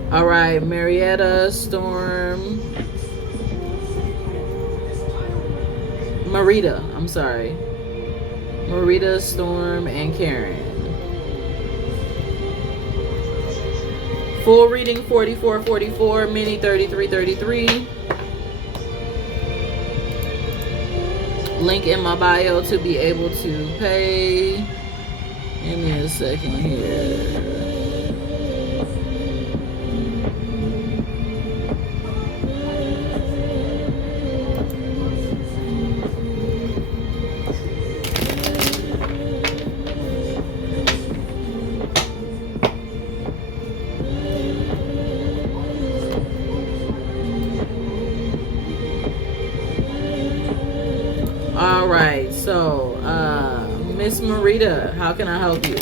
All right, Marietta, Storm, Marita, Marita, Storm, and Karen. Full reading 4444, mini 3333. Link in my bio to be able to pay. Give me a second here. Miss Marita, how can I help you?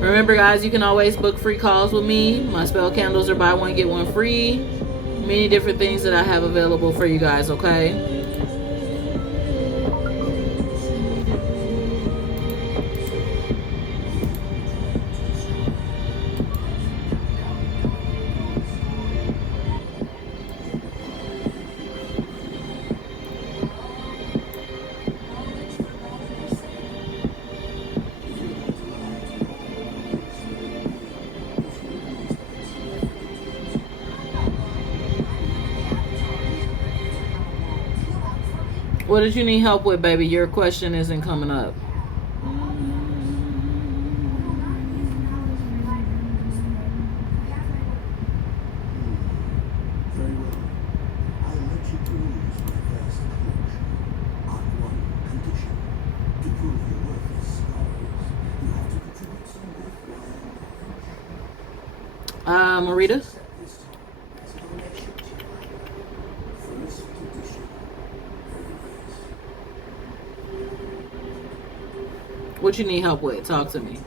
Remember, guys, you can always book free calls with me. My spell candles are buy one, get one free. Many different things that I have available for you guys, okay? What did you need help with, baby? Your question isn't coming up. Marita? What you need help with? Talk to me.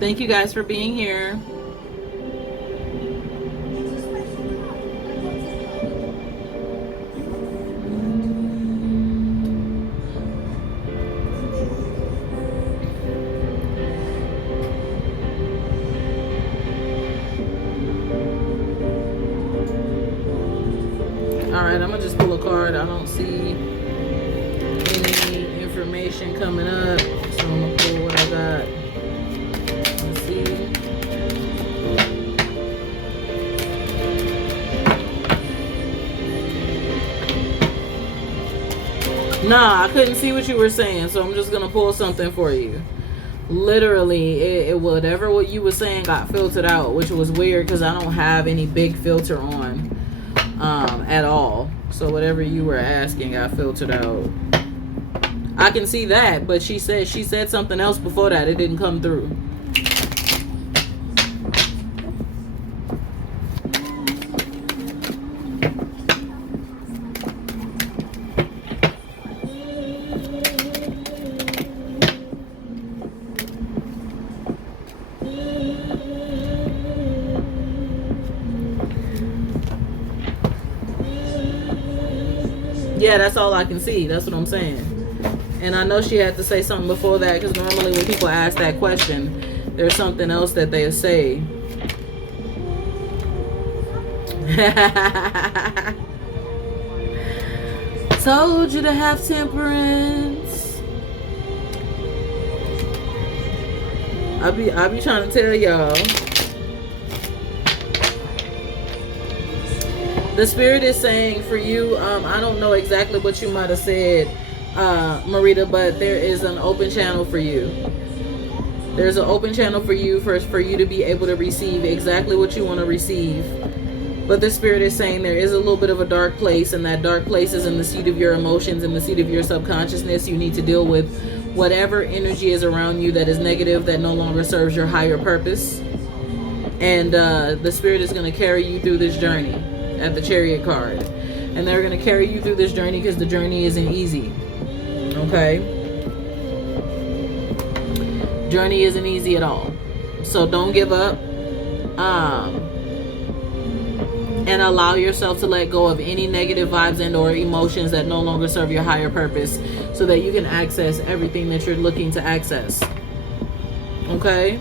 Thank you guys for being here. Alright, I'm going to just pull a card. I don't see any information coming up, so I'm going to pull what I got. Let's see. Nah, I couldn't see what you were saying, so I'm just going to pull something for you. Literally, whatever what you were saying got filtered out, which was weird because I don't have any big filter on at all. So whatever you were asking got filtered out. I can see that, but she said something else before that. It didn't come through. Yeah, that's all I can see. That's what I'm saying. And I know she had to say something before that, because normally when people ask that question, there's something else that they say. Told you to have temperance. I be trying to tell y'all. The spirit is saying for you, I don't know exactly what you might have said, Marita, but there is an open channel for you. There's an open channel for you for you to be able to receive exactly what you want to receive. But the spirit is saying there is a little bit of a dark place, and that dark place is in the seat of your emotions, in the seat of your subconsciousness. You need to deal with whatever energy is around you that is negative, that no longer serves your higher purpose. And the spirit is going to carry you through this journey at the Chariot card. And they're going to carry you through this journey because the journey isn't easy. Okay? Journey isn't easy at all. So don't give up. And allow yourself to let go of any negative vibes and or emotions that no longer serve your higher purpose, so that you can access everything that you're looking to access. Okay?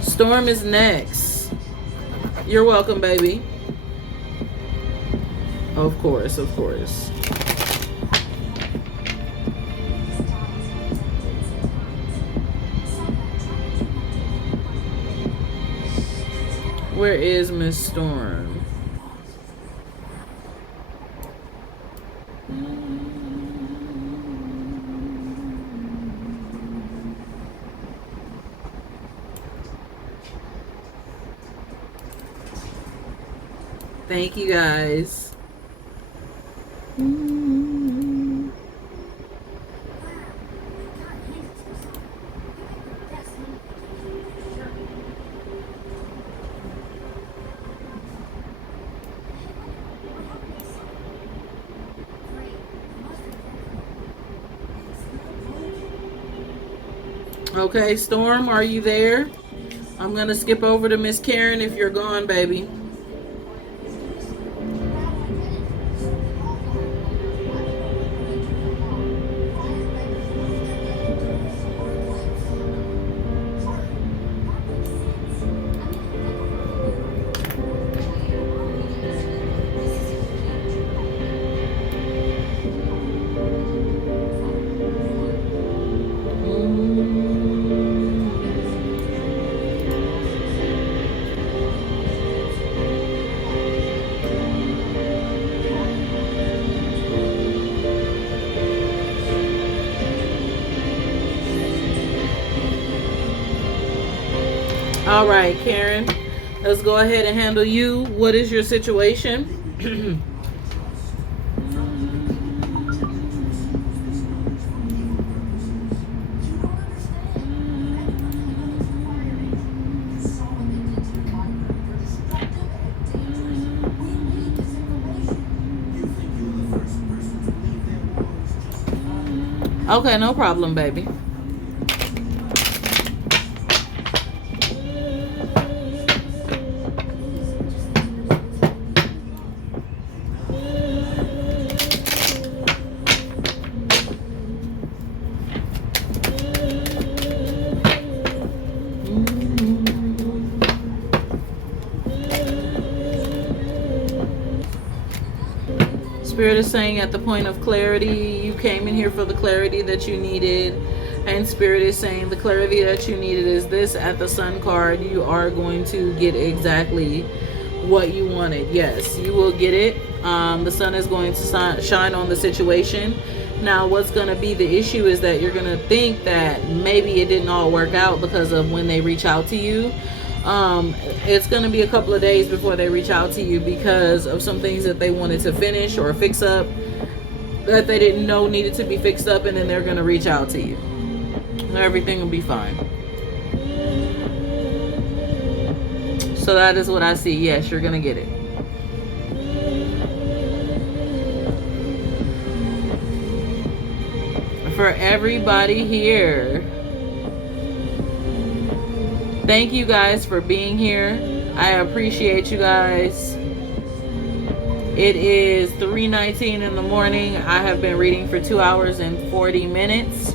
Storm is next. You're welcome, baby. Of course, of course. Where is Miss Storm? Thank you guys. Okay, Storm, are you there? I'm going to skip over to Miss Karen if you're gone, baby. All right, Karen, let's go ahead and handle you. What is your situation? Okay, no problem, baby. Spirit is saying at the point of clarity, you came in here for the clarity that you needed. And Spirit is saying the clarity that you needed is this. At the Sun card, you are going to get exactly what you wanted. Yes, you will get it. The sun is going to shine on the situation. Now, what's going to be the issue is that you're going to think that maybe it didn't all work out because of when they reach out to you. It's going to be a couple of days before they reach out to you because of some things that they wanted to finish or fix up that they didn't know needed to be fixed up, and then they're going to reach out to you. Everything will be fine. So that is what I see. Yes, you're going to get it. For everybody here, thank you guys for being here. I appreciate you guys. It is 3:19 in the morning. I have been reading for 2 hours and 40 minutes.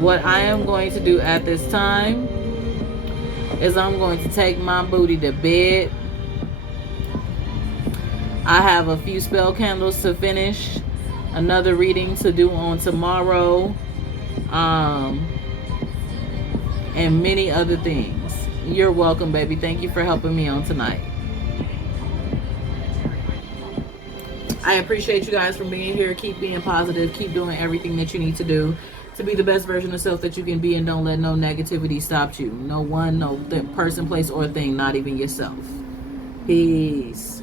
What I am going to do at this time is I'm going to take my booty to bed. I have a few spell candles to finish, another reading to do on tomorrow, and many other things. You're welcome, baby. Thank you for helping me on tonight. I appreciate you guys for being here. Keep being positive. Keep doing everything that you need to do to be the best version of self that you can be, and don't let no negativity stop you. No one, no person, place, or thing, not even yourself. Peace.